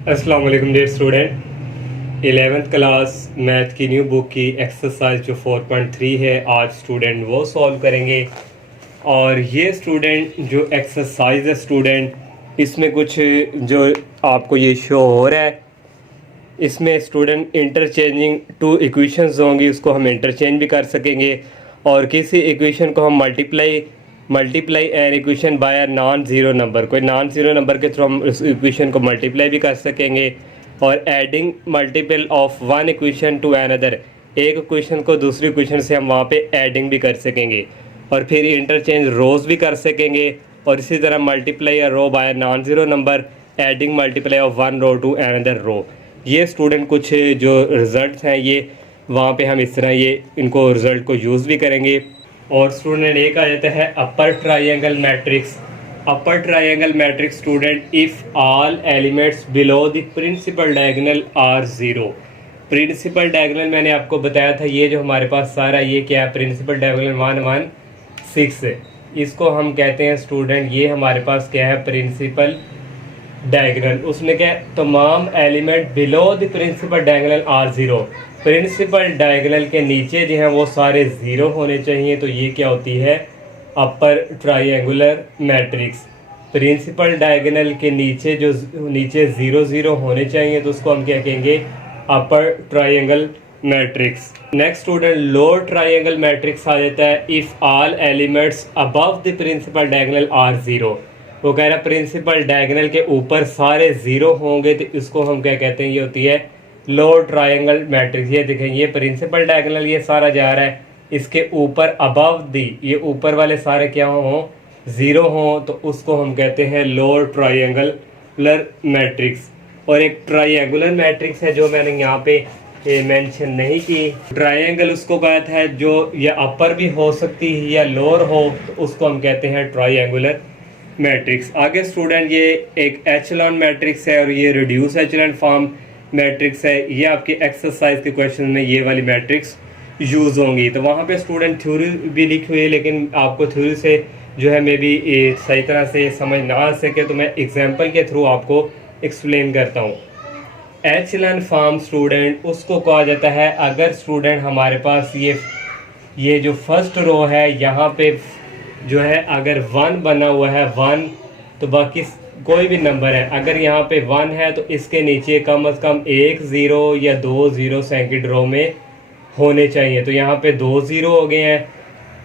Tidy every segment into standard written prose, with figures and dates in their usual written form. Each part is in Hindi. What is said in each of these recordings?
अस्सलाम वालेकुम dear student. 11th class math की न्यू बुक की एक्सरसाइज जो 4.3 है आज स्टूडेंट वो सॉल्व करेंगे। और ये स्टूडेंट जो एक्सरसाइज है स्टूडेंट, इसमें कुछ जो आपको ये शो हो रहा है, इसमें स्टूडेंट इंटरचेंजिंग टू इक्वेशंस होंगी, उसको हम इंटरचेंज भी कर सकेंगे। और किसी इक्वेशन को हम multiply an equation by non zero number, कोई नॉन ज़ीरो नंबर के थ्रू हम उस इक्वेशन को मल्टीप्लाई भी कर सकेंगे। और adding multiple of one equation two another, एक इक्वेशन को दूसरी इक्वेशन से हम वहाँ पे एडिंग भी कर सकेंगे। और फिर इंटरचेंज रोज़ भी कर सकेंगे। और इसी तरह multiply a row by non zero number, adding multiply of one row to another row. ये स्टूडेंट कुछ जो रिज़ल्ट हैं ये वहाँ पे हम इस तरह ये इनको रिज़ल्ट को यूज़ भी करेंगे। और स्टूडेंट एक आ जाता है upper triangle matrix. Upper triangle matrix student if all elements below the principal diagonal are zero. Principal diagonal मैंने आपको बताया था, ये जो हमारे पास सारा ये क्या है, प्रिंसिपल डायगोनल 1 1 6, इसको हम कहते हैं स्टूडेंट, ये हमारे पास क्या है, प्रिंसिपल डायगोनल। उसमें क्या है, तमाम element below the principal diagonal are zero. Principal diagonal के नीचे जो है वो सारे ज़ीरो होने चाहिए, तो ये क्या होती है, upper triangular matrix. Principal diagonal के नीचे जो नीचे ज़ीरो ज़ीरो होने चाहिए तो उसको हम क्या कहेंगे, upper triangle matrix. Next student lower triangle matrix आ जाता है if all elements above the principal diagonal are zero. वो कह रहा है प्रिंसिपल डायगोनल के ऊपर सारे ज़ीरो होंगे तो इसको हम क्या कहते हैं, ये होती है लोअर ट्रायंगल मैट्रिक्स। ये देखें, ये प्रिंसिपल डायगोनल ये सारा जा रहा है, इसके ऊपर अबव दी ये ऊपर वाले सारे क्या हों, ज़ीरो हों, तो उसको हम कहते हैं लोअर ट्रायंगुलर मैट्रिक्स। और एक ट्रायंगुलर मैट्रिक्स है जो मैंने यहाँ पे मेंशन नहीं की, ट्रायंगल उसको कहता है जो या अपर भी हो सकती है या लोअर हो, तो उसको हम कहते हैं ट्रायंगुलर मैट्रिक्स। आगे स्टूडेंट ये एक एचेलॉन मैट्रिक्स है और ये रिड्यूस एचेलॉन फॉर्म मैट्रिक्स है। ये आपके एक्सरसाइज के क्वेश्चन में ये वाली मैट्रिक्स यूज़ होंगी। तो वहाँ पे स्टूडेंट थ्योरी भी लिखी हुई है, लेकिन आपको थ्योरी से जो है मे बी सही तरह से समझ ना आ सके, तो मैं एग्जांपल के थ्रू आपको एक्सप्लेन करता हूँ। एचेलॉन फॉर्म स्टूडेंट उसको कहा जाता है अगर स्टूडेंट हमारे पास ये जो फर्स्ट रो है यहाँ पे जो है अगर 1 बना हुआ है 1, तो बाकी कोई भी नंबर है अगर यहाँ पे 1 है तो इसके नीचे कम से कम 1 0 या 2 0 सेकंड रो में होने चाहिए। तो यहाँ पे 2 0 हो गए हैं।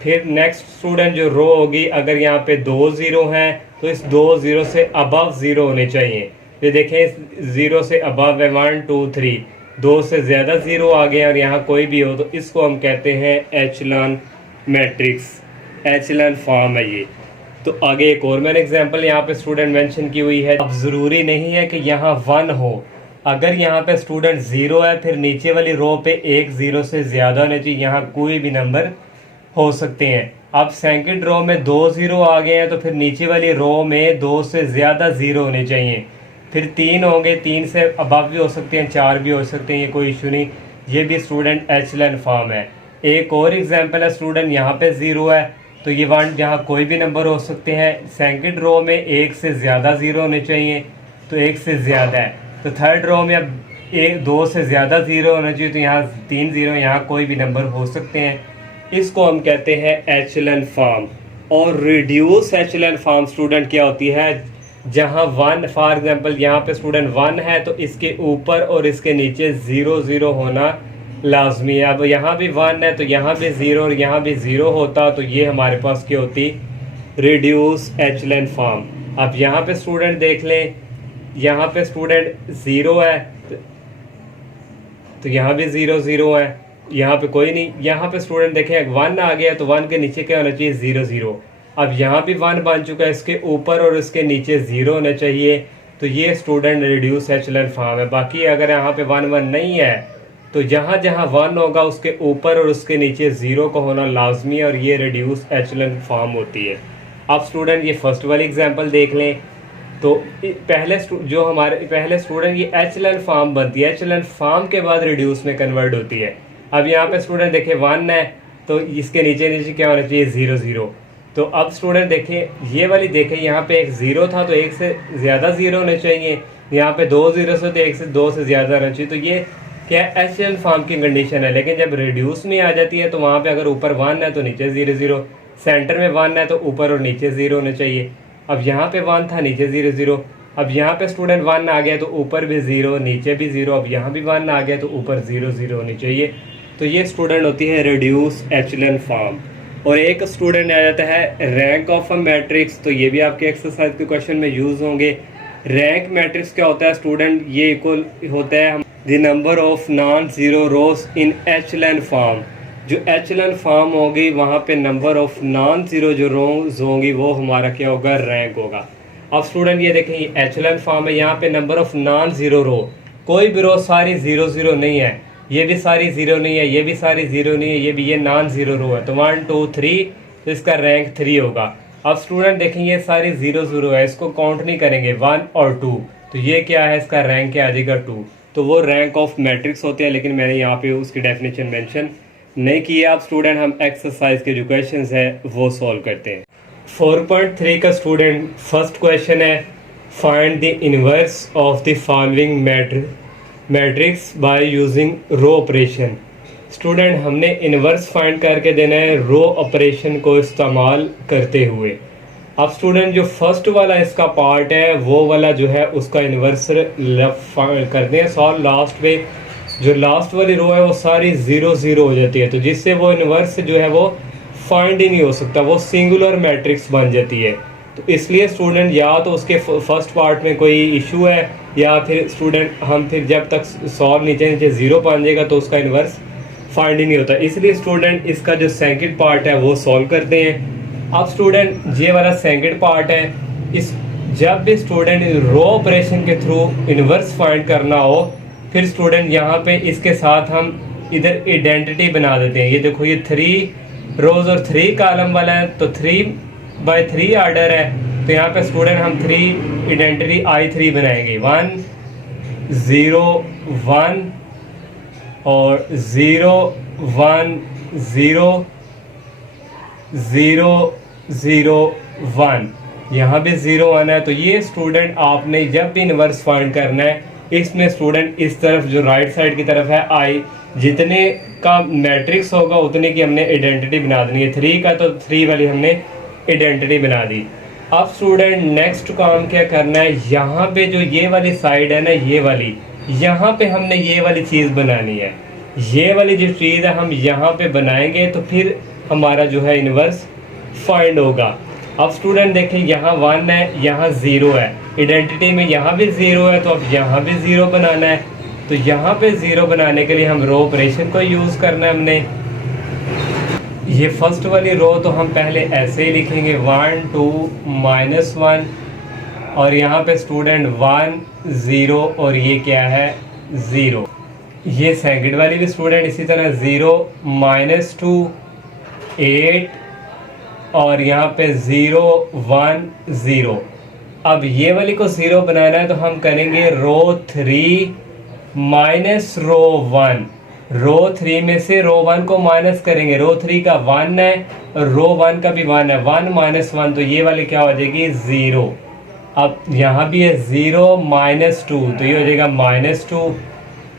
फिर नेक्स्ट स्टूडेंट जो रो होगी, अगर यहाँ पे 2 0 हैं तो इस 2 0 से अबव 0 होने चाहिए। ये देखें, इस 0 से अबव है 1 2 3, 2 से ज़्यादा 0 आ गए और यहाँ कोई भी हो तो इसको हम कहते हैं एचेलॉन मैट्रिक्स, एचेलॉन फॉर्म है ये। तो आगे एक और मैंने एग्जांपल यहाँ पे स्टूडेंट मेंशन की हुई है। अब ज़रूरी नहीं है कि यहाँ 1 हो, अगर यहाँ पे स्टूडेंट 0 है फिर नीचे वाली रो पे एक 0 से ज़्यादा होना चाहिए, यहाँ कोई भी नंबर हो सकते हैं। अब सेकंड रो में 2 0 आ गए हैं तो फिर नीचे वाली रो में 2 से ज़्यादा 0 होने चाहिए। फिर 3 होंगे, 3 से अबव भी हो सकते हैं, 4 भी हो सकते हैं, ये कोई इशू नहीं। ये भी स्टूडेंट एचेलॉन फॉर्म है। एक और एग्जाम्पल है स्टूडेंट, यहाँ पे 0 है तो ये 1 जहाँ कोई भी नंबर हो सकते हैं। सेकंड रो में 1 से ज़्यादा 0 होने चाहिए, तो 1 से ज़्यादा है। तो थर्ड रो में अब 2 से ज़्यादा 0 होना चाहिए, तो यहाँ 3 0, यहाँ कोई भी नंबर हो सकते हैं। इसको हम कहते हैं एचेलॉन फॉर्म। और रिड्यूस एचेलॉन फॉर्म स्टूडेंट क्या होती है, जहाँ 1 फॉर एग्जांपल यहाँ पे स्टूडेंट 1 है तो इसके ऊपर और इसके नीचे 0 0 होना लाजमी है। अब यहाँ भी 1 है तो यहाँ भी 0 और यहाँ भी 0 होता, तो ये हमारे पास क्या होती, रिड्यूस एचेलॉन फॉर्म। अब यहाँ पे स्टूडेंट देख लें, यहाँ पे स्टूडेंट 0 है तो यहाँ भी 0 0 है, यहाँ पे कोई नहीं। यहाँ पे स्टूडेंट देखें 1 आ गया तो 1 के नीचे क्या होना चाहिए, 0 0। अब यहाँ भी 1 बन चुका है, इसके ऊपर और इसके नीचे 0 होना चाहिए, तो ये स्टूडेंट रिड्यूस एचेलॉन फॉर्म है। बाकी अगर यहाँ पे 1 1 नहीं है तो जहाँ जहाँ 1 होगा उसके ऊपर और उसके नीचे 0 का होना लाजमी है, और ये रिड्यूस एचेलॉन फॉर्म होती है। अब स्टूडेंट ये फर्स्ट वाली एग्जांपल देख लें, तो पहले जो हमारे पहले स्टूडेंट ये एचेलॉन फॉर्म बनती है, एचेलॉन फॉर्म के बाद रिड्यूस में कन्वर्ट होती है। अब यहाँ पे स्टूडेंट देखें 1 है तो इसके नीचे नीचे क्या होना चाहिए, 0 0। तो अब स्टूडेंट देखें ये वाली देखें, यहाँ पे एक 0 था तो 1 से ज़्यादा 0 होने चाहिए, यहाँ पे 2 जीरो से तो 1 से 2 से ज़्यादा रहना चाहिए। तो ये क्या है, एचलन फॉर्म की कंडीशन है। लेकिन जब रिड्यूस में आ जाती है तो वहाँ पे अगर ऊपर 1 है तो नीचे 0 0, सेंटर में 1 है तो ऊपर और नीचे 0 होने चाहिए। अब यहाँ पे 1 था, नीचे 0 0। अब यहाँ पे स्टूडेंट 1 आ गया तो ऊपर भी 0, नीचे भी 0। अब यहाँ भी 1 आ गया तो ऊपर 0 0 होनी चाहिए। तो ये स्टूडेंट होती है रिड्यूस एचलन फॉर्म। और एक स्टूडेंट आ जाता है रैंक ऑफ अ मैट्रिक्स। तो ये भी आपके एक्सरसाइज के क्वेश्चन में यूज़ होंगे। रैंक मैट्रिक्स क्या होता है स्टूडेंट, ये इक्वल होता है the number of non zero rows in echelon form. जो एचलन फॉर्म होगी वहाँ पे नंबर ऑफ नॉन ज़ीरो जो रोज होंगी वो हमारा क्या होगा, रैंक होगा। अब स्टूडेंट ये देखें, ये एचलन फॉर्म है, यहाँ पे number of non zero row, कोई भी रो सारी 0 0 नहीं है, ये भी सारी 0 नहीं है, ये भी सारी 0 नहीं है, ये भी, ये नॉन ज़ीरो रो है। तो 1 2 3, तो इसका रैंक 3 होगा। अब स्टूडेंट देखें ये सारी 0 0 है, इसको काउंट नहीं करेंगे 1 और 2, तो ये क्या है, इसका रैंक क्या आ जाएगा 2। तो वो रैंक ऑफ मैट्रिक्स होते हैं, लेकिन मैंने यहाँ पे उसकी डेफिनेशन मेंशन नहीं की है। अब स्टूडेंट हम एक्सरसाइज के जो क्वेश्चन है वो सॉल्व करते हैं। 4.3 का स्टूडेंट फर्स्ट क्वेश्चन है, find the inverse of the following matrix by using row operation. Student हमने इनवर्स फाइंड करके देना है रो ऑपरेशन को इस्तेमाल करते हुए। अब स्टूडेंट जो फर्स्ट वाला इसका पार्ट है वो वाला जो है उसका इनवर्स करते हैं सॉल्व। लास्ट पे जो लास्ट वाली रो है वो सारी 0 0 हो जाती है, तो जिससे वो इनवर्स जो है वो फाइंड ही नहीं हो सकता, वो सिंगुलर मैट्रिक्स बन जाती है। तो इसलिए स्टूडेंट या तो उसके फर्स्ट पार्ट में कोई इशू है, या फिर स्टूडेंट हम फिर जब तक सॉल्व नीचे नीचे 0 बन जाएगा तो उसका इनवर्स फाइंड ही नहीं होता। इसलिए स्टूडेंट इसका जो सेकंड पार्ट है वो सॉल्व करते हैं। अब स्टूडेंट ये वाला सेकंड पार्ट है, इस जब भी स्टूडेंट रो ऑपरेशन के थ्रू इनवर्स फाइंड करना हो, फिर स्टूडेंट यहाँ पे इसके साथ हम इधर आइडेंटिटी बना देते हैं। ये देखो ये 3 रोज और 3 कॉलम वाला है, तो 3/3 आर्डर है, तो यहाँ पे स्टूडेंट हम 3 आइडेंटिटी I3 बनाएंगे, 1 0 1 और 0 1 0 0 0 1, यहाँ भी 0 1 है। तो ये स्टूडेंट आपने जब भी इनवर्स फाइंड करना है, इसमें स्टूडेंट इस तरफ जो राइट साइड की तरफ है I, जितने का मैट्रिक्स होगा उतने की हमने आइडेंटिटी बना देनी है। 3 का तो 3 वाली हमने आइडेंटिटी बना दी। अब स्टूडेंट नेक्स्ट काम क्या करना है, यहाँ पे जो ये वाली साइड है ना, ये वाली, यहाँ पे हमने ये वाली चीज़ बनानी है। ये वाली जो चीज़ है हम यहाँ पे बनाएंगे तो फिर हमारा जो है इनवर्स फाइंड होगा। अब स्टूडेंट देखें यहाँ 1 है, यहाँ 0 है, आइडेंटिटी में यहाँ भी 0 है, तो अब यहाँ भी 0 बनाना है। तो यहाँ पे 0 बनाने के लिए हम रो ऑपरेशन को यूज़ करना है हमने। ये फर्स्ट वाली रो तो हम पहले ऐसे ही लिखेंगे 1 2 -1, और यहाँ पे स्टूडेंट 1 0 और ये क्या है 0। ये सेकंड वाली भी स्टूडेंट इसी तरह 0 -2 8 और यहाँ पे 0 1 0। अब ये वाली को 0 बनाना है तो हम करेंगे रो 3 माइनस रो 1। रो 3 में से रो 1 को माइनस करेंगे, रो 3 का 1 है और रो 1 का भी 1 है, 1 -1, तो ये वाली क्या हो जाएगी 0। अब यहाँ भी है 0 -2, तो ये हो जाएगा -2।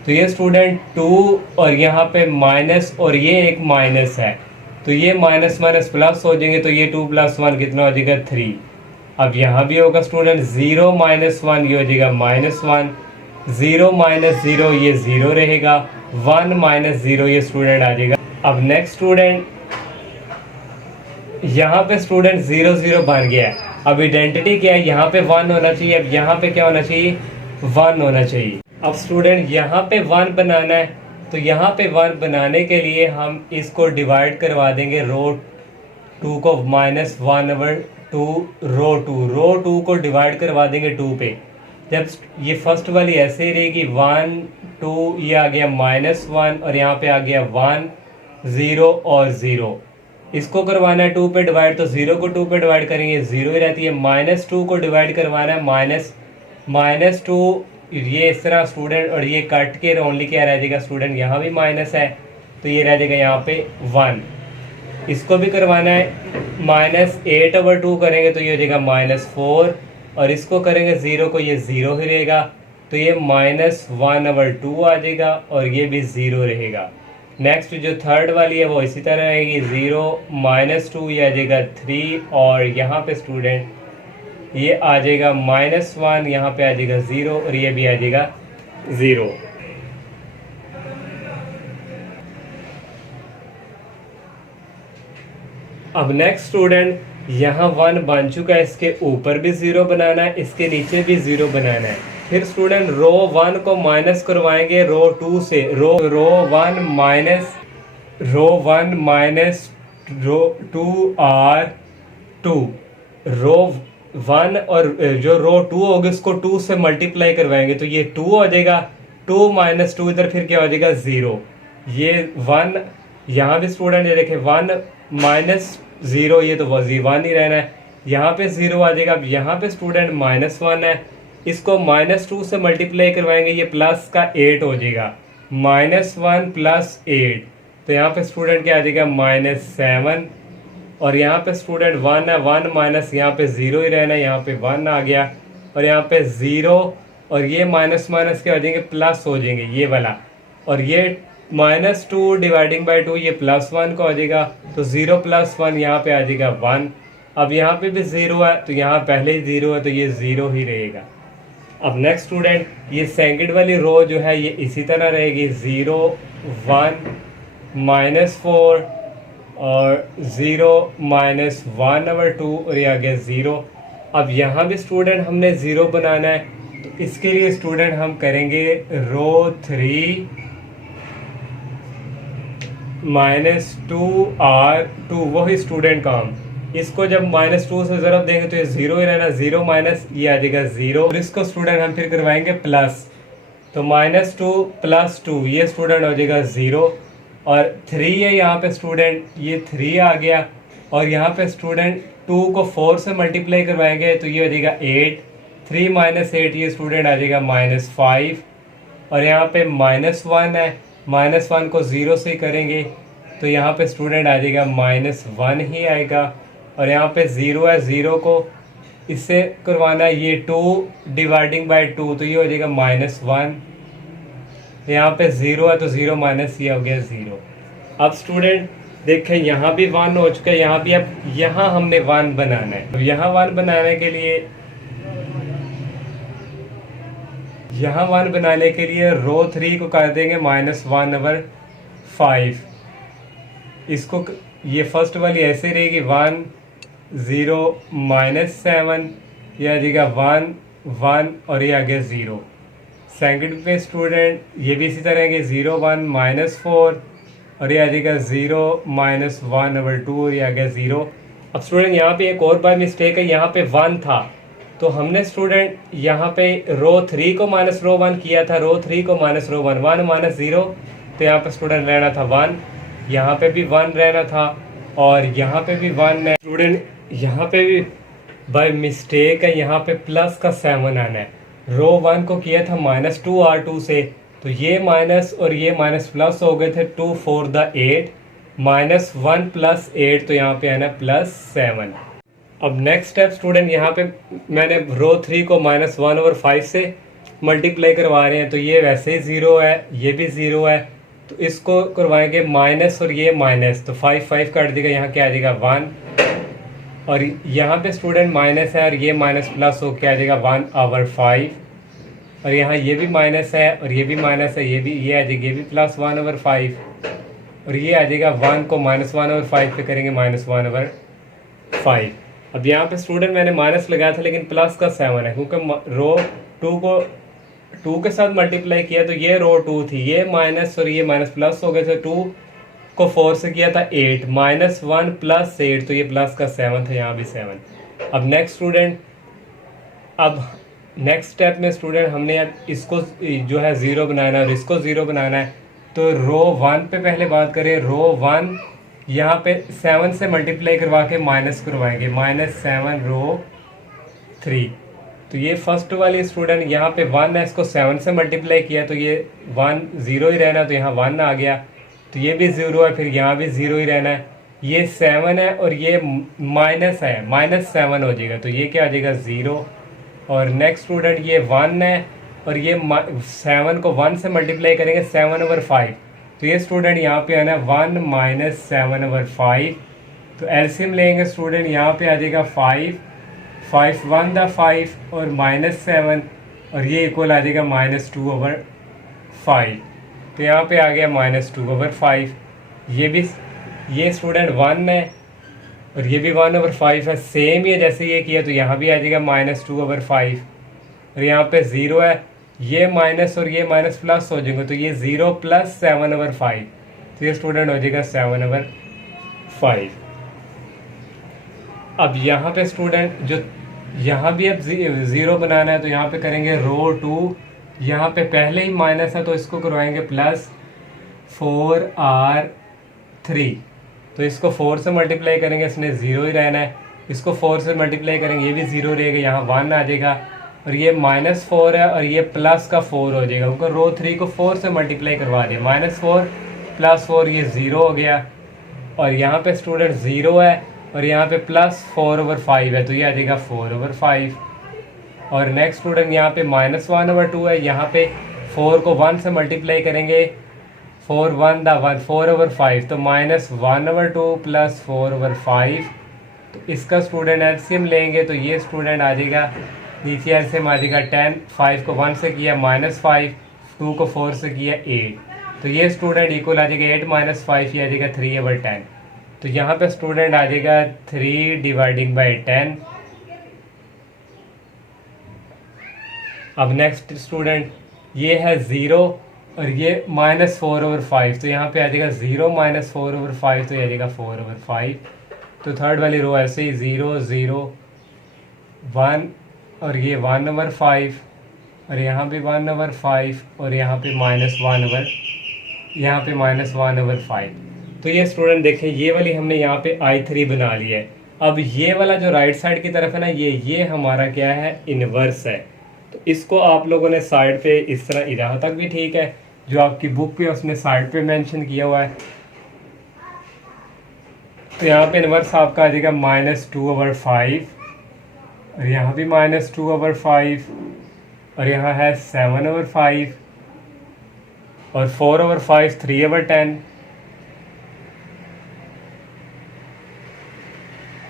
तो ये स्टूडेंट 2 और यहाँ पे माइनस और ये एक माइनस है, तो ये माइनस माइनस प्लस हो जाएंगे, तो ये 2 + 1 कितना हो जाएगा 3। अब यहाँ भी होगा स्टूडेंट 0 -1, ये हो जाएगा -1, 0 -0 ये 0 रहेगा, 1 -0 ये स्टूडेंट आ जाएगा। अब नेक्स्ट स्टूडेंट यहाँ पे स्टूडेंट 0 0 बन गया है। अब आइडेंटिटी क्या है, यहाँ पे 1 होना चाहिए, अब यहाँ पे क्या होना चाहिए 1 होना चाहिए। अब स्टूडेंट यहाँ पे 1 बनाना है, तो यहाँ पे 1 बनाने के लिए हम इसको डिवाइड करवा देंगे रो 2 को, -1/2 रो 2 को डिवाइड करवा देंगे 2 पे। जब ये फर्स्ट वाली ऐसे ही रहेगी 1 2, ये आ गया -1 और यहाँ पे आ गया 1 0 और 0। इसको करवाना है 2 पे डिवाइड, तो 0 को 2 पे डिवाइड करेंगे 0 ही रहती है। -2 को डिवाइड करवाना है -2, ये इस तरह स्टूडेंट, और ये कट के ओनली क्या रह जाएगा स्टूडेंट, यहाँ भी माइनस है तो ये रह जाएगा यहाँ पे 1। इसको भी करवाना है -8/2 करेंगे तो ये हो जाएगा -4, और इसको करेंगे 0 को, ये 0 ही रहेगा। तो ये -1/2 आ जाएगा और ये भी 0 रहेगा। नेक्स्ट जो थर्ड वाली है वो इसी तरह रहेगी, 0 -2 ये आ जाएगा 3 और यहाँ पे स्टूडेंट ये आ जाएगा -1, यहाँ पे आ जाएगा 0 और ये भी आ जाएगा 0। अब नेक्स्ट स्टूडेंट यहाँ 1 बन चुका है, इसके ऊपर भी 0 बनाना है, इसके नीचे भी 0 बनाना है। फिर स्टूडेंट रो 1 को माइनस करवाएंगे रो 2 से, रो 1 माइनस रो 2 आर 2, रो 1 और जो रो 2 होगी उसको 2 से मल्टीप्लाई करवाएंगे तो ये 2 हो जाएगा, 2 - 2 इधर फिर क्या हो जाएगा 0। ये 1 यहाँ भी स्टूडेंट ये देखें 1 - 0 ये तो 1 ही रहना है, यहाँ पे 0 आ जाएगा। अब यहाँ पे स्टूडेंट -1 है, इसको -2 से मल्टीप्लाई करवाएंगे, ये प्लस का 8 हो जाएगा, -1 + 8 तो यहाँ पे स्टूडेंट क्या आ जाएगा -7 और यहाँ पे स्टूडेंट 1 है, 1 माइनस यहाँ पे 0 ही रहना है, यहाँ पे 1 आ गया और यहाँ पे 0 और ये माइनस माइनस क्या हो जाएंगे प्लस हो जाएंगे ये वाला, और ये -2 डिवाइडिंग बाई 2 ये +1 का हो जाएगा, तो 0 + 1 यहाँ पे आ जाएगा 1। अब यहाँ पे भी 0 है तो यहाँ पहले ही 0 है तो ये 0 ही रहेगा। अब नेक्स्ट स्टूडेंट ये सेकंड वाली रो जो है ये इसी तरह रहेगी, 0 1 -4 और 0 -1/2 और ये आ गया 0। अब यहाँ भी स्टूडेंट हमने 0 बनाना है तो इसके लिए स्टूडेंट हम करेंगे रो 3 -2R2, वही स्टूडेंट काम। इसको जब -2 से ज़रब देंगे तो ये 0 ही रहना, 0 माइनस ये आ जाएगा 0 और इसको स्टूडेंट हम फिर करवाएंगे प्लस, तो -2 + 2 ये स्टूडेंट हो जाएगा 0 और 3 है यहाँ पे स्टूडेंट, ये 3 आ गया और यहाँ पे स्टूडेंट 2 को 4 से मल्टीप्लाई करवाएंगे तो ये हो जाएगा 8, 3 - 8 ये स्टूडेंट आ जाएगा -5 और यहाँ पे -1 है, -1 को 0 से करेंगे तो यहाँ पे स्टूडेंट आ जाएगा -1 ही आएगा और यहाँ पे 0 है, 0 को इससे करवाना है, ये 2 डिवाइडिंग बाई 2 तो ये हो जाएगा -1, यहाँ पे 0 है तो 0 माइनस ये हो गया 0। अब स्टूडेंट देखें यहाँ भी 1 हो चुका है, यहाँ भी, अब यहाँ हमने 1 बनाना है, तो यहाँ 1 बनाने के लिए रो 3 को कर देंगे -1/5, इसको ये फर्स्ट वाली ऐसे रहेगी 1 0 -7 ये आ जाएगा 1 1 और ये आ गया 0। सेकंड पे स्टूडेंट ये भी इसी तरह के 0 1 -4 और ये आ जाएगा 0 -1/2 और ये आ गया 0। अब स्टूडेंट यहाँ पे एक और बार मिस्टेक है, यहाँ पे 1 था तो हमने स्टूडेंट यहाँ पे रो 3 को रो 1 किया था, रो 3 को रो 1 1 -0 तो यहाँ पे स्टूडेंट रहना था 1, यहाँ पे भी 1 रहना था और यहाँ पे भी 1 है स्टूडेंट, यहाँ पे भी बाय मिस्टेक है, यहाँ पे प्लस का 7 आना है। रो 1 को किया था -2R2 से तो ये माइनस और ये माइनस प्लस हो गए थे, 2 4 द 8 -1 + 8 तो यहाँ पे आना +7। अब नेक्स्ट स्टेप स्टूडेंट यहाँ पे मैंने रो 3 को -1/5 से मल्टीप्लाई करवा रहे हैं तो ये वैसे ही 0 है, ये भी 0 है तो इसको करवाएंगे माइनस और ये माइनस तो 5 5 काट देगा, यहाँ क्या आ जाएगा 1 और यहाँ पे स्टूडेंट माइनस है और ये माइनस प्लस हो क्या आ जाएगा 1/5 और यहाँ ये भी माइनस है और ये भी माइनस है, ये आ जाएगा, ये भी +1/5 और ये आ जाएगा 1 को -1/5 पे करेंगे -1/5। अब यहाँ पे स्टूडेंट मैंने माइनस लगाया था लेकिन प्लस का 7 है क्योंकि रो 2 को 2 के साथ मल्टीप्लाई किया तो ये रो 2 थी, ये माइनस और ये माइनस प्लस हो गए थे, 2 को 4 से किया था 8 -1 + 8 तो ये प्लस का 7 था, यहाँ भी 7। अब नेक्स्ट स्टूडेंट, अब नेक्स्ट स्टेप में स्टूडेंट हमने अब इसको जो है 0 बनाना है और इसको 0 बनाना है तो रो 1 पे पहले बात करें, रो 1 यहाँ पे 7 से मल्टीप्लाई करवा के माइनस करवाएंगे, -7 रो 3 तो ये फर्स्ट वाली स्टूडेंट यहाँ पे 1 है, इसको 7 से मल्टीप्लाई किया तो ये 1 0 ही रहना तो यहाँ 1 आ गया, तो ये भी 0 है, फिर यहाँ भी 0 ही रहना है, ये 7 है और ये माइनस है, -7 हो जाएगा तो ये क्या आ जाएगा 0। और नेक्स्ट स्टूडेंट ये 1 है और ये 7 को 1 से मल्टीप्लाई करेंगे 7/5। तो ये स्टूडेंट यहाँ पे आना है 1 माइनस 7/5। तो एलसीएम लेंगे स्टूडेंट, यहाँ पे आ जाएगा 5, 5 1 दा 5 और -7 और ये इक्वल आ जाएगा -2/5। तो यहाँ पे आ गया -2/5। ये स्टूडेंट 1 है और ये भी 1/5 है, सेम ही है जैसे ये किया, तो यहाँ भी आ जाएगा -2/5। और यहाँ पे 0 है, ये माइनस और ये माइनस प्लस हो जाएंगे, तो ये 0 + 7/5। तो ये स्टूडेंट हो जाएगा 7/5। अब यहाँ पे स्टूडेंट जो यहाँ भी अब 0 बनाना है, तो यहाँ पे करेंगे रो 2, यहाँ पे पहले ही माइनस है तो इसको करवाएंगे +4r3। तो इसको 4 से मल्टीप्लाई करेंगे, इसने 0 ही रहना है। इसको 4 से मल्टीप्लाई करेंगे, ये भी 0 रहेगा, यहाँ 1 आ जाएगा और ये -4 है और ये प्लस का 4 हो जाएगा, क्योंकि रो 3 को 4 से मल्टीप्लाई करवा दिया। -4 + 4 ये 0 हो गया और यहाँ पे स्टूडेंट 0 है और यहाँ पे +4/5 है, तो ये आ जाएगा 4/5। और नेक्स्ट स्टूडेंट यहाँ पे -1/2 है, यहाँ पे 4 को 1 से मल्टीप्लाई करेंगे, 4 1 दा 1 4/5, तो -1/2 + 4/5। तो इसका स्टूडेंट एलसीएम लेंगे, तो ये स्टूडेंट आ जाएगा, नीचे एलसीएम आ जाएगा 10, 5 को 1 से किया -5, 2 को 4 से किया 8। तो ये स्टूडेंट इक्वल आ जाएगा 8 - 5, ये आ जाएगा 3/10। तो यहाँ पे स्टूडेंट आ जाएगा 3/10। अब नेक्स्ट स्टूडेंट ये है 0 और ये -4/5, तो यहाँ पे आ जाएगा 0 - 4/5, तो ये आ जाएगा 4/5। तो थर्ड वाली रो ऐसे ही 0 0 1 और ये 1/5 और यहाँ पे 1/5 और यहाँ पे -1/5। तो ये स्टूडेंट देखें, ये वाली हमने यहाँ पे I3 बना लिया है। अब ये वाला जो राइट साइड की तरफ है ना, ये हमारा क्या है, इन्वर्स है। तो इसको आप लोगों ने साइड पे इस तरह, यहाँ तक भी ठीक है, जो आपकी बुक पे उसने साइड पे मेंशन किया हुआ है। तो यहाँ पे इन्वर्स आपका आ जाएगा -2/5 और यहाँ भी -2/5 और यहाँ है 7/5 और 4/5 3/10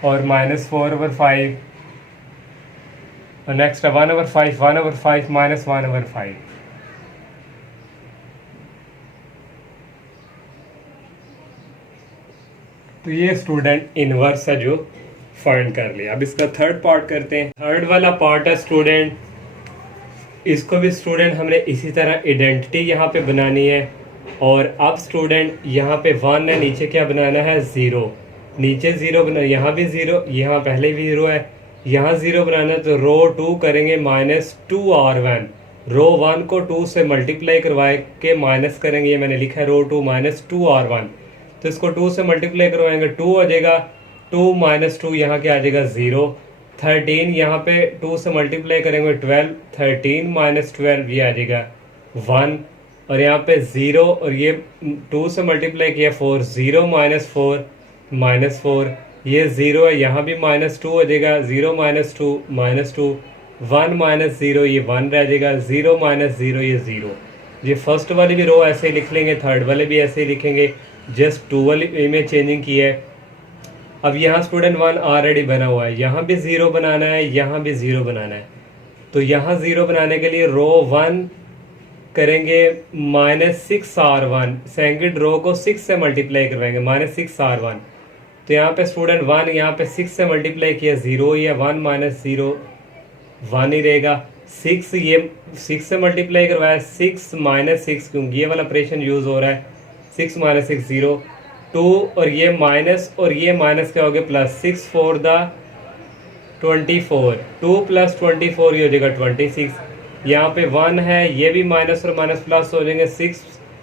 और -4/5 और नेक्स्ट 1/5 1/5 -1/5। तो ये स्टूडेंट इनवर्स है जो फाइंड कर लिया। अब इसका थर्ड पार्ट करते हैं। थर्ड वाला पार्ट है स्टूडेंट, इसको भी स्टूडेंट हमने इसी तरह आइडेंटिटी यहाँ पे बनानी है। और अब स्टूडेंट यहाँ पे 1 है, नीचे क्या बनाना है, 0, नीचे 0 बना, यहाँ भी 0, यहाँ पहले भी 0 है, यहाँ 0 बनाना है। तो रो 2 करेंगे -2r1, रो 1 को 2 से मल्टीप्लाई करवाए के माइनस करेंगे, ये मैंने लिखा है रो 2 -2r1। तो इसको 2 से मल्टीप्लाई करवाएंगे, 2 हो जाएगा, 2 - 2 यहाँ के आ जाएगा 0, 13 यहाँ पे 2 से मल्टीप्लाई करेंगे 12, 13 - 12 ये आ जाएगा 1 और यहाँ पे 0 और ये 2 से मल्टीप्लाई किया 4, 0 - 4 -4 ये 0 है, यहाँ भी -2 हो जाएगा, 0 - 2 -2, 1 - 0 ये 1 रह जाएगा, 0 - 0 ये 0। ये फर्स्ट वाली भी रो ऐसे ही लिख लेंगे, थर्ड वाले भी ऐसे ही लिखेंगे, जस्ट 2 वाली में चेंजिंग की है। अब यहाँ स्टूडेंट 1 ऑलरेडी बना हुआ है, यहाँ भी 0 बनाना है, यहाँ भी 0 बनाना है। तो यहाँ 0 बनाने के लिए रो 1 करेंगे -6r1, सेकंड रो को 6 से मल्टीप्लाई करवाएंगे, -6r1। तो यहाँ पे स्टूडेंट 1 यहाँ पे 6 से मल्टीप्लाई किया 0 या 1 - 0 1 ही रहेगा, 6 ये 6 से मल्टीप्लाई करवाया 6 - 6, क्योंकि ये वाला ऑपरेशन यूज़ हो रहा है, 6 - 6 0, 2 और ये माइनस और ये माइनस क्या हो गया प्लस, 6 4 दा 24, 2 + 24 ये हो जाएगा 26। यहाँ पे 1 है, ये भी माइनस और माइनस प्लस हो जाएंगे, 6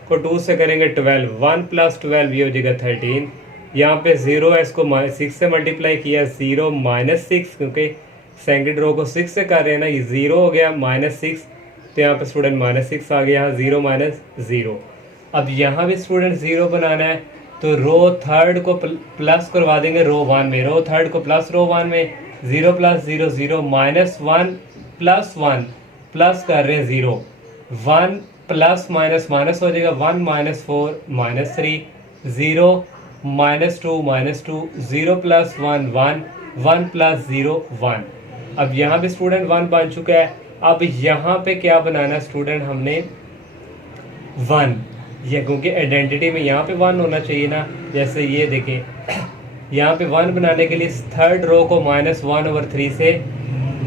को 2 से करेंगे 12, 1 + 12 ये हो जाएगा 13। यहाँ पे 0 है, इसको 6 से मल्टीप्लाई किया 0 - 6, क्योंकि सेकंड रो को 6 से कर रहे हैं ना, ये 0 हो गया -6। तो यहाँ पे स्टूडेंट -6 आ गया, यहाँ 0 - 0। अब यहाँ भी स्टूडेंट 0 बनाना है, तो रो थर्ड को प्लस करवा देंगे रो 1 में, रो थर्ड को प्लस रो 1 में, 0 + 0 0, -1 + 1 प्लस कर रहे हैं 0, 1 प्लस माइनस माइनस हो जाएगा, 1 minus 4 minus 3, 0 minus 2 minus 2, 0 plus 1 1, 1 plus 0 1। अब यहाँ पे स्टूडेंट 1 बन चुका है। अब यहाँ पे क्या बनाना है स्टूडेंट, हमने 1, ये क्योंकि आइडेंटिटी में यहाँ पे 1 होना चाहिए ना। जैसे ये देखें, यहाँ पे 1 बनाने के लिए थर्ड रो को -1/3 से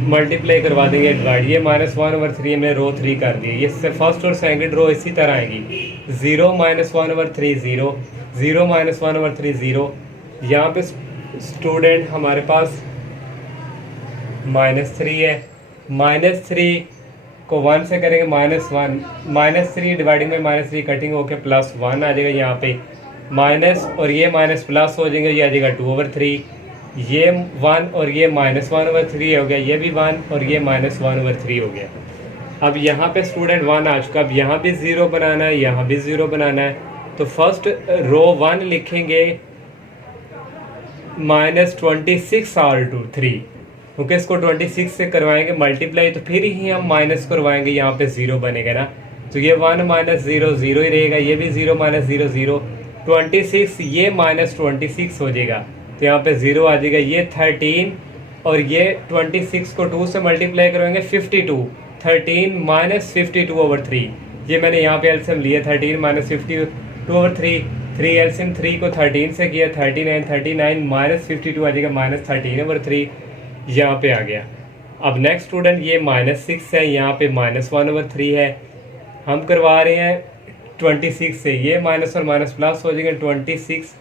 मल्टीप्लाई करवा देंगे डिवाइड। ये -1/3 में रो 3 कर दिए। ये फर्स्ट और सेकंड रो इसी तरह आएगी, 0 -1/3 0, 0 -1/3 0। यहाँ पे स्टूडेंट हमारे पास -3 है, -3 को 1 से करेंगे -1, -3 डिवाइडिंग में -3 कटिंग होके +1 आ जाएगा। यहाँ पे माइनस और ये माइनस प्लस हो जाएंगे, ये आ जाएगा 2/3। ये 1 और ये -1/3 हो गया, ये भी 1 और ये -1/3 हो गया। अब यहाँ पे स्टूडेंट 1 आ चुका। अब यहाँ भी 0 बनाना है, यहाँ भी 0 बनाना है। तो फर्स्ट रो 1 लिखेंगे -26/3, क्योंकि इसको 26 से करवाएंगे मल्टीप्लाई, तो फिर ही हम माइनस करवाएंगे, यहाँ पे 0 बनेगा ना। तो ये 1 - 0 0 ही रहेगा, ये भी 0 - 0 0, 26 ये -26 हो जाएगा, तो यहाँ पे 0 आ जाएगा। ये 13 और ये 26 को 2 से मल्टीप्लाई करवाएंगे 52, 13 - 52/3। ये मैंने यहाँ पे एलसीएम लिया, 13 - 52/3, 3 एलसीएम 3 को 13 से किया, 39 -52 आ जाएगा, -13/3 यहाँ पे आ गया। अब नेक्स्ट स्टूडेंट ये -6 है, यहाँ पे -1/3 है। हम करवा रहे हैं 26 से, ये माइनस और माइनस प्लस हो जाएगा, 26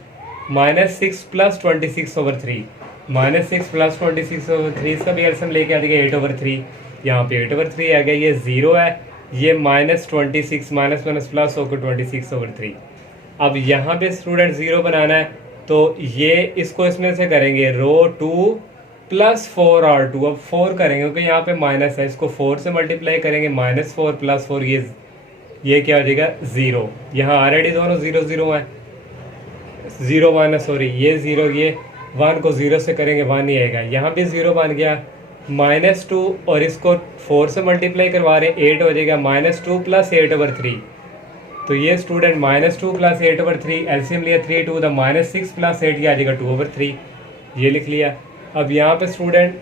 -6 + 26/3, -6 + 26/3, इसका भी एलसीएम लेके आ जाएगा 8/3। यहाँ पे 8/3 आ गया। ये 0 है, ये -26 माइनस माइनस प्लस होकर 26/3। अब यहाँ पे स्टूडेंट 0 बनाना है, तो ये इसको इसमें से करेंगे रो 2 + 4R2। अब 4 करेंगे क्योंकि यहाँ पे माइनस है, इसको 4 से मल्टीप्लाई करेंगे, -4 + 4, ये क्या हो जाएगा 0। यहाँ ऑलरेडी दोनों 0 0 है, 0 1 सॉरी, ये 0, ये 1 को 0 से करेंगे 1 ही आएगा। यहाँ भी 0 बन गया, -2 और इसको 4 से मल्टीप्लाई करवा रहे हैं, 8 हो जाएगा, -2 + 8/3। तो ये स्टूडेंट -2 + 8/3, एलसीएम लिया 3 2 द -6 + 8, ये आ जाएगा 2/3, ये लिख लिया। अब यहाँ पे स्टूडेंट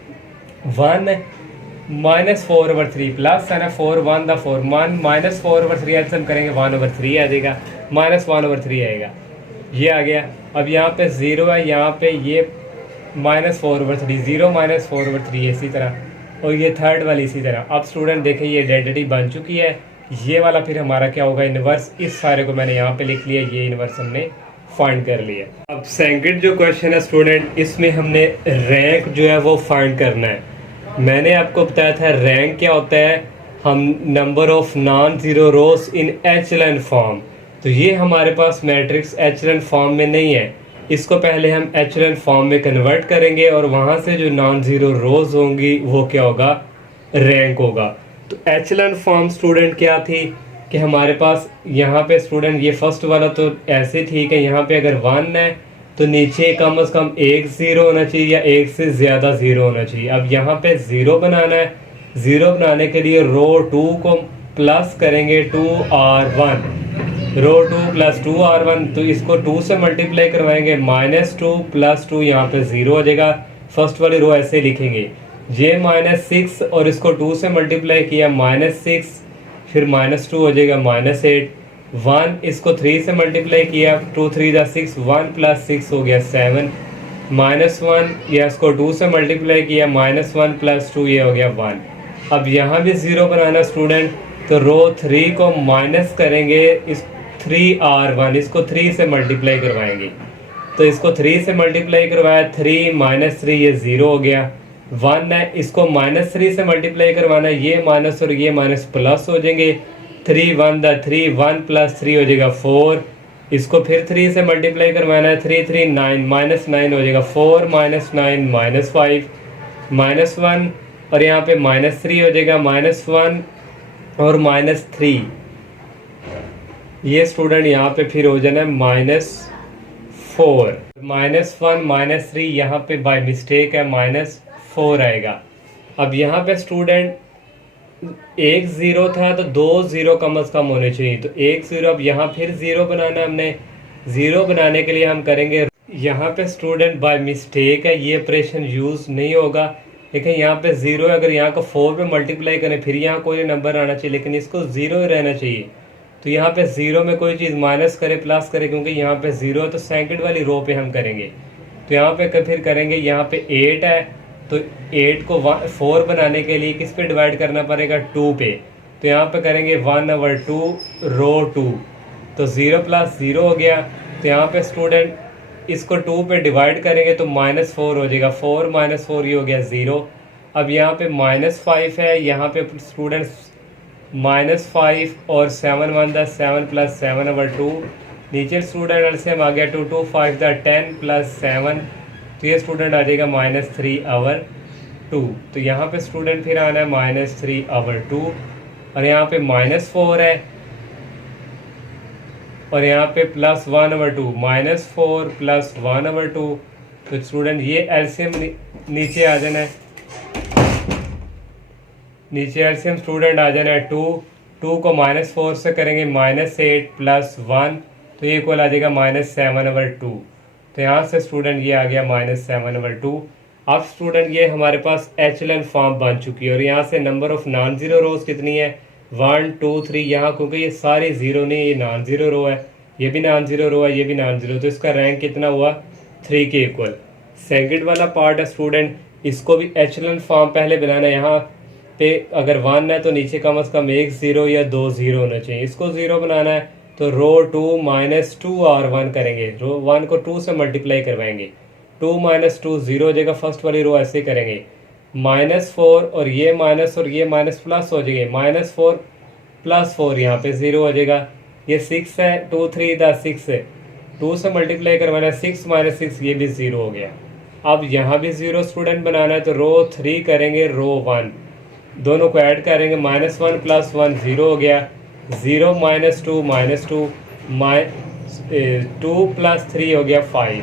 1 -4/3 प्लस है ना, 4 1 द 4, -4/3 एलसीएम करेंगे 1/3 आ जाएगा, -1/3 आएगा, ये आ गया। अब यहाँ पे 0 है, यहाँ पे ये -4/3, 0 -4/3 इसी तरह, और ये थर्ड वाली इसी तरह। अब स्टूडेंट देखें ये आइडेंटिटी बन चुकी है। ये वाला फिर हमारा क्या होगा, इनवर्स। इस सारे को मैंने यहाँ पे लिख लिया, ये इनवर्स हमने फाइंड कर लिया। अब सेकंड जो क्वेश्चन है स्टूडेंट, इसमें हमने रैंक जो है वो फाइंड करना है। मैंने आपको बताया था रैंक क्या होता है, हम number of non zero rows in echelon form. तो ये हमारे पास मैट्रिक्स एचलन फॉर्म में नहीं है, इसको पहले हम एचलन फॉर्म में कन्वर्ट करेंगे और वहाँ से जो नॉन जीरो रोज होंगी वो क्या होगा, रैंक होगा। तो एचलन फॉर्म स्टूडेंट क्या थी कि हमारे पास यहाँ पे स्टूडेंट ये फर्स्ट वाला तो ऐसे ठीक है, यहाँ पे अगर 1 है तो नीचे कम से कम एक 0 होना चाहिए या एक से ज़्यादा 0 होना चाहिए। अब यहाँ पे 0 बनाना है, 0 बनाने के लिए रो 2 को प्लस करेंगे 2R1, रो 2 + 2R1, तो इसको 2 से मल्टीप्लाई करवाएंगे, -2 + 2, यहाँ पे 0 हो जाएगा। फर्स्ट वाली रो ऐसे लिखेंगे, ये -6 और इसको 2 से मल्टीप्लाई किया, -6, फिर -2 हो जाएगा, -8, 1 इसको 3 से मल्टीप्लाई किया, 2 3 = 6, 1 + 6 हो गया 7, -1 या इसको 2 से मल्टीप्लाई किया, -1 + 2 ये हो गया 1। अब यहाँ भी 0 बनाना स्टूडेंट, तो रो 3 को माइनस करेंगे, इस 3R1, इसको 3 से मल्टीप्लाई करवाएंगे, तो इसको 3 से मल्टीप्लाई करवाया, 3 - 3 ये 0 हो गया, 1 है, इसको -3 से मल्टीप्लाई करवाना है, ये माइनस और ये माइनस प्लस हो जाएंगे, 3 1 द 3, 1 + 3 हो जाएगा 4, इसको फिर 3 से मल्टीप्लाई करवाना है, 3 3 9, -9 हो जाएगा, 4 - 9 -5, -1 और यहाँ पे -3 हो जाएगा, -1 और -3, ये स्टूडेंट यहाँ पे फिर हो जाना है -4, -1 -3 यहाँ पे बाय मिस्टेक है, -4 आएगा। अब यहाँ पे स्टूडेंट एक ज़ीरो था तो दो ज़ीरो कम अज़ कम होने चाहिए, तो एक ज़ीरो, अब यहाँ फिर ज़ीरो बनाना है हमने। ज़ीरो बनाने के लिए हम करेंगे, यहाँ पे स्टूडेंट बाय मिस्टेक है, ये ऑपरेशन यूज़ नहीं होगा। लेकिन यहाँ पे ज़ीरो है, अगर यहाँ को 4 पे मल्टीप्लाई करें फिर यहाँ कोई नंबर आना चाहिए, लेकिन इसको ज़ीरो ही रहना चाहिए। तो यहाँ पे ज़ीरो में कोई चीज़ माइनस करे प्लस करे, क्योंकि यहाँ पे ज़ीरो है तो सेकंड वाली रो पे हम करेंगे। तो यहाँ पे फिर करेंगे, यहाँ पे 8 है तो 8 को 4 बनाने के लिए किस पे डिवाइड करना पड़ेगा, 2 पे। तो यहाँ पे करेंगे 1/2 रो 2, तो 0 + 0 हो गया। तो यहाँ पे स्टूडेंट इसको 2 पे डिवाइड करेंगे तो -4 हो जाएगा, 4 - 4 ये हो गया 0। अब यहाँ पे -5 है, यहाँ पे स्टूडेंट्स -5 और 7 1 द 7 + 7/2। नीचे स्टूडेंट एलसीएम आ गया 2 2 5 द 10 + 7, तो ये स्टूडेंट आ जाएगा -3/2। तो यहाँ पे स्टूडेंट फिर आना है -3/2, और यहाँ पे -4 है और यहाँ पे +1/2, -4 + 1/2। तो स्टूडेंट ये एलसीएम नीचे आ जाना है, नीचे एलसीएम स्टूडेंट आ जाना है 2 को -4 से करेंगे -8 + 1, तो ये इक्वल आ जाएगा -7/2। तो यहाँ से स्टूडेंट ये आ गया -7/2। अब स्टूडेंट ये हमारे पास एचलन फॉर्म बन चुकी है, और यहाँ से नंबर ऑफ नॉन ज़ीरो रोज कितनी है, 1 2 3। यहाँ क्योंकि ये सारी ज़ीरो नहीं, ये नॉन ज़ीरो रो है, ये भी नॉन ज़ीरो रो है, ये भी नॉन ज़ीरो, तो इसका रैंक कितना हुआ, 3 के इक्वल। सेकंड वाला पार्ट है स्टूडेंट, इसको भी एचलन फॉर्म पहले बनाना है। यहाँ पे अगर 1 है तो नीचे कम अज़ कम 1 ज़ीरो या 2 ज़ीरो होना चाहिए। इसको ज़ीरो बनाना है तो रो 2 -2 और 1 करेंगे, रो 1 को 2 से मल्टीप्लाई करवाएंगे, 2 - 2 0 हो जाएगा। फर्स्ट वाली रो ऐसे करेंगे, -4 और ये माइनस और ये माइनस प्लस हो जाएंगे, -4 + 4 यहाँ पे 0 हो जाएगा। ये 6 है, 2 3 द 6 है, 2 से मल्टीप्लाई करवाना है, 6 - 6 ये भी 0 हो गया। अब यहाँ भी 0 स्टूडेंट बनाना है, तो रो 3 करेंगे, रो 1 दोनों को ऐड करेंगे, -1 + 1 0 हो गया, 0 - 2 -2 2 + 3 हो गया 5।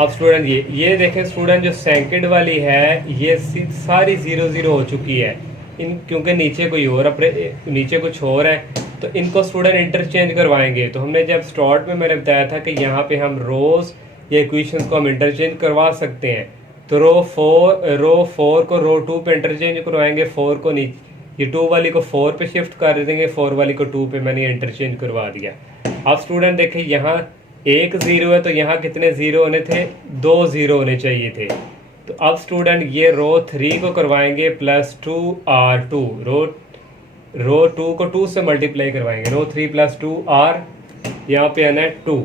अब स्टूडेंट ये देखें स्टूडेंट, जो सेकंड वाली है ये सारी 0 0 हो चुकी है, इन क्योंकि नीचे कोई और अपने नीचे कुछ और है, तो इनको स्टूडेंट इंटरचेंज करवाएंगे। तो हमने जब स्टार्ट में मैंने बताया था कि यहाँ पे हम रोज या इक्वेशंस को हम इंटरचेंज करवा सकते हैं। तो रो 4 को रो 2 पे इंटरचेंज करवाएंगे, 4 को नीचे ये 2 वाली को 4 पे शिफ्ट कर देंगे, 4 वाली को 2 पे मैंने इंटरचेंज करवा दिया। अब स्टूडेंट देखिए यहाँ 1 0 है, तो यहाँ कितने 0 होने थे, 2 0 होने चाहिए थे। तो अब स्टूडेंट ये रो 3 को करवाएंगे +2r2, रो 2 को 2 से मल्टीप्लाई करवाएंगे, रो 3 + 2r, यहाँ पे आना है 2।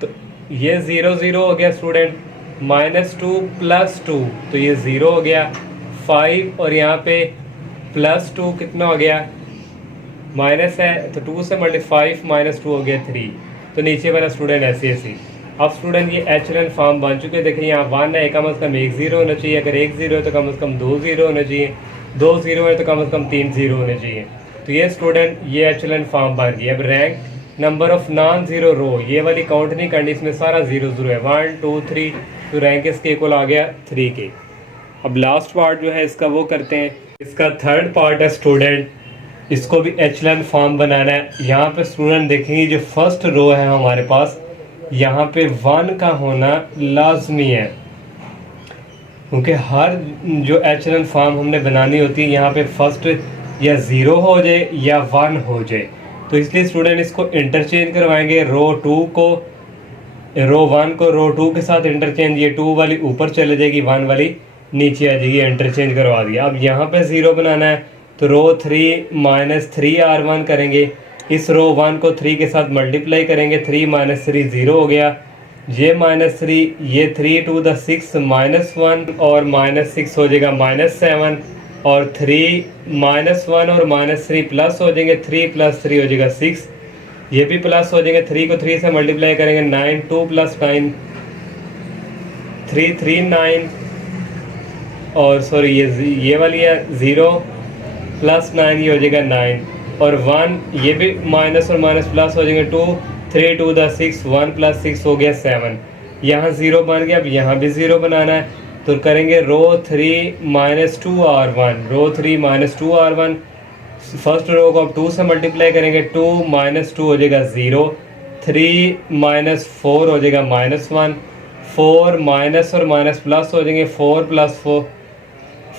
तो ये 0 0 हो गया स्टूडेंट, -2 + 2 तो ये 0 हो गया, 5 और यहाँ पे +2 कितना हो गया, माइनस है तो 2 से मल्टीप्लाई 5 - 2 हो गया 3। तो नीचे वाला स्टूडेंट ऐसे ऐसे। अब स्टूडेंट ये एचलन फॉर्म बन चुके हैं। देखिए यहाँ 1 है, कम अज़ कम 1 0 होना चाहिए, अगर 1 0 है तो कम अज़ कम 2 0 होना चाहिए, 2 0 है तो कम अज़ कम 3 0 होने चाहिए। तो ये स्टूडेंट ये एचलन फॉर्म बन गया। अब rank number of non zero row, ये वाली काउंट नहीं करनी, इसमें सारा 0 0 है, 1 2 3, तो रैंक इसके इक्वल आ गया 3 के। अब लास्ट पार्ट जो है इसका वो करते हैं। इसका थर्ड पार्ट है स्टूडेंट, इसको भी एचलन फॉर्म बनाना है। यहाँ पे स्टूडेंट देखेंगे जो फर्स्ट रो है हमारे पास, यहाँ पे 1 का होना लाजमी है, क्योंकि हर जो एचलन फॉर्म हमने बनानी होती है यहाँ पे फर्स्ट या 0 हो जाए या 1 हो जाए। तो इसलिए स्टूडेंट इसको इंटरचेंज करवाएंगे, रो 1 को रो 2 के साथ इंटरचेंज, ये 2 वाली ऊपर चले जाएगी, 1 वाली नीचे आ जाएगी, इंटरचेंज करवा दिया। अब यहाँ पे 0 बनाना है तो रो 3 - 3r1 करेंगे, इस रो 1 को 3 के साथ मल्टीप्लाई करेंगे, 3 - 3 0 हो गया, ये -3, ये 3 2 द 6 -1 और -6 हो जाएगा -7, और 3 -1 और -3 प्लस हो जाएंगे, 3 + 3 हो जाएगा 6, ये भी प्लस हो जाएंगे, 3 को 3 से मल्टीप्लाई करेंगे 9, 2 + 9 3 3 9, और सॉरी ये वाली है 0 + 9 ये हो जाएगा 9, और 1 ये भी माइनस और माइनस प्लस हो जाएंगे, 2 3 2 द 6, 1 + 6 हो गया 7, यहाँ 0 बन गया। अब यहाँ भी 0 बनाना है, तो करेंगे रो 3 माइनस 2r1, रो 3 माइनस 2r1। फर्स्ट रो को अब 2 से मल्टीप्लाई करेंगे, 2 माइनस 2 हो जाएगा 0, 3 माइनस 4 हो जाएगा -1, 4 माइनस और माइनस प्लस हो जाएंगे, 4 प्लस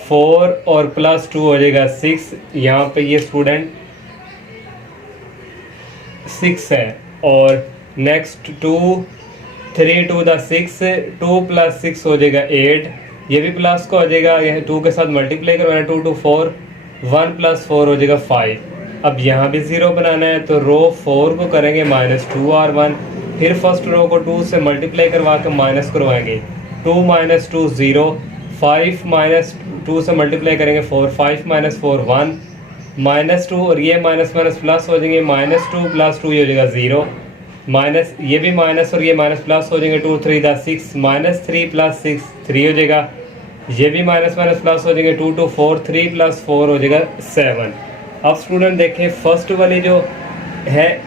4 और प्लस 2 हो जाएगा 6। यहाँ पे ये स्टूडेंट 6 है। और नेक्स्ट 2 3 टू द 6, 2 प्लस 6 हो जाएगा 8, ये भी प्लस का हो जाएगा, यह 2 के साथ मल्टीप्लाई करवाना, 2 2 4, 1 प्लस 4 हो जाएगा 5। अब यहाँ भी 0 बनाना है, तो रो 4 को करेंगे -2r1, फिर फर्स्ट रो को 2 से मल्टीप्लाई करवा कर माइनस करवाएंगे, 2 माइनस 2 0, 5 माइनस 2 से मल्टीप्लाई करेंगे 4, 5 माइनस 4 1, -2 और ये माइनस माइनस प्लस हो जाएंगे, -2 प्लस 2 ये हो जाएगा 0, माइनस ये भी माइनस और ये माइनस प्लस हो जाएंगे, 2 3 6, -3 प्लस 6 3 हो जाएगा, ये भी माइनस माइनस प्लस हो जाएंगे, 2 2 4, 3 प्लस 4 हो जाएगा 7। अब स्टूडेंट देखें फर्स्ट वाली जो है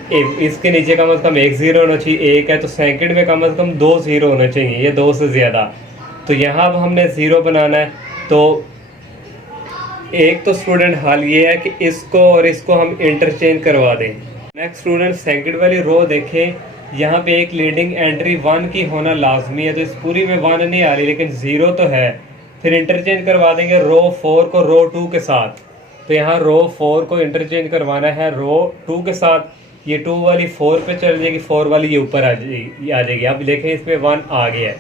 इसके नीचे कम से कम एक 0 होना चाहिए, एक है, तो सेकंड में कम से कम 2 0 होने चाहिए, ये 2 से ज़्यादा। तो यहाँ अब हमने 0 बनाना है, तो एक तो स्टूडेंट हाल ये है कि इसको और इसको हम इंटरचेंज करवा दें। नेक्स्ट स्टूडेंट सेकंड वाली रो देखें, यहाँ पे एक लीडिंग एंट्री 1 की होना लाजमी है, तो इस पूरी में 1 नहीं आ रही लेकिन 0 तो है। फिर इंटरचेंज करवा देंगे रो 4 को रो 2 के साथ, तो यहाँ रो 4 को इंटरचेंज करवाना है रो 2 के साथ, ये 2 वाली 4 पे चल जाएगी, 4 वाली ये ऊपर आ जाएगी। अब देखें इसमें 1 आ गया है।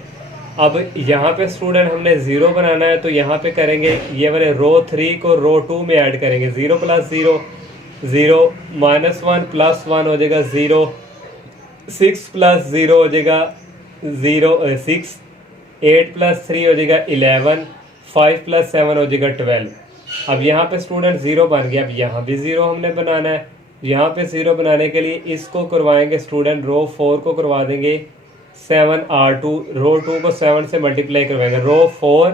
अब यहाँ पे स्टूडेंट हमने 0 बनाना है, तो यहाँ पे करेंगे ये वाले रो 3 को रो 2 में ऐड करेंगे, 0 प्लस 0 0, -1 प्लस 1 हो जाएगा 0, 6 प्लस 0 हो जाएगा 0 6, 8 प्लस 3 हो जाएगा 11, 5 प्लस 7 हो जाएगा 12। अब यहाँ पे स्टूडेंट 0 बन गया। अब यहाँ भी 0 हमने बनाना है, यहाँ पे 0 बनाने के लिए इसको करवाएंगे स्टूडेंट, रो 4 को करवा देंगे 7r2, रो 2 को 7 से मल्टीप्लाई करवाएंगे, रो 4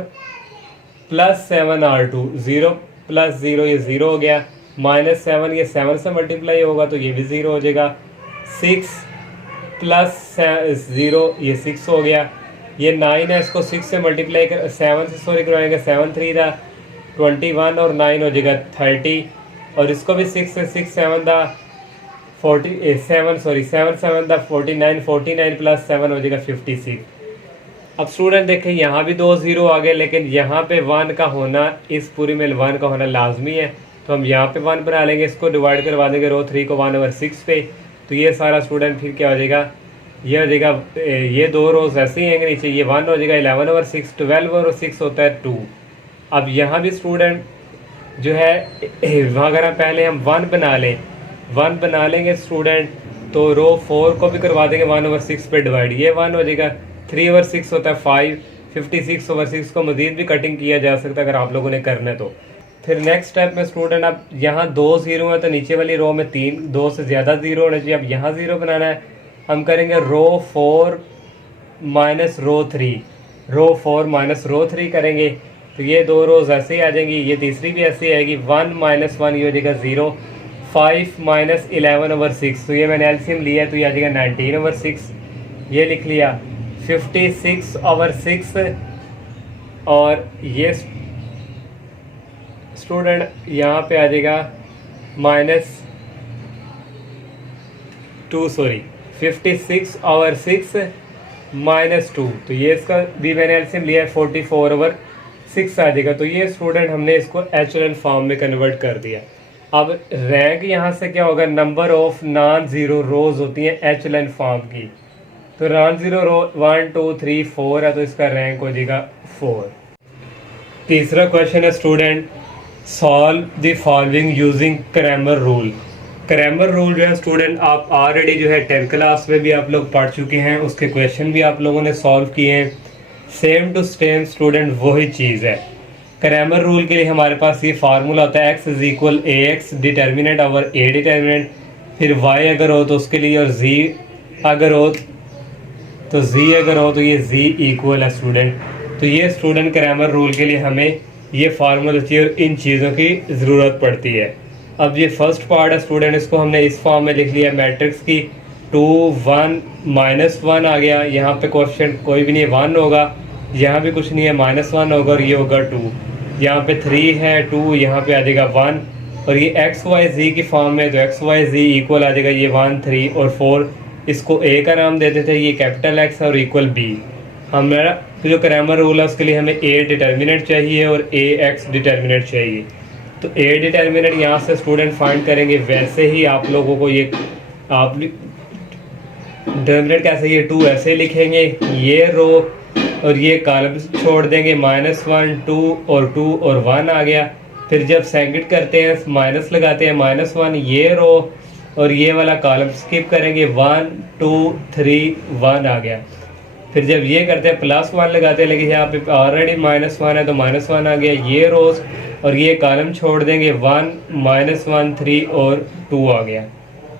प्लस 7r2, 0 प्लस 0 ये 0 हो गया, -7 ये 7 से मल्टीप्लाई होगा तो ये भी 0 हो जाएगा, 6 प्लस 0 ये 6 हो गया, ये 9 है, इसको 6 से मल्टीप्लाई कर 7 से सॉरी करवाएंगे, 7 3 था 21 और 9 हो जाएगा 30, और इसको भी 6 से 6 7 था 47 सॉरी 7 7 था 49, 49 प्लस 7 हो जाएगा 56। अब स्टूडेंट देखें यहाँ भी 2 0 आ गए, लेकिन यहाँ पे 1 का होना, इस पूरी में 1 का होना लाजमी है, तो हम यहाँ पे 1 बना लेंगे, इसको डिवाइड करवा देंगे रो 3 को 1/6 पे, तो ये सारा स्टूडेंट फिर क्या हो जाएगा, ये हो जाएगा, ये 2 रोज ऐसे ही आएंगे नीचे, ये 1 हो जाएगा 11/6, 12/6 होता है 2। अब यहाँ भी स्टूडेंट जो है वहाँ अगर हम पहले हम 1 बना लें, 1 बना लेंगे स्टूडेंट, तो रो 4 को भी करवा देंगे 1/6 पे डिवाइड, ये 1 हो जाएगा, 3/6 होता है 5, 56/6 को मजीद भी कटिंग किया जा सकता है अगर आप लोगों ने करना है तो। फिर नेक्स्ट स्टेप में स्टूडेंट अब यहाँ 2 0 है, तो नीचे वाली रो में 2 से ज़्यादा 0 होना चाहिए। अब यहाँ 0 बनाना है, हम करेंगे रो 4 माइनस रो 3, रो 4 माइनस रो 3 करेंगे, तो ये 2 रोज ऐसे ही आ जाएंगी, ये तीसरी भी ऐसे ही आएगी, 1 - 1 ये हो जाएगा 0, 5 - 11/6, तो ये मैंने एलसीएम लिया है तो ये आ जाएगा 19/6, ये लिख लिया, 56/6, और ये स्टूडेंट यहाँ पे आ जाएगा -2 सॉरी 56/6 -2, तो ये इसका भी मैंने एलसीएम लिया है 44/6 आ जाएगा। तो ये स्टूडेंट हमने इसको एचएलएन फॉर्म में कन्वर्ट कर दिया। अब रैंक यहाँ से क्या होगा, नंबर ऑफ नॉन ज़ीरो रोज होती हैं एचएलएन फॉर्म की, तो नॉन ज़ीरो रो 1 2 3 4 है, तो इसका रैंक हो जाएगा 4। तीसरा क्वेश्चन है student, solve the following using Cramer rule. Cramer rule जो है स्टूडेंट आप ऑलरेडी जो है 10th क्लास में भी आप लोग पढ़ चुके हैं, उसके क्वेश्चन भी आप लोगों ने सॉल्व किए हैं, सेम टू सेम स्टूडेंट वही चीज़ है। क्रैमर रूल के लिए हमारे पास ये फार्मूला होता है x = ax determinant over a determinant, फिर y अगर हो तो उसके लिए, और z अगर हो तो ये z इक्वल है स्टूडेंट। तो ये स्टूडेंट क्रैमर रूल के लिए हमें ये फार्मूला चाहिए और इन चीज़ों की ज़रूरत पड़ती है। अब ये फर्स्ट पार्ट है स्टूडेंट, इसको हमने इस फॉर्म में लिख लिया, मैट्रिक्स की 2 1 -1 आ गया, यहाँ पे कोएफिशिएंट कोई भी नहीं 1 होगा, यहाँ भी कुछ नहीं है, -1 होगा और ये होगा 2। यहाँ पे 3 है, 2 यहाँ पे आ जाएगा 1, और ये एक्स वाई जी की फॉर्म में, तो एक्स वाई जी इक्वल आ जाएगा ये 1 3 और 4। इसको ए का नाम देते थे, ये कैपिटल एक्स और इक्वल बी। हमारा जो क्रैमर रूल है उसके लिए हमें ए डिटर्मिनेंट चाहिए और ए एक्स डिटर्मिनेंट चाहिए। तो ए डिटर्मिनेंट यहाँ से स्टूडेंट फाइंड करेंगे, वैसे ही आप लोगों को ये आप डिटर्मिनेंट कैसे, ये 2 ऐसे लिखेंगे, ये रो और ये कॉलम छोड़ देंगे, -1 2 और 2 और 1 आ गया। फिर जब सेकंड करते हैं माइनस लगाते हैं, -1 ये रो और ये वाला कॉलम स्किप करेंगे, 1 2 3 1 आ गया। फिर जब ये करते हैं +1 लगाते हैं, लेकिन यहाँ पे ऑलरेडी -1 है तो -1 आ गया, ये रोज और ये कॉलम छोड़ देंगे, 1 -1 3 और 2 आ गया।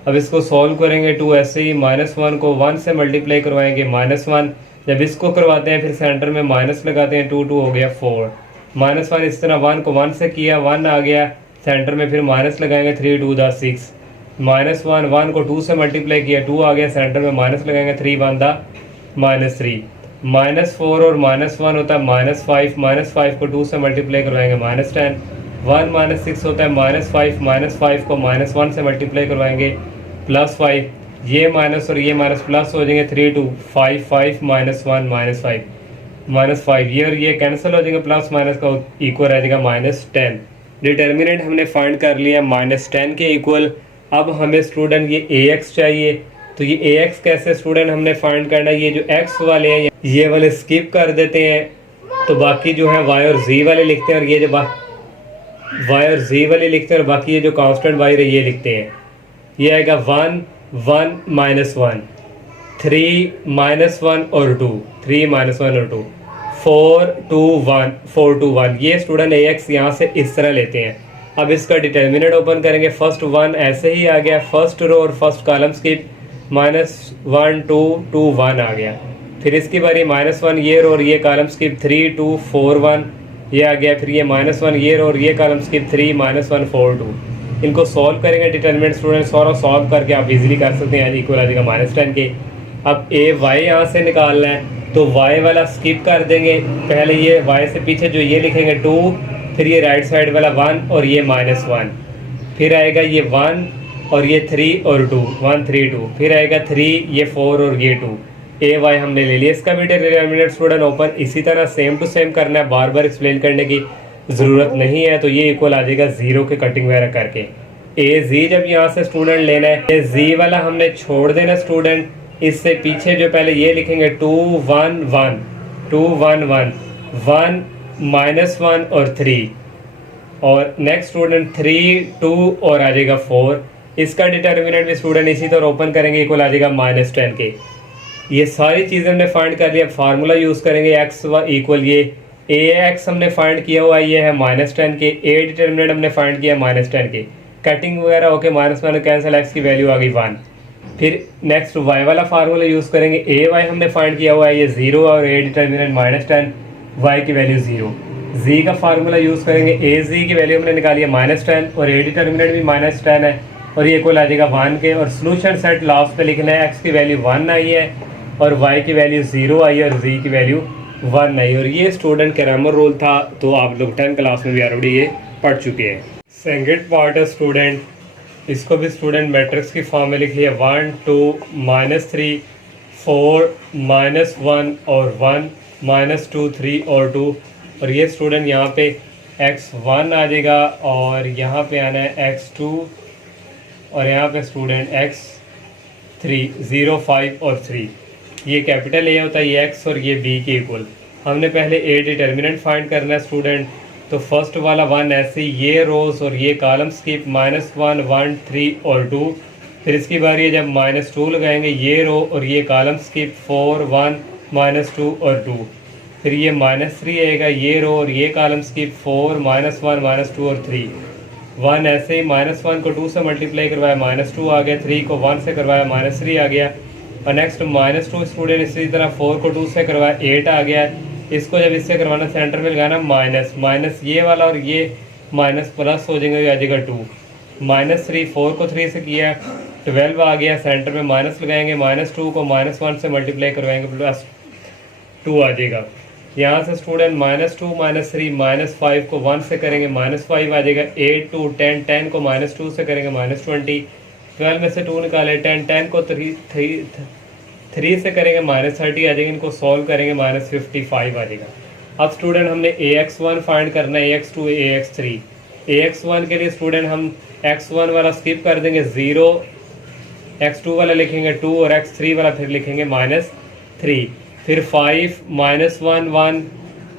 अब इसको सॉल्व करेंगे, 2 ऐसे ही -1 को 1 से मल्टीप्लाई करवाएंगे, -1 जब इसको करवाते हैं फिर सेंटर में माइनस लगाते हैं, 2 2 हो गया 4, -1 इस तरह 1 को 1 से किया, 1 आ गया, सेंटर में फिर माइनस लगाएंगे, 3 2 दा 6, -1 1 को 2 से मल्टीप्लाई किया, 2 आ गया, सेंटर में माइनस लगाएंगे, 3 1 दा -3, -4 और -1 होता है -5, -5 को 2 से मल्टीप्लाई करवाएंगे, -10, 1 -6 होता है -5, -5 को -1 से मल्टीप्लाई करवाएंगे, +5, ये माइनस और ये माइनस प्लस हो जाएंगे, 3 2 5 5 -1 -5 ये और ये कैंसिल हो जाएंगे, प्लस माइनस का इक्वल रह जाएगा -10। डिटर्मिनेंट हमने फाइंड कर लिया -10 के इक्वल। अब हमें स्टूडेंट ये ax चाहिए, तो ये ax कैसे स्टूडेंट हमने फाइंड करना है, ये जो x वाले हैं ये वाले स्किप कर देते हैं, तो बाकी जो है y और z वाले लिखते हैं, और ये जो y और z वाले लिखते हैं, और बाकी ये जो कांस्टेंट y है ये लिखते हैं। ये आएगा 1 1 -1, 3 -1 और 2, 3 -1 और 2, 4 2 1, 4 2 1। ये स्टूडेंट ax यहाँ से इस तरह लेते हैं। अब इसका डिटर्मिनेंट ओपन करेंगे, फर्स्ट 1 ऐसे ही आ गया, फर्स्ट रो और फर्स्ट कॉलम स्किप, -1 2 2 1 आ गया। फिर इसकी बारी -1 ये रो और ये कॉलम स्किप, 3 2 4 1 ये आ गया। फिर ये -1 ये रो और ये कॉलम स्किप, 3 -1 4 2। इनको सॉल्व करेंगे डिटर्मिनेंट स्टूडेंट, सॉल्व करके आप इजीली कर सकते हैं, इक्वल आ जाएगा -10 के। अब ए वाई यहाँ से निकालना है, तो वाई वाला स्किप कर देंगे, पहले ये वाई से पीछे जो ये लिखेंगे 2, फिर ये राइट साइड वाला 1 और ये -1, फिर आएगा ये 1 और ये 3 और 2, 1 3 2, फिर आएगा 3 ये 4 और ये 2। ए वाई हमने ले लिया। इसका भी डिटर्मिनेंट स्टूडेंट ओपन इसी तरह सेम टू सेम करना है, बार बार एक्सप्लेन करने की ज़रूरत नहीं है। तो ये इक्वल आ जाएगा 0 के कटिंग वगैरह करके। ए जी जब यहाँ से स्टूडेंट लेना है, ए जी वाला हमने छोड़ देना स्टूडेंट, इससे पीछे जो पहले ये लिखेंगे 2 1 1 2 1 1 1 -1 और 3, और नेक्स्ट स्टूडेंट 3 2 और आ जाएगा 4। इसका डिटर्मिनेंट भी स्टूडेंट इसी तरह ओपन करेंगे, इक्वल आ जाएगा -10 के। ये सारी चीज़ें हमने फाइंड कर लिया। फार्मूला यूज़ करेंगे एक्स इक्वल ये ए एक्स हमने फाइंड किया हुआ ये है -10 के, ए डिटर्मिनेंट हमने फाइंड किया -10 के, कटिंग वगैरह होके -1 कैंसिल, एक्स की वैल्यू आ गई 1। फिर नेक्स्ट वाई वाला फार्मूला यूज़ करेंगे, ए वाई हमने फाइंड किया हुआ है ये 0 और ए डिटर्मिनेंट -10, वाई की वैल्यू 0। जी का फार्मूला यूज़ करेंगे, ए जी की वैल्यू हमने निकाली है -10 और ए डिटर्मिनेंट भी -10 है, और ये इक्वल आ जाएगा 1 के। और सोल्यूशन सेट लास्ट पे लिखना है, एक्स की वैल्यू 1 आई है और वाई की वैल्यू 0 आई है और जी की वैल्यू 1 आई। और ये स्टूडेंट क्रैमर रूल था, तो आप लोग 10 क्लास में भी ऑलरेडी ये पढ़ चुके हैं। सेकंड पार्ट है स्टूडेंट, इसको भी स्टूडेंट मैट्रिक्स की फॉर्म में लिखिए, 1 2 -3 4 -1 और 1 -2 3 और 2। और ये स्टूडेंट यहाँ पे x1 आ जाएगा और यहाँ पे आना है x2 और यहाँ पे स्टूडेंट x3 0 5 और 3। ये कैपिटल ए होता है, ये x और ये b के इक्वल। हमने पहले ए डिटर्मिनेंट फाइंड करना है स्टूडेंट, तो फर्स्ट वाला 1 ऐसे ये रोज और ये कॉलम स्किप, -1 1 3 और 2। फिर इसकी बारी है जब -2 लगाएंगे, ये रो और ये कॉलम स्किप, 4 1 -2 और 2। फिर ये -3 आएगा, ये रो और ये कॉलम स्किप, 4 -1 -2 और 3। 1 ऐसे ही -1 को 2 से मल्टीप्लाई करवाया, -2 आ गया, 3 को 1 से करवाया, -3 आ गया। और नेक्स्ट -2 स्टूडेंट इसी तरह 4 को 2 से करवाया, 8 आ गया। इसको जब इससे करवाना सेंटर में लगाना माइनस ये वाला और ये माइनस प्लस हो जाएगा, आ जाएगा 2। -3 4 को 3 से किया, 12 आ गया, सेंटर में माइनस लगाएंगे, -2 को -1 से मल्टीप्लाई करवाएंगे, +2 आ जाएगा। यहाँ से स्टूडेंट -2 -3 -5 को 1 से करेंगे -5 आ जाएगा। 8 2 10 10 को -2 से करेंगे -20। 12 में से 2 निकाले 10 10 को 3 से करेंगे -30 आ जाएगा। इनको सॉल्व करेंगे -55 आ जाएगा। अब स्टूडेंट हमने AX1 फाइंड करना है, AX2 AX3। AX1 के लिए स्टूडेंट हम X1 वाला स्किप कर देंगे 0, X2 वाला लिखेंगे 2 और X3 वाला फिर लिखेंगे -3, फिर 5 -1 1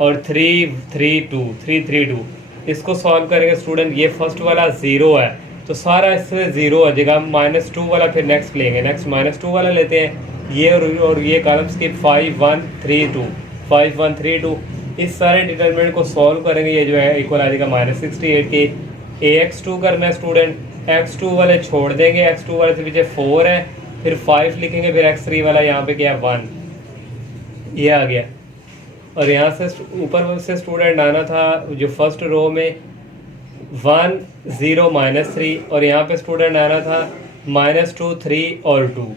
और 3 3 2 3 3 2। इसको सॉल्व करेंगे स्टूडेंट। ये फर्स्ट वाला 0 है तो सारा इससे 0 आ जाएगा। -2 वाला फिर नेक्स्ट लेंगे, नेक्स्ट -2 वाला लेते हैं। ये और ये कॉलम स्किप 5 1 3 2 5 1 3 2। इस सारे डिटरमिनेंट को सॉल्व करेंगे, ये जो है इक्वल आ जाएगा -68 के। AX2 करना है स्टूडेंट, X2 वाले छोड़ देंगे, X2 वाले से पीछे 4 है, फिर 5 लिखेंगे, फिर X3 वाला यहाँ पे क्या है 1, ये आ गया। और यहाँ से ऊपर से स्टूडेंट आना था जो फर्स्ट रो में 1 0 -3 और यहाँ पे स्टूडेंट आना था -2 3 और 2।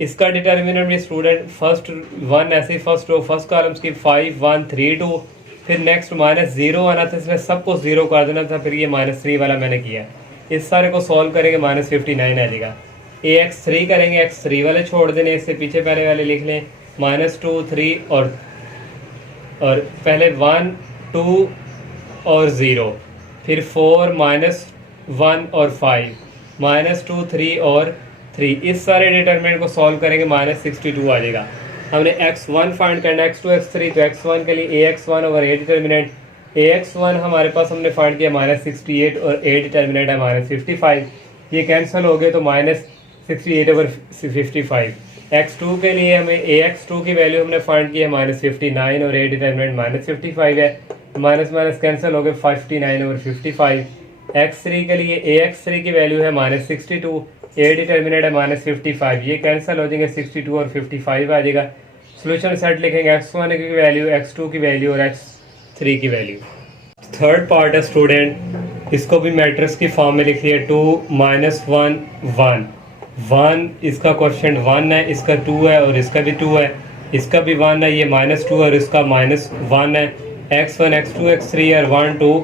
इसका डिटर्मिनेंट भी स्टूडेंट फर्स्ट 1 ऐसे फर्स्ट रो फर्स्ट कॉलम्स की 5 1 3 2, फिर नेक्स्ट -0 आना था, इसमें सबको 0 कर देना था, फिर ये -3 वाला मैंने किया। इस सारे को सॉल्व करेंगे -59 आ जाएगा। AX3 करेंगे, X3 वाले छोड़ देने, इससे पीछे पहले वाले लिख लें -2 3 और पहले 1 2 और 0, फिर 4 -1 और 5 -2 3 और 3। इस सारे डिटरमिनेंट को सॉल्व करेंगे -62 आ जाएगा। हमने X1 फाइंड करना है, X2 X3। तो X1 के लिए AX1 over A determinant, AX1 हमारे पास हमने फाइंड किया -68 और A डिटरमिनेंट है -55। ये कैंसिल हो गए तो -68 ओवर 55। X2 के लिए हमें AX2 की वैल्यू हमने फाइंड की है -59 और A डिटरमिनेंट -55 है, माइनस माइनस कैंसिल हो गए 59 ओवर 55। X3 के लिए AX3 की वैल्यू है -62, A डिटरमिनेंट है -55, ये कैंसिल हो जाएंगे, 62 और 55 आ जाएगा। सोल्यूशन सेट लिखेंगे X1 की वैल्यू, X2 की वैल्यू और X3 की वैल्यू। थर्ड पार्ट है स्टूडेंट, इसको भी मैट्रिक्स की फॉर्म में लिखिए 2 -1 1 1। इसका क्वेश्चन 1 है, इसका 2 है और इसका भी 2 है, इसका भी 1 है, ये -2 और इसका -1 है। X1 X2 X3 और 1 2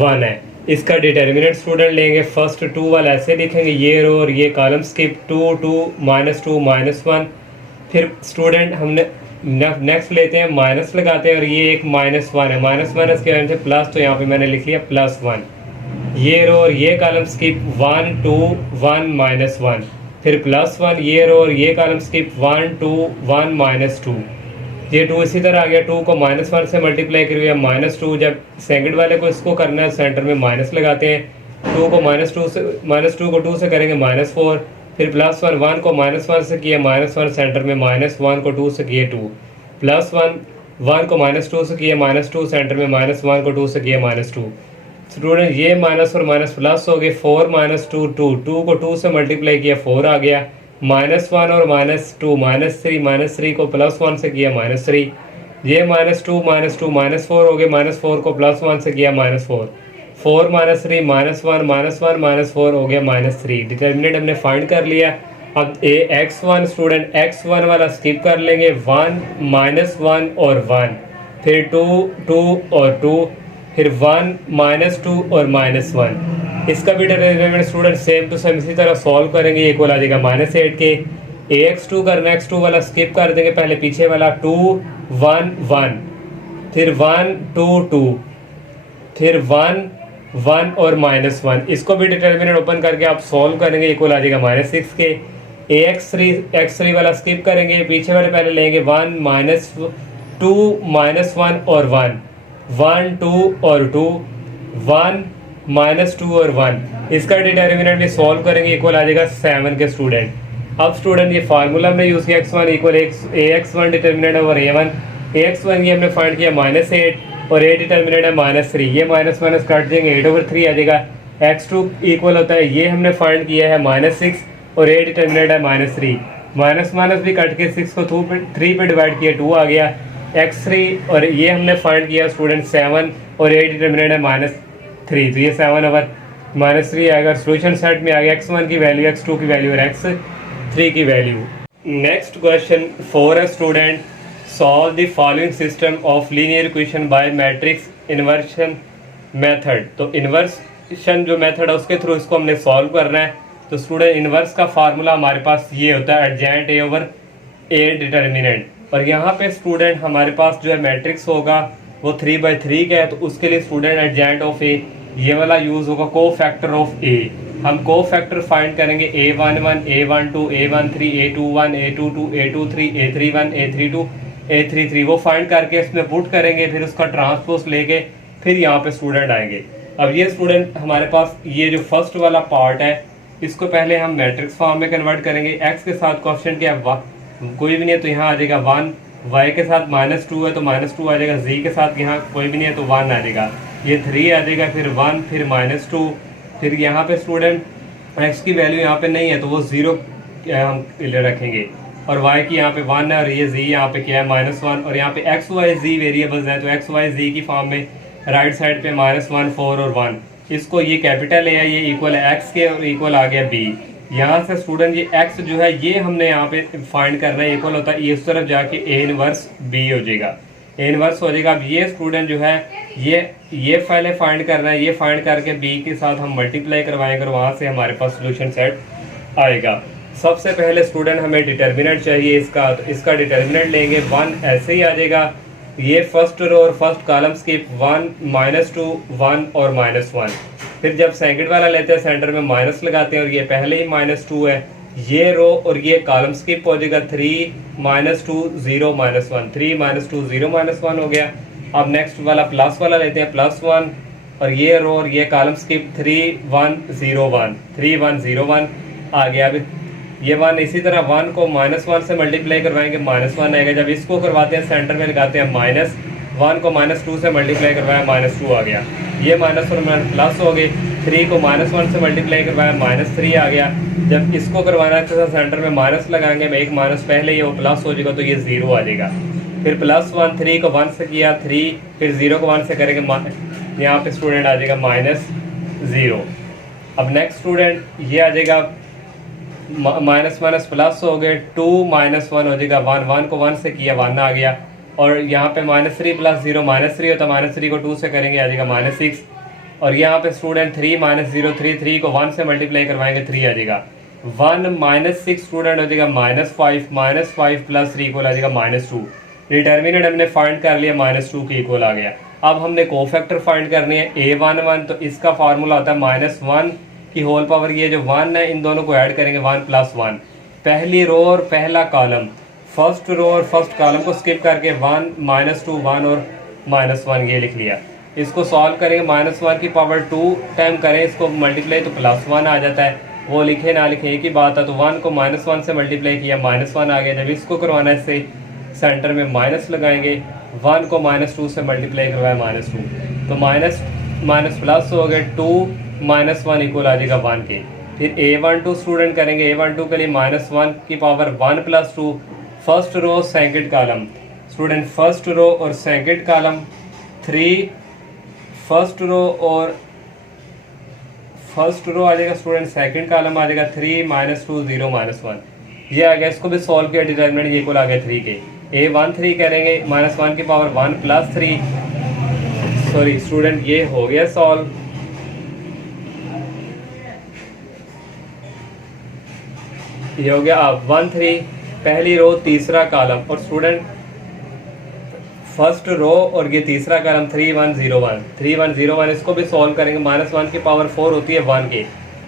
1 है। इसका डिटर्मिनेंट स्टूडेंट लेंगे, फर्स्ट 2 वाला ऐसे लिखेंगे, ये रो और ये कॉलम स्किप 2 2 -2 -1। फिर स्टूडेंट हमने नेक्स्ट लेते हैं, माइनस लगाते हैं और ये एक -1 है, माइनस माइनस के वजह से प्लस, तो यहाँ पे मैंने लिख लिया +1। ये रो और ये कॉलम स्किप 1 2 1 -1, फिर +1, ये रो और ये कॉलम स्किप 1 2 1 -2। ये 2 इसी तरह आ गया, 2 को -1 से मल्टीप्लाई करिए -2। जब सेकंड वाले को इसको करना है सेंटर में माइनस लगाते हैं, 2 को -2 को 2 से करेंगे -4, फिर +1 1 को -1 से किया -1 सेंटर में, -1 को 2 से किए 2, +1 1 को -2 से किया -2 सेंटर में, -1 को 2 से किया -2। स्टूडेंट ये माइनस और माइनस प्लस हो गए, 4 -2 2, 2 को 2 से मल्टीप्लाई किया 4 आ गया, -1 और -2 -3 को +1 से किया -3, ये -2 -4 हो गए, -4 को +1 से किया -4, 4 -3 -1 -4 हो गया -3। डिटर्मिनेंट हमने फाइंड कर लिया। अब X1 स्टूडेंट X1 वाला स्किप कर लेंगे, 1 -1 और 1, फिर 2 2 और 2, फिर 1 -2 और -1। इसका भी determinant student same to same इसी तरह सॉल्व करेंगे, इक्वल आ जाएगा -8 के। AX2 करना, X2 वाला स्किप कर देंगे, पहले पीछे वाला 2 1 1, फिर 1 2 2, फिर 1 1 और -1। इसको भी डिटरमिनेंट ओपन करके आप सॉल्व करेंगे, इक्वल आ जाएगा -6 के। X3 वाला स्किप करेंगे, पीछे वाले पहले लेंगे 1 -2 -1 और 1 1 2 और 2 1 -2 और 1। इसका डिटर्मिनेंट भी सॉल्व करेंगे, इक्वल आ जाएगा 7 के स्टूडेंट। अब स्टूडेंट ये फार्मूला हमने यूज़ किया, X1 equal AX1 determinant over A1। AX1 ये हमने फाइंड किया -8 और A डिटर्मिनेंट है -3, ये माइनस माइनस काट देंगे, 8/3 आ जाएगा। X2 इक्वल होता है, ये हमने फाइंड किया है -6 और A डिटर्मिनेंट है -3, माइनस माइनस भी कट के 6 को 3 पे डिवाइड किया 2 आ गया। X3 और ये हमने फाइंड किया स्टूडेंट 7 और A डिटर्मिनेंट है -3, तो ये 7 ओवर -3 आएगा। सोल्यूशन सेट में आ गया X1 की वैल्यू, X2 की वैल्यू और X3 की वैल्यू। नेक्स्ट क्वेश्चन 4 है student, solve the following system of linear equation by matrix inversion method. तो इन्वर्शन जो मेथड है उसके थ्रू इसको हमने सॉल्व करना है। तो स्टूडेंट इन्वर्स का फार्मूला हमारे पास ये होता है एडजेंट ए ओवर ए डिटर्मिनेंट, और यहाँ पे स्टूडेंट हमारे पास जो है मैट्रिक्स होगा वो 3/3 का है। तो उसके लिए स्टूडेंट एडजेंट ऑफ ए ये वाला यूज होगा को फैक्टर ऑफ ए। हम को फैक्टर फाइंड करेंगे A11 A12 A13 A21 A22 A23 A31 A32 A33, वो फाइंड करके इसमें पुट करेंगे, फिर उसका ट्रांसपोज लेके फिर यहाँ पे स्टूडेंट आएंगे। अब ये स्टूडेंट हमारे पास ये जो फर्स्ट वाला पार्ट है इसको पहले हम मैट्रिक्स फॉर्म में कन्वर्ट करेंगे। एक्स के साथ क्वेश्चन क्या कोई भी नहीं है तो यहाँ आ जाएगा 1, वाई के साथ -2 है तो -2 आ जाएगा, जी के साथ यहाँ कोई भी नहीं है तो 1 आ जाएगा, ये 3 आ जाएगा, फिर 1, फिर -2, फिर यहाँ पे स्टूडेंट एक्स की वैल्यू यहाँ पे नहीं है तो वो 0 हम रखेंगे, और y की यहाँ पे 1 है, और ये z यहाँ पे क्या है -1, और यहाँ पे x y z वेरिएबल्स हैं तो x y z की फॉर्म में राइट साइड पे -1 4 और 1, इसको ये कैपिटल है ये इक्वल है x के और इक्वल आ गया b। यहाँ से स्टूडेंट ये x जो है ये हमने यहाँ पे फाइंड करना है, इक्वल होता है ये इस तरफ जाके a इनवर्स b हो जाएगा, a इनवर्स हो जाएगा। अब ये स्टूडेंट जो है ये पहले फाइंड करना है, ये फाइंड करके b के साथ हम मल्टीप्लाई करवाएंगे और वहाँ से हमारे पास सोल्यूशन सेट आएगा। सबसे पहले स्टूडेंट हमें डिटर्मिनेंट चाहिए इसका, तो इसका डिटर्मिनेंट लेंगे 1 ऐसे ही आ जाएगा, ये फर्स्ट रो और फर्स्ट कॉलम स्किप 1 -2 1 और -1, फिर जब सेकंड वाला लेते हैं सेंटर में माइनस लगाते हैं और ये पहले ही -2 है, ये रो और ये कॉलम स्किप हो जाएगा 3 -2 0 -1, 3 -2 0 -1 हो गया। अब नेक्स्ट वाला प्लस वाला लेते हैं +1, और ये रो और ये कॉलम स्किप 3 1 0 1 3 1 0 1 आ गया। अब ये 1 इसी तरह 1 को -1 से मल्टीप्लाई करवाएंगे -1 आएगा, जब इसको करवाते हैं सेंटर में लगाते हैं -1 को -2 से मल्टीप्लाई करवाया -2 आ गया, ये माइनस और प्लस हो गए, 3 को -1 से मल्टीप्लाई करवाया -3 आ गया, जब इसको करवाना है तो सेंटर में माइनस लगाएंगे, एक माइनस पहले ये वो प्लस हो जाएगा तो ये 0 आ जाएगा, फिर +1 3 को 1 से किया 3, फिर 0 को 1 से करेंगे, यहाँ पे स्टूडेंट आ जाएगा -0। अब नेक्स्ट स्टूडेंट ये आ जाएगा माइनस प्लस हो गए, 2 -1 हो जाएगा, 1 को 1 से किया 1 आ गया, और यहाँ पे -3 + 0 -3 होता है, -3 को 2 से करेंगे आ जाएगा -6, और यहाँ पे स्टूडेंट 3 -0 3 को 1 से मल्टीप्लाई करवाएंगे 3 आ जाएगा, 1 -6 स्टूडेंट हो जाएगा -5 + 3 इक्वल आ जाएगा -2। डिटर्मिनेंट हमने फाइंड कर लिया -2 के इक्वल आ गया। अब हमने कोफैक्टर फाइंड करनी है A11, तो इसका फार्मूला होता है -1 की होल पावर, ये जो 1 है इन दोनों को ऐड करेंगे 1 + 1, पहली रो और पहला कॉलम, फर्स्ट रो और फर्स्ट कॉलम को स्किप करके 1 -2 1 और -1 ये लिख लिया। इसको सॉल्व करेंगे, -1 की पावर 2 टाइम करें इसको मल्टीप्लाई तो +1 आ जाता है, वो लिखे ना लिखे एक ही बात है। तो 1 को -1 से मल्टीप्लाई किया -1 आ गया, जब इसको करवाना है इससे सेंटर में माइनस लगाएंगे, 1 को -2 से मल्टीप्लाई करवाया -2, तो माइनस प्लस हो गए, 2 -1 इक्वल आ जाएगा 1 के। फिर A12 स्टूडेंट करेंगे, A12 के लिए -1 की power 1 + 2, first row second column, student first row और सेकंड कॉलम 3, फर्स्ट रो और फर्स्ट रो आ जाएगा स्टूडेंट, सेकंड कॉलम आ जाएगा 3 -2 0 -1, ये आ गया। इसको भी सॉल्व किया, डिटरमिनेंट ये इक्वल आ गया 3 के। A13 करेंगे, -1 की पावर 1 + 3, सॉरी स्टूडेंट ये हो गया सॉल्व। ये हो गया अब 1 3 पहली रो तीसरा कॉलम, और स्टूडेंट फर्स्ट रो और ये तीसरा कॉलम 3 1 0 1 3 1 0 1, इसको भी सॉल्व करेंगे, -1 की पावर 4 होती है 1 के,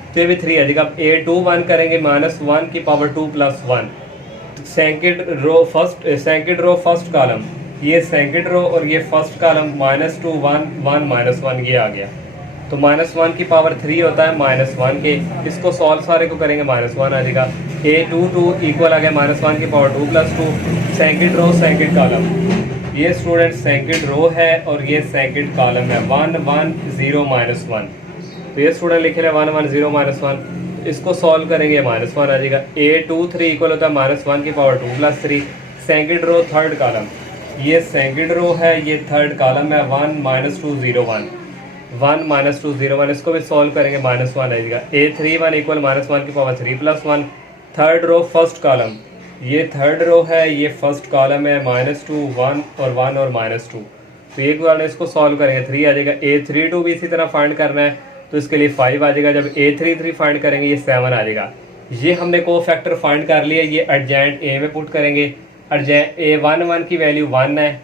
तो ये भी 3 आ जाएगा। A21 करेंगे, -1 की power 2 + 1, second row first column, ये सेकंड रो और ये फर्स्ट कॉलम -2 1 1 -1 ये आ गया, तो -1 की पावर 3 होता है -1 के, इसको सॉल्व सारे को करेंगे -1 आ जाएगा। A22 इक्वल आ गया -1 की power 2 + 2, second row second column, ये स्टूडेंट सेकंड रो है और ये सेकंड कॉलम है 1 1 0 -1, तो ये स्टूडेंट लिखे रहे 1 1 0 -1, इसको सॉल्व करेंगे -1 आ जाएगा। A23 इक्वल होता है -1 की power 2 + 3, second row third column, ये सेकंड रो है ये थर्ड कॉलम है 1 -2 0 1 1 -2 0 1, इसको भी सॉल्व करेंगे -1 आ जाएगा। A31 इक्वल -1 की power 3 + 1, third row first column, ये थर्ड रो है, ये फर्स्ट कॉलम है, -2 1 और 1 और -2। तो एक बार इसको सॉल्व करेंगे 3 आ जाएगा। A32 भी इसी तरह फाइंड करना है तो इसके लिए 5 आ जाएगा। जब A33 फाइंड करेंगे ये 7 आ जाएगा। ये हमने को फैक्टर फाइंड कर लिया। ये एडजेंट A में पुट करेंगे। एडजेंट A11 की वैल्यू 1 है,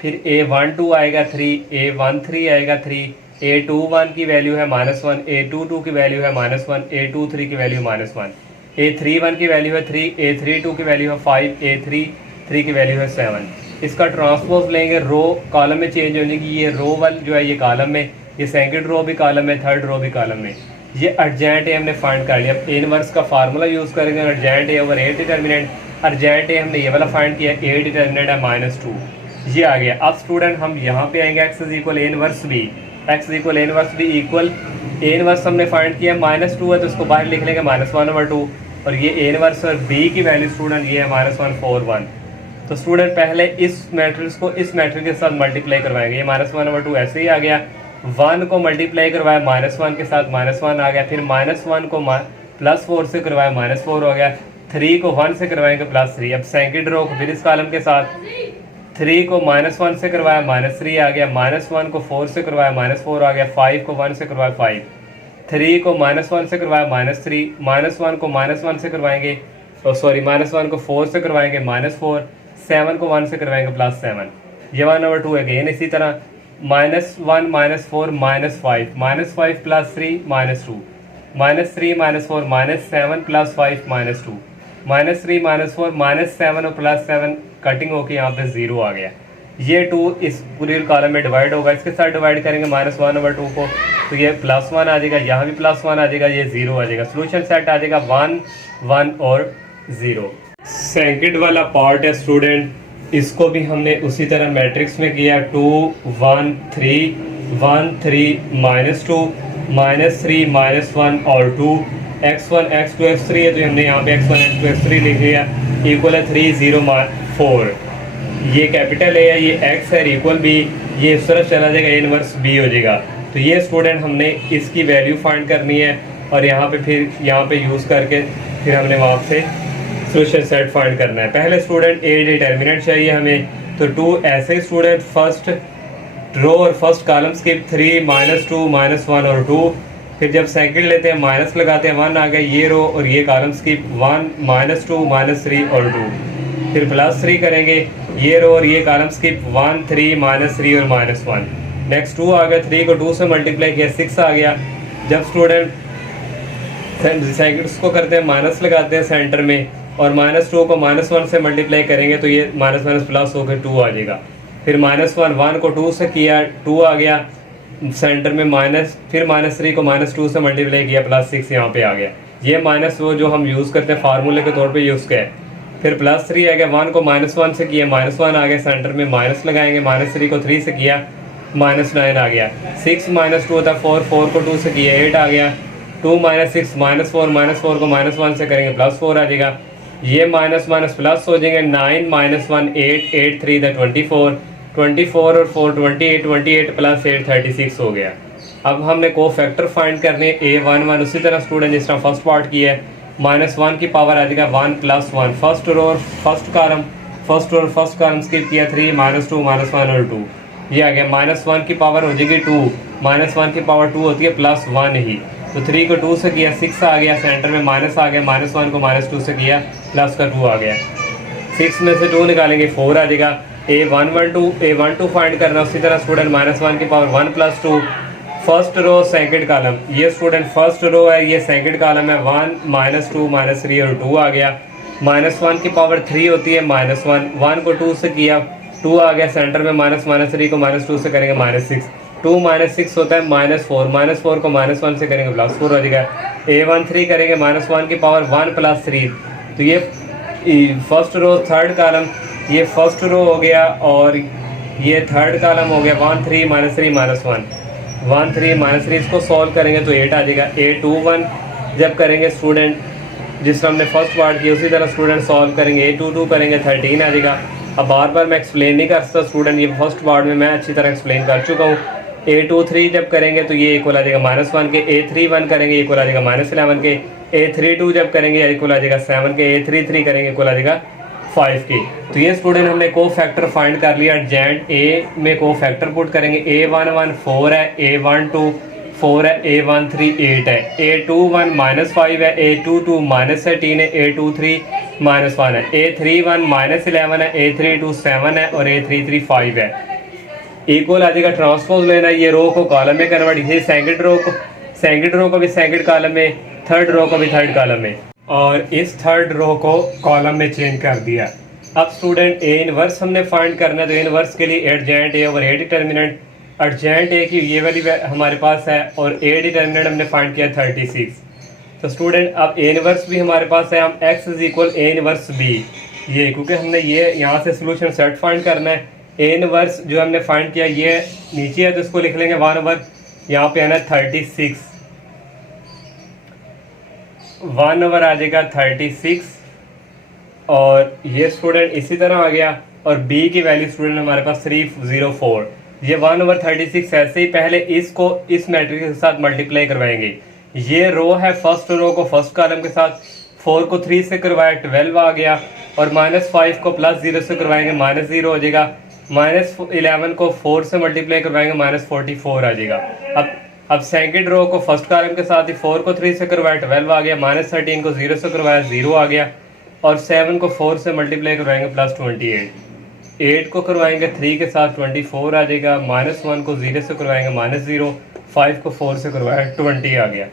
फिर A12 आएगा 3, A13 आएगा 3, A21 की वैल्यू है -1, A22 की वैल्यू है -1, A23 की वैल्यू -1, A31 की वैल्यू है 3, A32 की वैल्यू है 5, A33 की वैल्यू है 7। इसका ट्रांसपोज लेंगे, रो कॉलम में चेंज हो जाएगी। ये रो वन जो है ये कॉलम में, ये सेकंड रो भी कॉलम में, थर्ड रो भी कॉलम में। ये अर्जेंट ए हमने फाइंड कर लिया। अब इनवर्स का फार्मूला यूज़ करेंगे, adjoint A over A determinant. Adjoint A हमने ये वाला फाइंड किया, ए डिटर्मिनेंट है -2, ये आ गया। अब स्टूडेंट हम यहाँ पे आएंगे x is equal inverse B, x equal inverse B equal inverse हमने फाइंड किया -2 है तो उसको बाहर लिख लेंगे -1/2। और ये इनवर्स और बी की वैल्यू स्टूडेंट ये है -141। तो स्टूडेंट पहले इस मैट्रिक्स को इस मैट्रिक्स के साथ मल्टीप्लाई करवाएंगे। ये -1/2 ऐसे ही आ गया। 1 को मल्टीप्लाई करवाया -1 के साथ, -1 आ गया। फिर -1 को +4 से करवाया, -4 हो गया। 3 को 1 से करवाएंगे +3। अब सेकंड रो को फिर इस कॉलम के साथ 3 को -1 से करवाया, -3 आ गया। -1 को 4 से करवाया, -4 आ गया। 5 को 1 से करवाया 5, 3 को -1 से करवाया -3, -1 को -1 से करवाएंगे, सॉरी -1 को 4 से करवाएंगे -4, 7 को 1 से करवाएंगे +7। ये 1/2 अगेन इसी तरह -1 -4 -5, -5 + 3 -2, -3 -4 -7 + 5 -2, -3 -4 -7 और +7 कटिंग होके यहाँ पे 0 आ गया। ये 2 इस पूरे कॉलम में डिवाइड होगा, इसके साथ डिवाइड करेंगे -1/2 को तो ये +1 आ जाएगा, यहाँ भी +1 आ जाएगा, ये 0 आ जाएगा। सोल्यूशन सेट आ जाएगा 1 1 और 0। सेकंड वाला पार्ट है स्टूडेंट, इसको भी हमने उसी तरह मैट्रिक्स में किया। 2 1 3 1 3 -2 -3 -1 और 2, x1 x2 x3 है तो हमने यहाँ पे x1 x2 x3 लिख लिया। इक्वल है 3 0 4। ये कैपिटल है, ये x है, इक्वल b, ये इस तरफ चला जाएगा, इनवर्स b हो जाएगा। तो ये स्टूडेंट हमने इसकी वैल्यू फाइंड करनी है और यहाँ पे फिर यहाँ पे यूज़ करके फिर हमने वहाँ से सोल्यूशन सेट फाइंड करना है। पहले स्टूडेंट ए डिटर्मिनेंट चाहिए हमें, तो 2 ऐसे स्टूडेंट फर्स्ट रो और फर्स्ट कॉलम स्किप 3 -2 -1 और 2। फिर जब सेकंड लेते हैं माइनस लगाते हैं, 1 आ गया। ये रो और ये कॉलम स्किप 1 -2 -3 और 2। फिर +3 करेंगे, ये रो और ये कॉलम स्किप 1 3 -3 और -1। नेक्स्ट 2 आ गया, 3 को 2 से मल्टीप्लाई किया 6 आ गया। जब स्टूडेंट सेकंड्स को करते हैं माइनस लगाते हैं सेंटर में और -2 को -1 से मल्टीप्लाई करेंगे तो ये माइनस प्लस होकर 2 आ जाएगा। फिर -1 1 को 2 से किया 2 आ गया सेंटर में माइनस, फिर -3 को -2 से मल्टीप्लाई किया +6 यहाँ पे आ गया। ये माइनस वो जो हम यूज़ करते हैं फार्मूले के तौर पे यूज़ किया। फिर +3 आ गया, 1 को -1 से किया -1 आ गया सेंटर में, माइनस लगाएंगे, -3 को 3 से किया -9 आ गया। 6 -2 होता 4, 4 को 2 से किया 8 आ गया। 2 -6 -4 को -1 से करेंगे +4 आ जाएगा। ये माइनस माइनस प्लस हो जाएंगे। 9 -1 8 8 3 24 24 और 4 28 28 + 8 36 हो गया। अब हमने को फैक्टर फाइंड करने A11 उसी तरह स्टूडेंट जिस तरह फर्स्ट पार्ट की है, -1 की पावर आ जाएगा 1 + 1। फर्स्ट रो और फर्स्ट कॉलम स्किप किया 3 -2 -1 और 2, ये आ गया। -1 की पावर हो जाएगी 2, -1 की पावर 2 होती है +1 ही, तो 3 को 2 से किया 6 आ गया, सेंटर में माइनस आ गया, -1 को -2 से किया प्लस का 2 आ गया। 6 में से 2 निकालेंगे 4 आ जाएगा। A12 फाइंड करना उसी तरह स्टूडेंट, -1 की power 1 + 2। First row second column, ये स्टूडेंट फर्स्ट रो है, ये सेकंड कॉलम है। 1 -2 -3 और 2 आ गया। -1 की पावर 3 होती है -1, 1 को 2 से किया 2 आ गया, सेंटर में -3 को -2 से करेंगे -6, 2 -6 होता है -4, -4 को -1 से करेंगे +4 हो जाएगा। A13 करेंगे -1 की पावर 1 + 3, तो ये फर्स्ट रो थर्ड कॉलम, ये फर्स्ट रो हो गया और ये थर्ड कॉलम हो गया। 1 3 -3 -1 1 3 -3, इसको सॉल्व करेंगे तो 8 आ जाएगा। A21 जब करेंगे स्टूडेंट जिस तरह हमने फर्स्ट पार्ट किया उसी तरह स्टूडेंट सॉल्व करेंगे। A22 करेंगे 13 आ जाएगा। अब बार बार मैं एक्सप्लेन नहीं कर सकता स्टूडेंट, ये फर्स्ट पार्ट में मैं अच्छी तरह एक्सप्लेन कर चुका हूँ। A23 जब करेंगे तो ये इक्वल आ जाएगा -1 के। A31 करेंगे इक्वल आ जाएगा -11 के। A32 जब करेंगे इक्वल आ जाएगा 7 के। A33 करेंगे इक्वल आ जाएगा 5 की। तो ये स्टूडेंट हमने को फैक्टर फाइंड कर लिया। एडजेंट ए में को फैक्टर पुट करेंगे। A11 4 है, A12 4 है, A13 8 है, A21 -5 है, A22 -13 है, A23 -1 है, A31 -11 है, A32 7 है और A33 5 है। इक्वल आ जाएगा, ट्रांसपोज लेना है, ये रो को कॉलम में कन्वर्ट, ये सेकंड रो को भी सेकंड कॉलम में, थर्ड रो को भी थर्ड कॉलम में, और इस थर्ड रो को कॉलम में चेंज कर दिया। अब स्टूडेंट ए इनवर्स हमने फाइंड करना है, तो इनवर्स के लिए एडजेंट ए ओवर ए डिटर्मिनेंट, एडजेंट ए की ये वाली हमारे पास है और ए डिटर्मिनेंट हमने फाइंड किया 36। तो स्टूडेंट अब ए इनवर्स भी हमारे पास है, हम x is equal A inverse B, ये क्योंकि हमने ये यहाँ से सोल्यूशन सेट फाइंड करना है। ए इनवर्स जो हमने फाइंड किया ये नीचे है, तो इसको लिख लेंगे 1 ओवर, यहाँ पे आना 36, 1 ओवर आ जाएगा 36, और ये स्टूडेंट इसी तरह आ गया। और b की वैल्यू स्टूडेंट हमारे पास 304, ये 1 ओवर 36 ऐसे ही पहले इसको इस मैट्रिक्स के साथ मल्टीप्लाई करवाएंगे। ये रो है, फर्स्ट रो को फर्स्ट कॉलम के साथ, 4 को 3 से करवाया 12 आ गया, और -5 को +0 से करवाएंगे -0 हो जाएगा, -11 को 4 से मल्टीप्लाई करवाएंगे -44 आ जाएगा। अब सेकंड रो को फर्स्ट कॉलम के साथ ही 4 को 3 से करवाया 12 आ गया, -13 को 0 से करवाया 0 आ गया, और 7 को 4 से मल्टीप्लाई करवाएंगे +28, 8 को करवाएंगे 3 के साथ 24 आ जाएगा, -1 को 0 से करवाएंगे -0, 5 को 4 से करवाया 20 आ गया।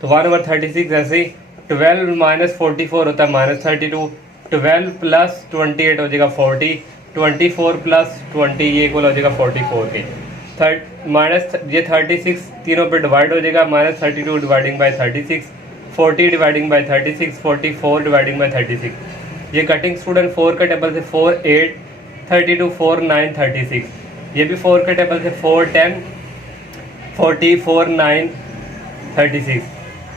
तो 1 ओवर 36 ऐसे ही 12 -44 होता है -32, 12 + 28 हो जाएगा 40, 24 + 20 ये इक्वल हो जाएगा 44 के। ये 36 तीनों पे डिवाइड हो जाएगा, -32 dividing by 36, 40 dividing by 36, 44 dividing by 36। ये कटिंग स्टूडेंट 4 के टेबल से 4 8 32 4 9 36, ये भी 4 के टेबल से 4 10 40 4 9 36।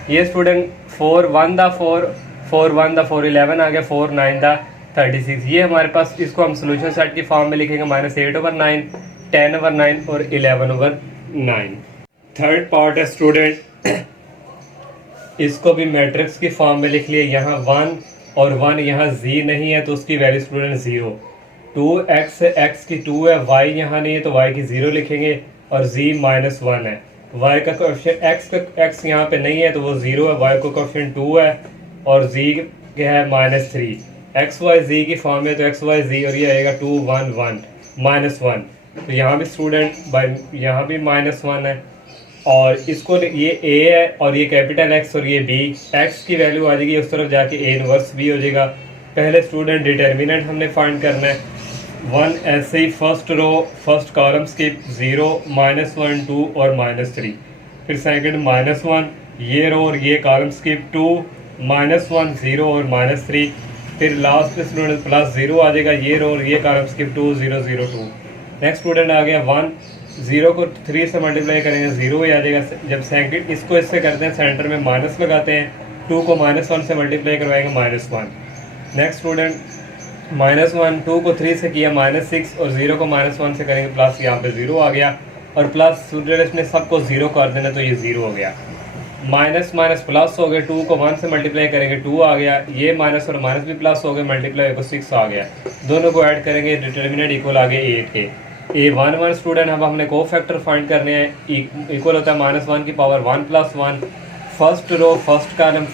ये स्टूडेंट 4 1 दा 4 4 1 दा 4 11 आ गया, 4 9 दा 36। ये हमारे पास, इसको हम सोल्यूशन सेट की फॉर्म में लिखेंगे, -8 ओवर 9, 10 ओवर 9 और 11 ओवर 9। थर्ड पार्ट है स्टूडेंट, इसको भी मैट्रिक्स की फॉर्म में लिख लिए। यहाँ 1 और 1 यहाँ z नहीं है तो उसकी वैल्यू स्टूडेंट 0, 2x x की 2 है, y यहाँ नहीं है तो y की 0 लिखेंगे, और z -1 है, y का कोएफिशिएंट x यहाँ पे नहीं है तो वो 0 है, y का कोएफिशिएंट 2 है, और z क्या है -3, x y z की फॉर्म में, तो x y z, और ये आएगा 2 1 1 -1। तो यहाँ भी स्टूडेंट यहाँ भी -1 है, और इसको ये a है और ये कैपिटल X और ये b, x की वैल्यू आ जाएगी उस तरफ जाके a इनवर्स b हो जाएगा। पहले स्टूडेंट डिटर्मिनेंट हमने फाइंड करना है, 1 ऐसे ही first row first column skip 0 -1 2 और -3, फिर सेकंड -1, ये रो और ये कॉलम स्किप 2 -1 0 और -3, फिर लास्ट में स्टूडेंट +0 आ जाएगा, ये रो और ये कॉलम स्किप 2 0 0 2। नेक्स्ट स्टूडेंट आ गया 1, 0 को 3 से मल्टीप्लाई करेंगे 0 ही आ जाएगा। जब सेकंड इसको इससे करते हैं सेंटर में माइनस लगाते हैं, 2 को -1 से मल्टीप्लाई करवाएंगे -1। नेक्स्ट स्टूडेंट -1, 2 को 3 से किया -6, और 0 को -1 से करेंगे प्लस, यहाँ पे 0 आ गया, और प्लस स्टूडेंट इसमें सबको 0 कर देना तो ये 0 हो गया, माइनस माइनस प्लस हो गया, 2 को 1 से मल्टीप्लाई करेंगे 2 आ गया, ये माइनस और माइनस भी प्लस हो गए, मल्टीप्लाई को 6 आ गया, दोनों को ऐड करेंगे, डिटर्मिनेंट इक्वल आ गए 8 के। A11 स्टूडेंट अब हमने को फैक्टर फाइंड करने हैं, इक्वल होता है -1 की power 1 + 1, first row first column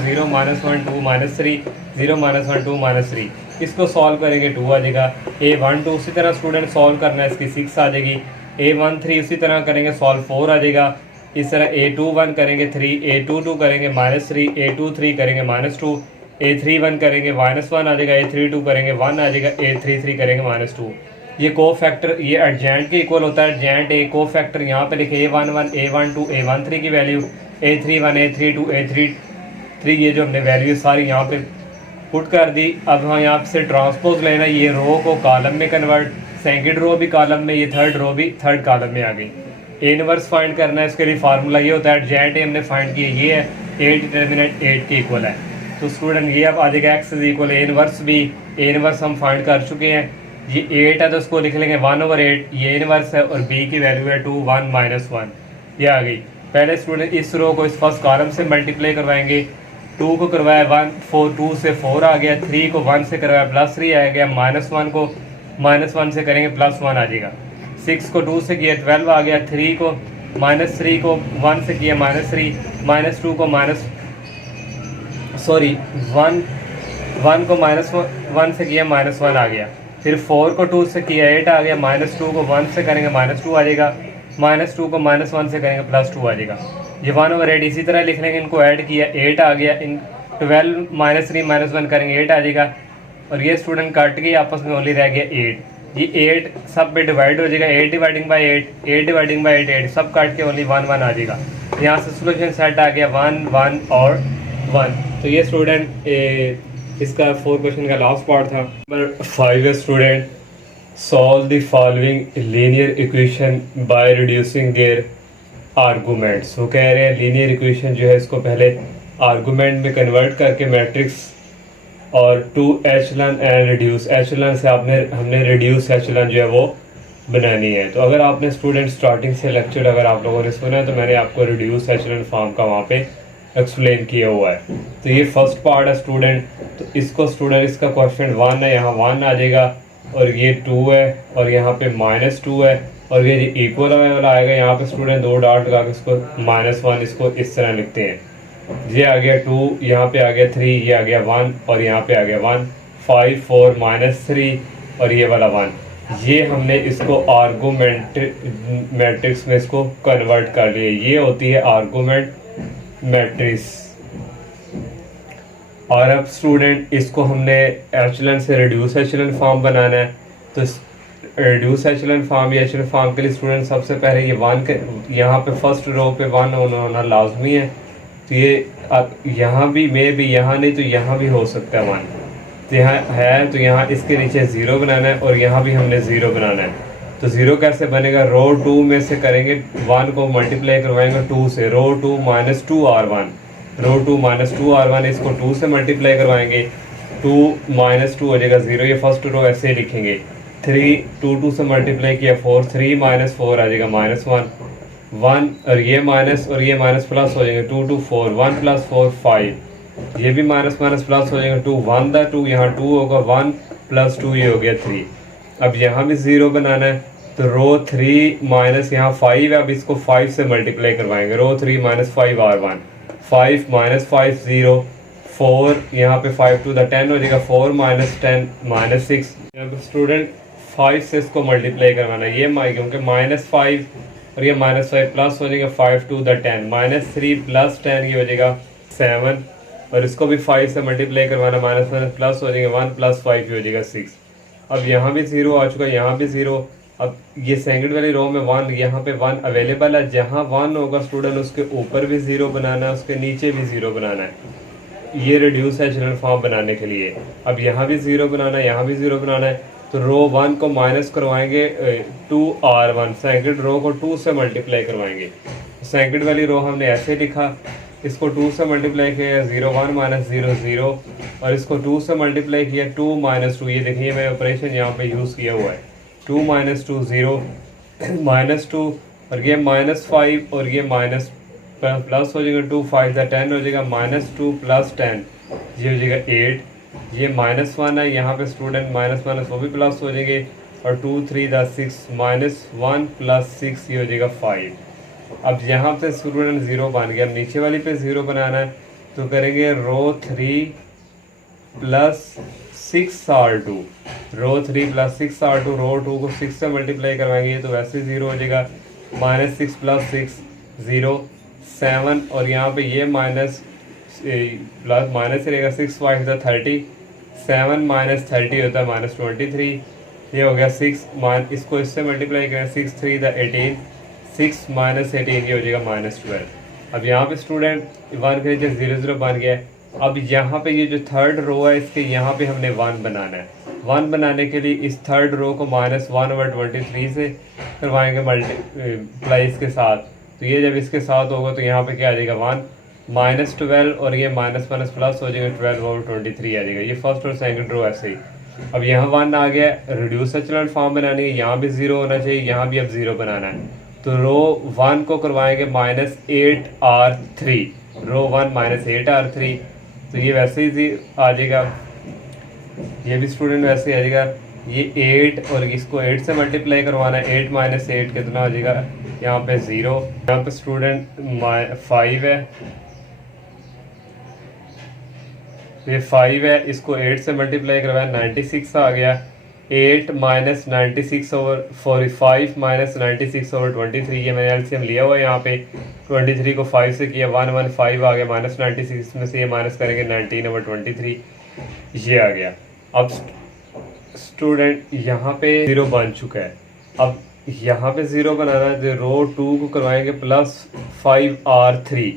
0 -1 2 -3 0 -1 2 -3, इसको सॉल्व करेंगे 2 आ जाएगा। A12 उसी तरह स्टूडेंट सॉल्व करना है, इसकी 6 आ जाएगी। A13 उसी तरह करेंगे सॉल्व 4 आ जाएगा। इस तरह A21 करेंगे 3, A22 करेंगे -3, A23 करेंगे -2, A31 करेंगे -1 आ जाएगा, A32 करेंगे 1 आ जाएगा, A33 करेंगे -2। ये को फैक्टर ये एडजेंट के इक्वल होता है, एडजेंट ए को फैक्टर यहाँ पे लिखे A11 A12 A13 की वैल्यू, A31 A32 A33, ये जो हमने वैल्यू सारी यहाँ पे पुट कर दी। अब हाँ यहाँ से ट्रांसपोज लेना, ये रो को कॉलम में कन्वर्ट, सेकंड रो भी कॉलम में, ये थर्ड रो भी थर्ड कॉलम में आ गई। ए इनवर्स फाइंड करना है, इसके लिए फार्मूला ये होता है, एडजेंट ए हमने फाइंड किया ये है, ए डिटर्मिनेंट 8 के इक्वल है। तो स्टूडेंट ये अब आ जाएगा x is equal A inverse भी, ए इनवर्स हम फाइंड कर चुके हैं, ये 8 है तो उसको लिख लेंगे 1/8, ये इनवर्स है, और b की वैल्यू है 2 1 -1, ये आ गई। पहले स्टूडेंट इस रो को इस फर्स्ट कॉलम से मल्टीप्लाई करवाएंगे, 2 को करवाया 1, 4 2 से 4 आ गया, 3 को 1 से करवाया +3 आ गया, -1 को -1 से करेंगे +1 आ जाएगा, 6 को 2 से किया 12 आ गया, 3 को -3 को 1 से किया -3, -2 को -1 को -1 से किया -1 आ गया, फिर 4 को 2 से किया 8 आ गया, -2 को 1 से करेंगे -2 आ जाएगा, -2 को -1 से करेंगे +2 आ जाएगा। ये 1/8 इसी तरह लिख लेंगे, इनको ऐड किया 8 आ गया, इन 12 -3 -1 करेंगे 8 आ जाएगा, और ये स्टूडेंट कट के आपस में ओनली रह गया 8। ये 8 सब पे डिवाइड हो जाएगा, 8 डिवाइडिंग बाई 8, 8 डिवाइडिंग बाई 8, 8 सब काट के ओनली 1 1 आ जाएगा। यहाँ से सोल्यूशन सेट आ गया 1 1 और 1। तो ये स्टूडेंट इसका 4 क्वेश्चन का लास्ट पार्ट था। Number 5 student solve the following linear equation by reducing there arguments. वो कह रहे हैं लीनियर इक्वेशन जो है इसको पहले आर्गूमेंट में कन्वर्ट करके मैट्रिक्स और टू एचलन एंड रिड्यूस एचलन से हमने रिड्यूस एचलन जो है वो बनानी है। तो अगर आपने स्टूडेंट स्टार्टिंग से लेक्चर अगर आप लोगों ने सुना है तो मैंने आपको रिड्यूस एचलन फॉर्म का वहाँ पे एक्सप्लेन किया हुआ है। तो ये फर्स्ट पार्ट है स्टूडेंट, तो इसको स्टूडेंट इसका क्वेश्चन 1 है, यहाँ 1 आ जाएगा, और ये 2 है, और यहाँ पे -2 है, और ये इक्वल वाला आएगा, यहाँ पे स्टूडेंट 2 डॉट लगा के इसको -1 इसको इस तरह लिखते हैं। ये आ गया 2, यहाँ पे आ गया 3, ये आ गया 1, और यहाँ पे आ गया 1, 5 4 -3, और ये वाला 1। ये हमने इसको आर्गूमेंट मैट्रिक्स में इसको कन्वर्ट कर लिया। ये होती है आर्गूमेंट मैट्रिक्स। और अब स्टूडेंट इसको हमने एचलन से रिड्यूस एचलन फॉर्म बनाना है। तो रिड्यूस एचलन फॉर्म या एचलन फॉर्म के लिए स्टूडेंट सबसे पहले ये 1 के यहाँ पे फर्स्ट रो पे 1 होना लाजमी है। तो ये यहाँ भी में भी यहाँ नहीं तो यहाँ भी हो सकता है 1, तो यहाँ है, तो यहाँ इसके नीचे 0 बनाना है, और यहाँ भी हमने 0 बनाना है। तो 0 कैसे बनेगा, रो 2 में से करेंगे 1 को मल्टीप्लाई करवाएंगे 2 से, रो 2 -2r1, रो 2 -2r1 इसको 2 से मल्टीप्लाई करवाएंगे, 2 -2 हो जाएगा 0, ये फर्स्ट रो ऐसे ही लिखेंगे। 3 2 से मल्टीप्लाई किया 4, 3 -4 आ जाएगा -1, 1 और ये माइनस प्लस हो जाएंगे, 2 2 4, 1 + 4 5, ये भी माइनस प्लस हो जाएगा, 2 1 दा 2, यहाँ 2 होगा, 1 + 2 ये हो गया 3। अब यहाँ भी 0 बनाना है, तो रो 3 माइनस यहाँ 5 है, अब इसको 5 से मल्टीप्लाई करवाएंगे, रो 3 -5r1, 5 -5 0, 4 यहाँ पे 5 2 द 10 हो जाएगा, 4 -10 -6। यहाँ पे स्टूडेंट 5 से इसको मल्टीप्लाई करवाना है, ये क्योंकि -5 और ये -5 प्लस हो जाएगा, 5 2 द 10, -3 + 10 ये हो जाएगा 7, और इसको भी 5 से मल्टीप्लाई करवाना, माइनस प्लस हो जाएगा, 1 + 5 हो जाएगा 6। अब यहाँ भी 0 आ चुका है, यहाँ भी 0। अब ये सेकंड वाली रो में 1, यहाँ पे 1 अवेलेबल है, जहाँ 1 होगा स्टूडेंट उसके ऊपर भी 0 बनाना है, उसके नीचे भी 0 बनाना है, ये रिड्यूस एचलन फॉर्म बनाने के लिए। अब यहाँ भी 0 बनाना है, यहाँ भी 0 बनाना है, तो रो 1 को माइनस करवाएंगे 2r1, सेकंड रो को 2 से मल्टीप्लाई करवाएंगे। सेकंड वाली रो हमने ऐसे लिखा, इसको 2 से मल्टीप्लाई किया 0 1 -0 0, और इसको 2 से मल्टीप्लाई किया 2 -2, ये देखिए मैं ऑपरेशन यहाँ पे यूज़ किया हुआ है, 2 -2 0 -2, और ये -5 और ये माइनस प्लस हो जाएगा, 2 5 द 10 हो जाएगा, -2 + 10 ये हो जाएगा 8, ये -1 है, यहाँ पे स्टूडेंट माइनस वो भी प्लस हो जाएंगे, और 2 3 द 6 -1 + 6 ये हो जाएगा 5। अब यहाँ पे स्टूडेंट 0 बन गया। अब नीचे वाली पे 0 बनाना है, तो करेंगे रो 3 + 6r2, रो 3 + 6r2, रो 2 को 6 से मल्टीप्लाई करवाएंगे तो वैसे 0 हो जाएगा, -6 + 6 0 7, और यहाँ पे ये माइनस रहेगा, 6 5 द 30, 7 - 30 होता है -23, ये हो गया 6 इसको इससे मल्टीप्लाई करें, 6 3 द 18, 6 - 18 ये हो जाएगा -12। अब यहाँ पे स्टूडेंट 1 के नीचे 0 0 बन गया है। अब यहाँ पे ये जो थर्ड रो है इसके यहाँ पे हमने 1 बनाना है। 1 बनाने के लिए इस थर्ड रो को -1/23 से करवाएंगे मल्टीप्लाई इसके साथ, तो ये जब इसके साथ होगा तो यहाँ पे क्या आ जाएगा 1 -12, और ये माइनस प्लस हो जाएगा 12/23 आ जाएगा। ये फर्स्ट और सेकंड रो ऐसे ही। अब यहाँ 1 आ गया, रिड्यूस एचलन फॉर्म बनानी है, यहाँ भी 0 होना चाहिए, यहाँ भी अब 0 बनाना है, तो रो 1 को करवाएंगे -8r3, रो 1 -8r3, तो ये वैसे ही आ जाएगा, ये भी स्टूडेंट वैसे ही आ जाएगा। ये 8 और इसको 8 से मल्टीप्लाई करवाना है, 8 माइनस 8 कितना हो जाएगा, यहाँ पे 0। यहाँ पे स्टूडेंट 5 है, ये 5 है, इसको 8 से मल्टीप्लाई करवाया 96 आ गया। 8 माइनस 5 माइनस 96/23, ये मैंने एलसीएम लिया हुआ है यहाँ पे। 23 को 5 से किया 115 आ गया, माइनस 96 में से ये माइनस करेंगे 19/23, ये आ गया। अब स्टूडेंट यहाँ पे 0 बन चुका है। अब यहाँ पे 0 बनाना है तो रो 2 को करवाएंगे +5R3,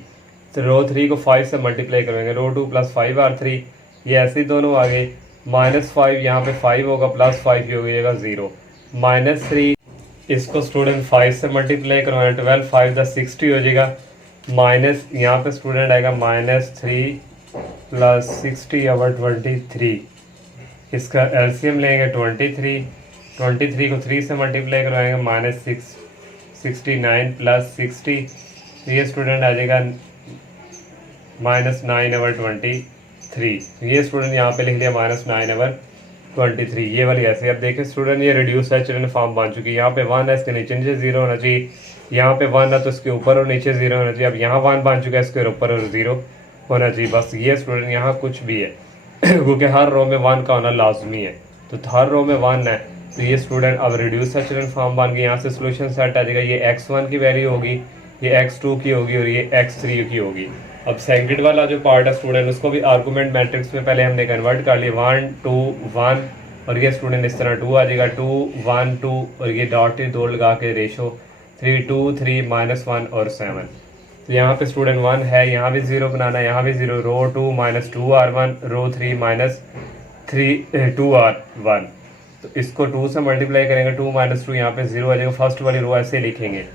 तो रो 3 को 5 से मल्टीप्लाई करवाएंगे, रो 2 +5R3, ये ऐसे ही दोनों आ गए। -5 यहाँ पे 5 होगा, +5 हो जाएगा 0। -3 इसको स्टूडेंट 5 से मल्टीप्लाई करवाएं, 12 5 10 60 हो जाएगा। माइनस यहाँ पे स्टूडेंट आएगा -3 + 60/23, इसका एलसीएम लेंगे 23 को 3 से मल्टीप्लाई करवाएंगे -69 + 60, ये स्टूडेंट आ जाएगा -9/23। ये स्टूडेंट यहाँ पे लिख लिया -9/23, ये वाली ऐसे। अब देखिए स्टूडेंट ये रिड्यूस सैचुरेटेड फॉर्म बन चुकी है। यहाँ पे 1 है, इसके नीचे 0 होना चाहिए, यहाँ पे 1 है तो इसके ऊपर और नीचे 0 होना चाहिए। अब यहाँ 1 बन चुका है, इसके ऊपर और 0 होना चाहिए। बस ये स्टूडेंट यहाँ कुछ भी है क्योंकि हर रो में 1 का होना लाजमी है, तो हर रो में 1 है, तो ये स्टूडेंट अब रिड्यूस सैचुरेटेड फॉर्म बन गई। यहाँ से सोल्यूशन सेट आ जाएगा, ये x1 की वैल्यू होगी, ये x2 की होगी और ये x3 की होगी। अब सेकंड वाला जो पार्ट है स्टूडेंट, उसको भी आर्गूमेंट मैट्रिक्स में पहले हमने कन्वर्ट कर लिया, 1 2 1, और ये स्टूडेंट इस तरह 2 आ जाएगा, 2 1 2, और ये डॉटेड 2 लगा के रेशो 3 2 3 -1 और 7। तो यहाँ पे स्टूडेंट 1 है, यहाँ भी 0 बनाना है, यहाँ भी 0, रो 2 -2R1, रो 3 -2R1, तो इसको 2 से मल्टीप्लाई करेंगे, 2 -2 यहाँ पे 0 आ जाएगा। फर्स्ट वाली रो ऐसे लिखेंगे,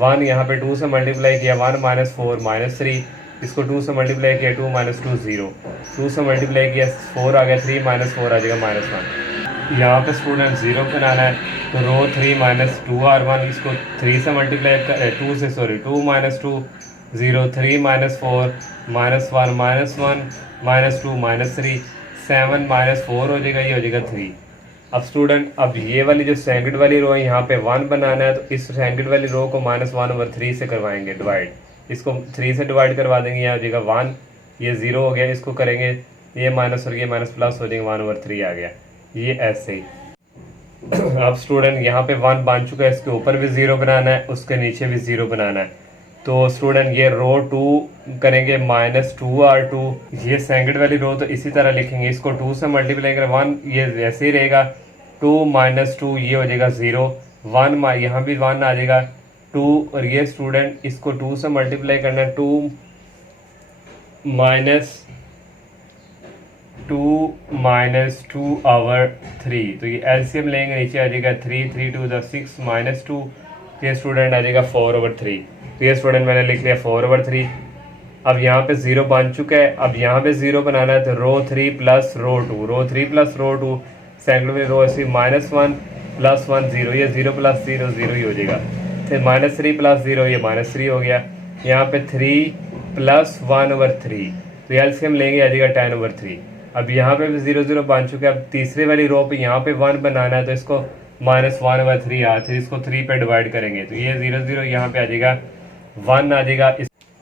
1 यहाँ पे 2 से मल्टीप्लाई किया 1 -4 -3, इसको 2 से मल्टीप्लाई किया 2 -2 0, 2 से मल्टीप्लाई किया 4 आ गया, 3 -4 आ जाएगा -1। यहाँ पे स्टूडेंट 0 बनाना है, तो रो 3 -2R1, इसको 3 से मल्टीप्लाई 2 से 2 -2 0 3 -4 -1 -1 -2 -3 7 -4 हो जाएगा, ये हो जाएगा 3। अब स्टूडेंट अब ये वाली जो सेकंड वाली रो है यहाँ पे 1 बनाना है, तो इस सेकंड वाली रो को -1/3 से करवाएंगे डिवाइड, इसको 3 से डिवाइड करवा देंगे, यहाँ हो जाएगा 1, ये 0 हो गया, इसको करेंगे ये माइनस और ये माइनस प्लस हो जाएगा, 1/3 आ गया, ये ऐसे ही। अब स्टूडेंट यहाँ पे 1 बन चुका है, इसके ऊपर भी 0 बनाना है, उसके नीचे भी 0 बनाना है। तो स्टूडेंट ये रो 2 करेंगे -2R2, ये सेकंड वाली रो तो इसी तरह लिखेंगे, इसको 2 से मल्टीप्लाई करें 1, ये ऐसे ही रहेगा, 2 -2 ये हो जाएगा 0, 1 यहाँ भी 1 आ जाएगा 2, और ये स्टूडेंट इसको 2 से मल्टीप्लाई करना है, 2 -2/3, तो ये एलसीएम लेंगे, नीचे आ जाएगा 3 3 2 6 -2, ये स्टूडेंट आ जाएगा 4/3, तो ये स्टूडेंट मैंने लिख लिया 4/3। अब यहाँ पे 0 बन चुका है, अब यहाँ पे 0 बनाना है, तो रो 3 + रो 2, रो 3 + रो 2, सेकंड में रो ऐसी -1 + 1 0, ये 0 + 0 0 ही हो जाएगा, फिर -3 + 0, ये -3 हो गया, यहाँ पे 3 + 1/3, तो एलसीएम लेंगे आ जाएगा 10/3। अब यहाँ पे भी 0 0 बन चुका है, अब तीसरे वाली रो पे यहाँ पे 1 बनाना है, तो इसको -1/3 फिर इसको 3 पे डिवाइड करेंगे, तो ये 0 0 यहाँ पे आ जाएगा 1 आ जाएगा।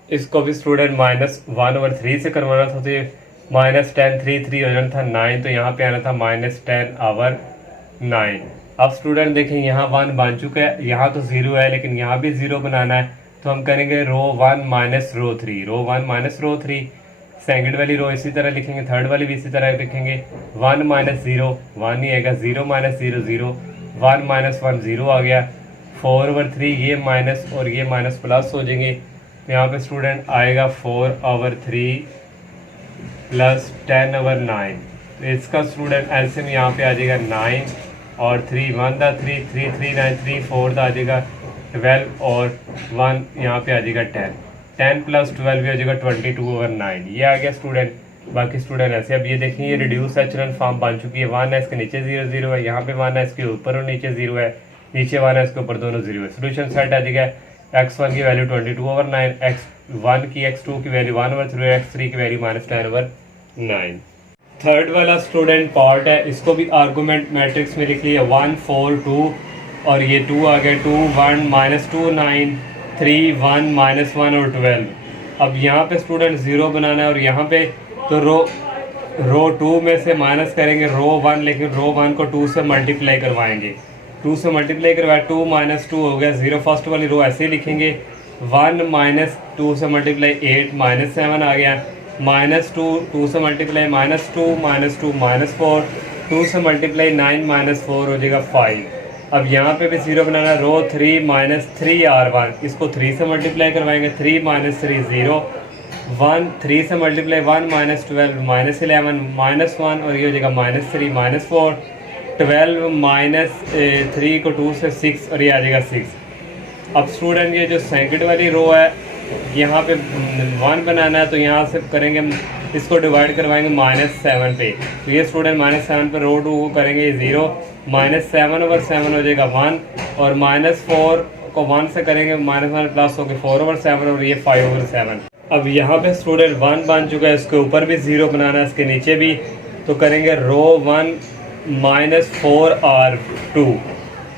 इसको भी स्टूडेंट -1/3 से करवाना था, तो ये -10 3 3 हो जाना था 9, तो यहाँ पे आना था -10/9। अब स्टूडेंट देखें यहाँ 1 बन चुका है, यहाँ तो 0 है लेकिन यहाँ भी 0 बनाना है, तो हम करेंगे रो 1 - रो 3, रो 1 - रो 3, सेकंड वाली रो इसी तरह लिखेंगे, थर्ड वाली भी इसी तरह लिखेंगे, 1 - 0 1 ही आएगा, 0 - 0 0, 1 - 1 0 आ गया, 4/3, ये माइनस और ये माइनस प्लस हो जाएंगे, यहाँ पे स्टूडेंट आएगा 4/3 + 10/9, तो इसका स्टूडेंट एलसीएम यहाँ पे आ जाएगा 9 और 3 1 दा 3 3 3 9 3 4 दा आ जाएगा 12 और 1 यहाँ पे आ जाएगा 10 10 + 12 भी हो जाएगा 22/9, ये आ गया स्टूडेंट। बाकी स्टूडेंट ऐसे अब ये देखें, ये रिड्यूस सैचुरेटेड फॉर्म बन चुकी है, 1 है, इसके नीचे 0 0 है, यहाँ पे 1 है, इसके ऊपर और नीचे 0 है, नीचे 1 है, इसके ऊपर दोनों 0 है। सोल्यूशन सेट आ जाएगा, x1 की वैल्यू 22/9, x1 की x2 की वैल्यू 1/3, x3 की वैल्यू -10/3 9। थर्ड वाला स्टूडेंट पार्ट है, इसको भी आर्गूमेंट मैट्रिक्स में लिख लिया 1 4 2 और ये 2 आ गया 2 1 -2 9 3 1 -1 और 12। अब यहाँ पे स्टूडेंट 0 बनाना है और यहाँ पे तो रो 2 में से माइनस करेंगे रो 1, लेकिन रो 1 को 2 से मल्टीप्लाई करवाएंगे। 2 से मल्टीप्लाई करवाया 2 -2 हो गया 0। फर्स्ट वाली रो ऐसे ही लिखेंगे 1 -2 से मल्टीप्लाई 8 -7 आ गया -2 2 से मल्टीप्लाई -2 -2 -4 2 से मल्टीप्लाई 9 -4 हो जाएगा 5। अब यहाँ पे भी 0 बनाना रो 3 -3R1, इसको 3 से मल्टीप्लाई करवाएंगे 3 -3 0 1 3 से मल्टीप्लाई 1 -12 -11 -1 और ये हो जाएगा -3 -4 12 -3 को 2 से 6 और ये आ जाएगा 6। अब स्टूडेंट ये जो सेकंड वाली रो है यहाँ पे 1 बनाना है तो यहाँ से करेंगे इसको डिवाइड करवाएंगे -7 पे, तो ये स्टूडेंट -7 पे रो 2 को करेंगे 0 -7/7 हो जाएगा 1 और -4 को 1 से करेंगे -1 प्लस हो गया 4/7 और ये 5/7। अब यहाँ पे स्टूडेंट 1 बन चुका है, इसके ऊपर भी 0 बनाना है, इसके नीचे भी, तो करेंगे रो 1 -4R2,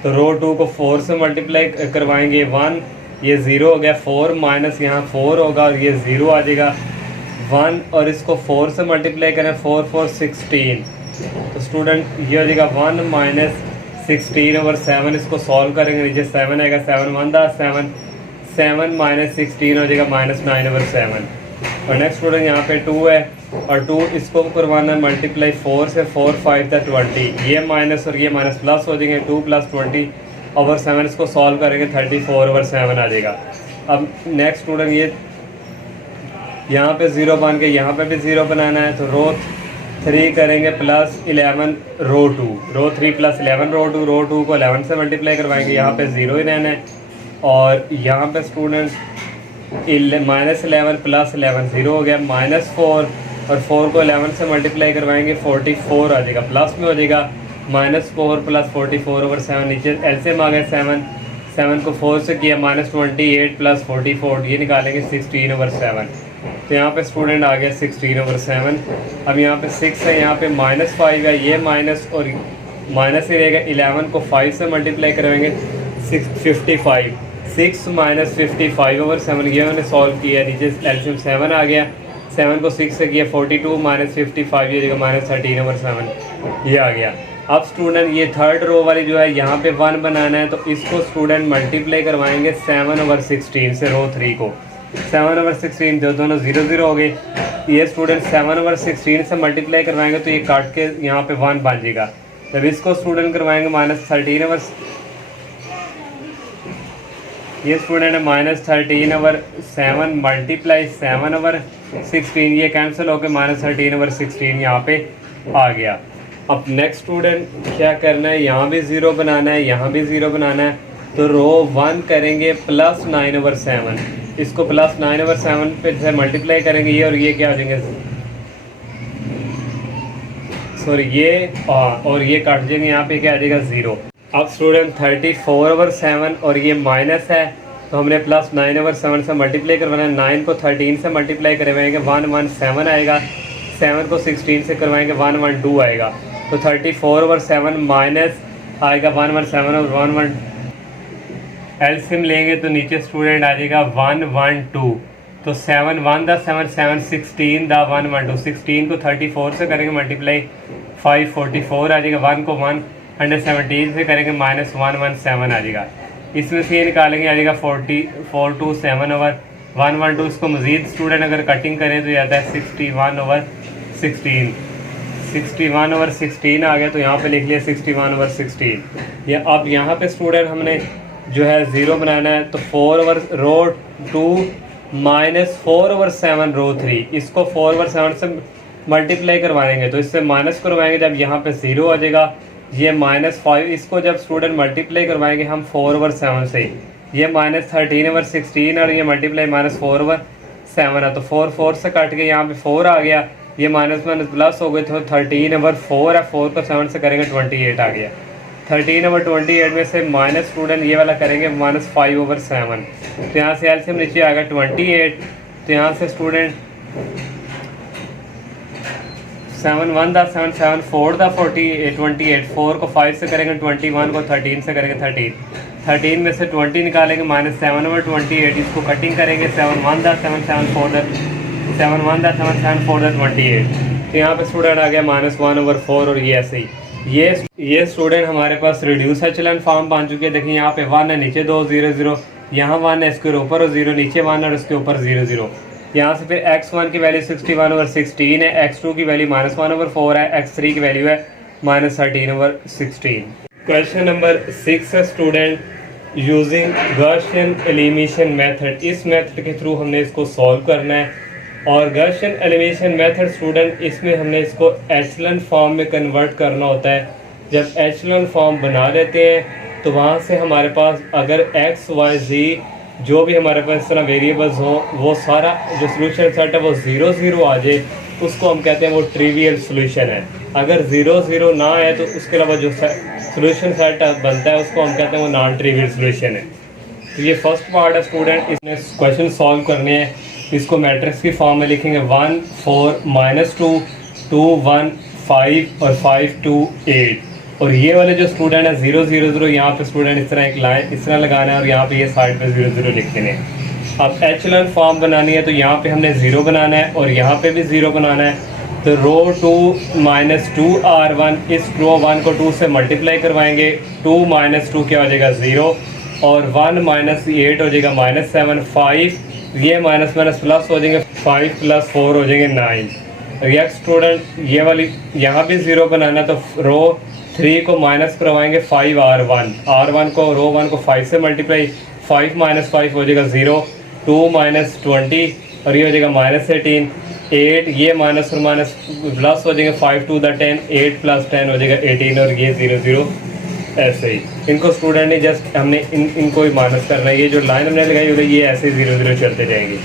तो रो 2 को 4 से मल्टीप्लाई करवाएंगे 1, ये 0 हो गया 4 माइनस यहाँ 4 होगा और ये 0 आ जाएगा 1 और इसको 4 से मल्टीप्लाई करें 4 4 16, तो स्टूडेंट ये हो जाएगा 1 -16/7। इसको सॉल्व करेंगे नीचे 7 आएगा 7 1 7 7 -16 हो जाएगा -9/7। और नेक्स्ट स्टूडेंट यहाँ पे 2 है और 2 इसको करवाना है मल्टीप्लाई 4 से 4 5 20, ये माइनस और ये माइनस प्लस हो जाएंगे 2 + 20/7। इसको सॉल्व करेंगे 34/7 आ जाएगा। अब नेक्स्ट स्टूडेंट ये यहाँ पे 0 बन के यहाँ पे भी 0 बनाना है, तो रो 3 करेंगे +11 रो 2, रो 3 +11 रो 2, रो 2 को 11 से मल्टीप्लाई करवाएंगे, यहाँ पे 0 ही रहना है और यहाँ पे स्टूडेंट -11 + 11 0 हो गया -4 और 4 को 11 से मल्टीप्लाई करवाएंगे 44 आ जाएगा, प्लस में हो जाएगा -4 + 44/7। नीचे एलसीएम आ गया 7 को 4 से किया -28 + 44, ये निकालेंगे 16/7, तो यहाँ पे स्टूडेंट आ गया 16/7। अब यहाँ पे 6 है, यहाँ पे -5 है, ये माइनस और माइनस ही रहेगा। 11 को 5 से मल्टीप्लाई करवाएंगे 55 6 - 55/7, ये मैंने सॉल्व किया। नीचे एलसीएम 7 आ गया, 7 को 6 से किया 42 - 55 ये जगह -13/7 ये आ गया। अब स्टूडेंट ये थर्ड रो वाली जो है यहाँ पे 1 बनाना है, तो इसको स्टूडेंट मल्टीप्लाई करवाएंगे 7/16 से रो 3 को 7/16, जो दोनों 0 0 हो गए। ये स्टूडेंट 7/16 से मल्टीप्लाई करवाएंगे तो ये काट के यहाँ पे 1 बन जाएगा। जब इसको स्टूडेंट करवाएंगे -13 ये स्टूडेंट है -13/7 मल्टीप्लाई 7/16, ये कैंसिल होकर -13/16 यहाँ पे आ गया। अब नेक्स्ट स्टूडेंट क्या करना है, यहाँ भी 0 बनाना है, यहाँ भी 0 बनाना है, तो रो 1 करेंगे +9/7, इसको +9/7 पे से मल्टीप्लाई करेंगे ये और ये क्या हो जाएंगे, सॉरी ये और ये काट जाएंगे, यहाँ पे क्या आ जाएगा 0। अब स्टूडेंट 34/7 और ये माइनस है, तो हमने +9/7 से मल्टीप्लाई करवाना है। 9 को 13 से मल्टीप्लाई करवाएंगे 117 आएगा, 7 को 16 से करवाएंगे 112 आएगा, तो 34/7 माइनस आएगा 117 और 11 एलसीएम लेंगे तो नीचे स्टूडेंट आ जाएगा 112, तो 7 1 दा 7 7 16 दा 112, 16 को 34 से करेंगे मल्टीप्लाई 544 आ जाएगा, 1 को 117 से करेंगे -117 आ जाएगा। इसमें से ये निकालेंगे आ जाएगा 427/112। इसको मज़ीद स्टूडेंट अगर कटिंग करें तो ये आता है 61/16, 61/16 आ गया, तो यहाँ पे लिख लिया 61/16। या अब यहाँ पे स्टूडेंट हमने जो है 0 बनाना है, तो 4/रो 2 -4/7 रो 3, इसको 4/7 से मल्टीप्लाई करवाएंगे तो इससे माइनस करवाएंगे, जब यहाँ पे 0 आ जाएगा, ये -5, इसको जब स्टूडेंट मल्टीप्लाई करवाएंगे हम 4/7 से, ये -13/16 और ये मल्टीप्लाई -4/7 है, तो 4 4 से काट के यहाँ पे 4 आ गया, ये माइनस प्लस हो गए, तो 13/4 है, 4 को 7 से करेंगे 28 आ गया। 13/28 में से माइनस स्टूडेंट ये वाला करेंगे -5/7, तो यहाँ से एलसीएम नीचे आएगा 28, तो यहाँ से स्टूडेंट 7 1 दा 7 7 4 दा 28 4 को 5 से करेंगे 21 को 13 से करेंगे 13 में से 20 निकालेंगे -7/28 इसको कटिंग करेंगे 7 1 दा 7 7 4 दा 7 1 दा 7 7 4 दा 28 तो यहाँ पे स्टूडेंट आ गया -1/4 और ये ऐसे ही ये स्टूडेंट हमारे पास रिड्यूस एचलन फॉर्म बन चुके हैं। देखिए यहाँ पे 1 है, नीचे 2 0 0, यहाँ 1 है, इसके ऊपर 0, नीचे 1 और इसके ऊपर 0 0। यहाँ से फिर x1 की वैल्यू 61/16 है, x2 की वैल्यू -1/4 है, x3 की वैल्यू है -13/16। क्वेश्चन नंबर 6 है student using Gaussian elimination method. इस मेथड के थ्रू हमने इसको सॉल्व करना है और गॉसियन एलिमिनेशन मेथड स्टूडेंट इसमें हमने इसको एचलन फॉर्म में कन्वर्ट करना होता है। जब एचलन फॉर्म बना लेते हैं तो वहाँ से हमारे पास अगर x y z जो भी हमारे पास इस तरह वेरिएबल्स हो वो सारा जो सोल्यूशन सेट है वो 0 0 आ जाए, उसको हम कहते हैं वो ट्रिवियल सोल्यूशन है। अगर 0 0 ना आए तो उसके अलावा जो सोल्यूशन सेट बनता है उसको हम कहते हैं वो नॉन ट्रिवियल सोल्यूशन है। तो ये फर्स्ट पार्ट है स्टूडेंट, इसमें क्वेश्चन सॉल्व करने हैं। इसको मैट्रिक्स की फॉर्म में लिखेंगे 1 4 -2 2 1 5 और 5 2 8। और ये वाले जो स्टूडेंट है 0 0 0 यहाँ पे स्टूडेंट इस तरह एक लाइन इस तरह लगाना है और यहाँ पे ये साइड पे 0 0 लिख देने हैं। अब एचलन फॉर्म बनानी है तो यहाँ पे हमने 0 बनाना है और यहाँ पे भी 0 बनाना है। तो रो 2 -2 R1 इस रो 1 को 2 से मल्टीप्लाई करवाएंगे, 2 -2 क्या हो जाएगा 0 और 1 -8 हो जाएगा -7 5, ये माइनस प्लस हो जाएंगे 5 + 4 हो जाएंगे 9। रिएक्ट स्टूडेंट ये वाली यहाँ भी 0 बनाना तो रो 3 को माइनस करवाएंगे 5 R1 को रो 1 को 5 से मल्टीप्लाई 5 - 5 हो जाएगा 0 2 -20 और ये हो जाएगा -18 8 ये माइनस और माइनस प्लस हो जाएंगे 5 2 द 10 8 + 10 हो जाएगा 18 और ये 0 0 ऐसे ही। इनको स्टूडेंट ने जस्ट हमने इनको ही माइनस करना है। ये जो लाइन हमने लगाई हुई ये ऐसे 0 0 चलते जाएंगे।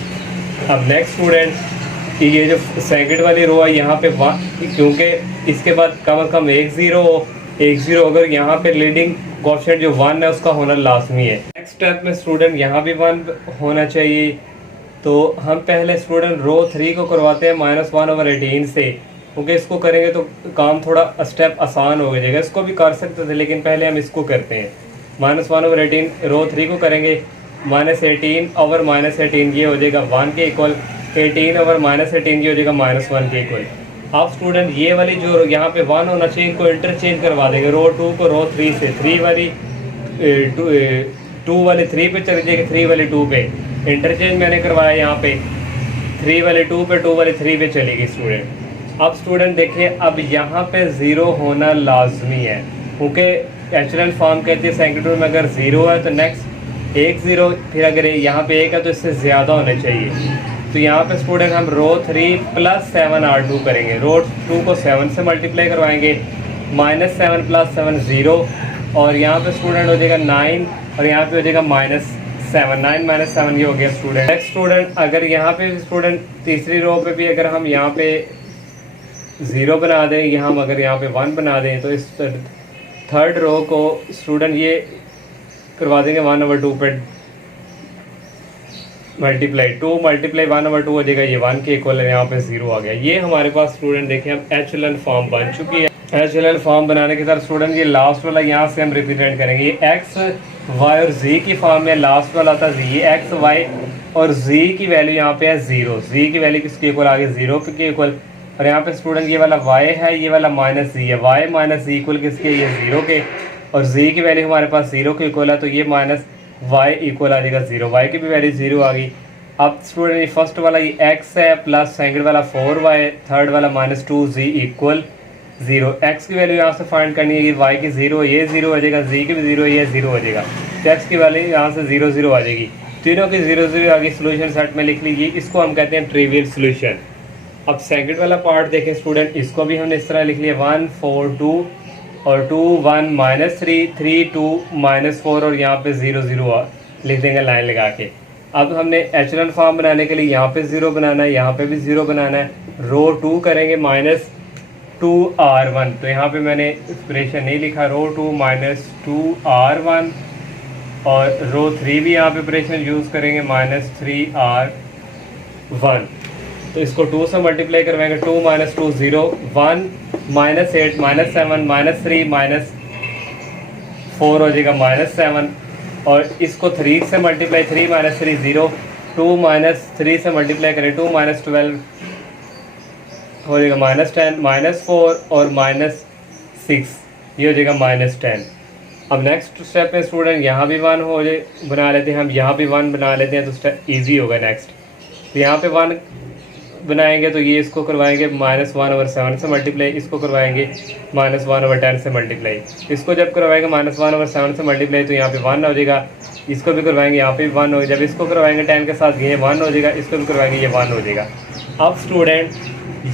अब नेक्स्ट स्टूडेंट ये जो सेकंड वाली रो है यहाँ पे क्योंकि इसके बाद कम से कम एक ज़ीरो अगर यहाँ पे लीडिंग कोएफिशिएंट जो 1 है उसका होना लाजमी है। नेक्स्ट स्टेप में स्टूडेंट यहाँ भी 1 होना चाहिए। तो हम पहले स्टूडेंट रो 3 को करवाते हैं -1/18 से, क्योंकि इसको करेंगे तो काम थोड़ा स्टेप आसान हो जाएगा। इसको भी कर सकते थे लेकिन पहले हम इसको करते हैं। -1/18 रो 3 को करेंगे -18/-18 ये हो जाएगा 1 के इक्वल, 18/-18 ये हो जाएगा -1 के इक्वल। अब स्टूडेंट ये वाली जो यहाँ पे 1 होना चाहिए इनको इंटरचेंज करवा देंगे। रो 2 को रो 3 से 3 वाली 2 वाली 3 पे चली जाएगी, 3 वाली 2 पे इंटरचेंज मैंने करवाया। यहाँ पे 3 वाली 2 पे 2 वाली 3 पे चलेगी स्टूडेंट। अब स्टूडेंट देखिए अब यहाँ पे 0 होना लाजमी है, क्योंकि एचलन फॉर्म कहती है सेकेंडरी में अगर 0 है तो नेक्स्ट एक 0, फिर अगर यहाँ पे 1 है तो इससे ज़्यादा होना चाहिए। तो यहाँ पे स्टूडेंट हम रो 3 + 7 R2 करेंगे। रो 2 को 7 से मल्टीप्लाई करवाएंगे, -7 + 7 0 और यहाँ पे स्टूडेंट हो जाएगा 9 और यहाँ पे हो जाएगा -7 9 - 7 ये हो गया स्टूडेंट। नेक्स्ट स्टूडेंट अगर यहाँ पे स्टूडेंट तीसरी रो पे भी अगर हम यहाँ पे 0 बना दें, यहाँ हम अगर यहाँ पे 1 बना दें तो इस थर्ड रो को स्टूडेंट ये करवा देंगे 1/2 पे मल्टीप्लाई 2 × 1/2 हो जाएगा, ये 1 के इक्वल है। यहाँ पे 0 आ गया। ये हमारे पास स्टूडेंट देखें अब एचलन फॉर्म बन चुकी है। एचलन फॉर्म बनाने के साथ स्टूडेंट ये लास्ट वाला यहाँ से हम रिप्रेजेंट करेंगे। ये x y और z की फॉर्म में लास्ट वाला था z, ये x y और z की वैल्यू यहाँ पे है 0, z की वैल्यू किसके इक्वल आ गई 0 के इक्वल। और यहाँ पे स्टूडेंट ये वाला y है, ये वाला -z है, y - z इक्वल किसके, ये 0 के और z की वैल्यू हमारे पास 0 के इक्वल है तो ये -y इक्वल आ जाएगा 0, y की भी वैल्यू 0 आ गई। अब स्टूडेंट ये फर्स्ट वाला ये x है प्लस सेकंड वाला 4y, थर्ड वाला -2z इक्वल 0। x की वैल्यू यहाँ से फाइंड करनी है कि y की 0 ये 0 हो जाएगा, z की भी 0 ये 0 हो जाएगा, तो x की वैल्यू यहाँ से 0 0 आ जाएगी। तीनों की 0 0 आ गई, सोल्यूशन सेट में लिख लीजिए। इसको हम कहते हैं ट्रिवियल सोल्यूशन। अब सेकंड वाला पार्ट देखें स्टूडेंट, इसको भी हमने इस तरह लिख लिया 1 4 2 और 2 1 -3 3 2 -4 और यहाँ पे 0 0 लिख देंगे लाइन लगा के। अब हमने एचलन फॉर्म बनाने के लिए यहाँ पे 0 बनाना है, यहाँ पे भी 0 बनाना है। रो 2 करेंगे -2 R1, तो यहाँ पे मैंने एक्सप्रेशन नहीं लिखा, रो 2 -2 R1 और रो 3 भी यहाँ पे ऑपरेशन यूज़ करेंगे -3 R1। तो इसको 2 से मल्टीप्लाई करवाएंगे, 2 minus 2 0, 1 minus 8 minus 7 minus 3 minus 4 हो जाएगा -7, और इसको 3 से मल्टीप्लाई, 3 माइनस 3 0, 2 माइनस 3 से मल्टीप्लाई करें, 2 माइनस 12 हो जाएगा -10, -4 और -6, ये हो जाएगा -10। अब नेक्स्ट स्टेप में स्टूडेंट यहाँ भी 1 हो जाए बना लेते हैं, हम यहाँ भी 1 बना लेते हैं तो स्टेप ईजी होगा नेक्स्ट। तो यहाँ पे 1 बनाएंगे तो ये इसको करवाएंगे -1/7 से मल्टीप्लाई, इसको करवाएंगे -1/10 से मल्टीप्लाई, इसको जब करवाएंगे -1/7 से मल्टीप्लाई तो यहाँ पे 1 हो जाएगा, इसको भी करवाएंगे यहाँ पे 1 हो जाएगा, जब इसको करवाएंगे 10 के साथ ये 1 हो जाएगा, इसको भी करवाएंगे ये 1 हो जाएगा। अब स्टूडेंट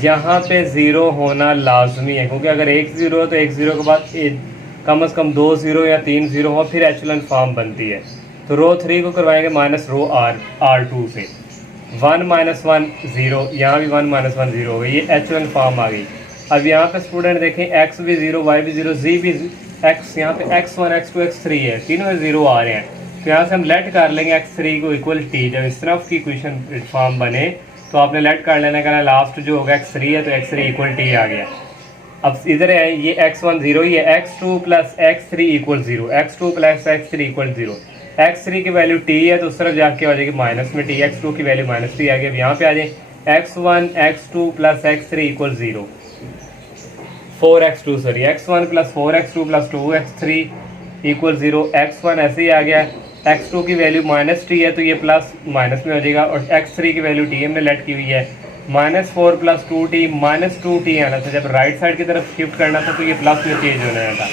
यहाँ पे 0 होना लाजमी है, क्योंकि अगर एक 0 हो तो एक 0 के बाद कम से कम 2 0 या 3 0 हो, फिर एचलन फॉर्म बनती है। तो रो 3 को करवाएंगे माइनस रो R2 से, 1 - 1 0, यहाँ भी 1 - 1 0 हो गई, ये एचलन फॉर्म आ गई। अब यहाँ पे स्टूडेंट देखें x भी 0, y भी 0, z भी x, यहाँ पे x1 x2 x3 है, तीनों 0 आ रहे हैं। तो यहाँ से हम लेट कर लेंगे x3 को इक्वल t। जब इस तरफ की इक्वेशन फॉर्म बने तो आपने लेट कर लेना, कहना लास्ट जो होगा x3 है तो x3 इक्वल t आ गया। अब इधर है ये x1 0 ही है, x2 plus x3 equal 0, x2 plus x3 equal 0, x3 की वैल्यू t है तो उस तरफ जाके आ जाएगी माइनस में t, x2 की वैल्यू -t आ गई। अब यहाँ पे आ जाए x1 x2 plus x3 equal 0, 4x2 sorry x1 plus 4x2 plus 2x3 equal 0, x1 ऐसे ही आ गया, x2 की वैल्यू -t है तो ये प्लस माइनस में हो जाएगा, और x3 की वैल्यू t हमने लेट की हुई है, -4 प्लस 2t -2t आना था, जब राइट साइड की तरफ शिफ्ट करना था तो ये प्लस में चेंज होना था।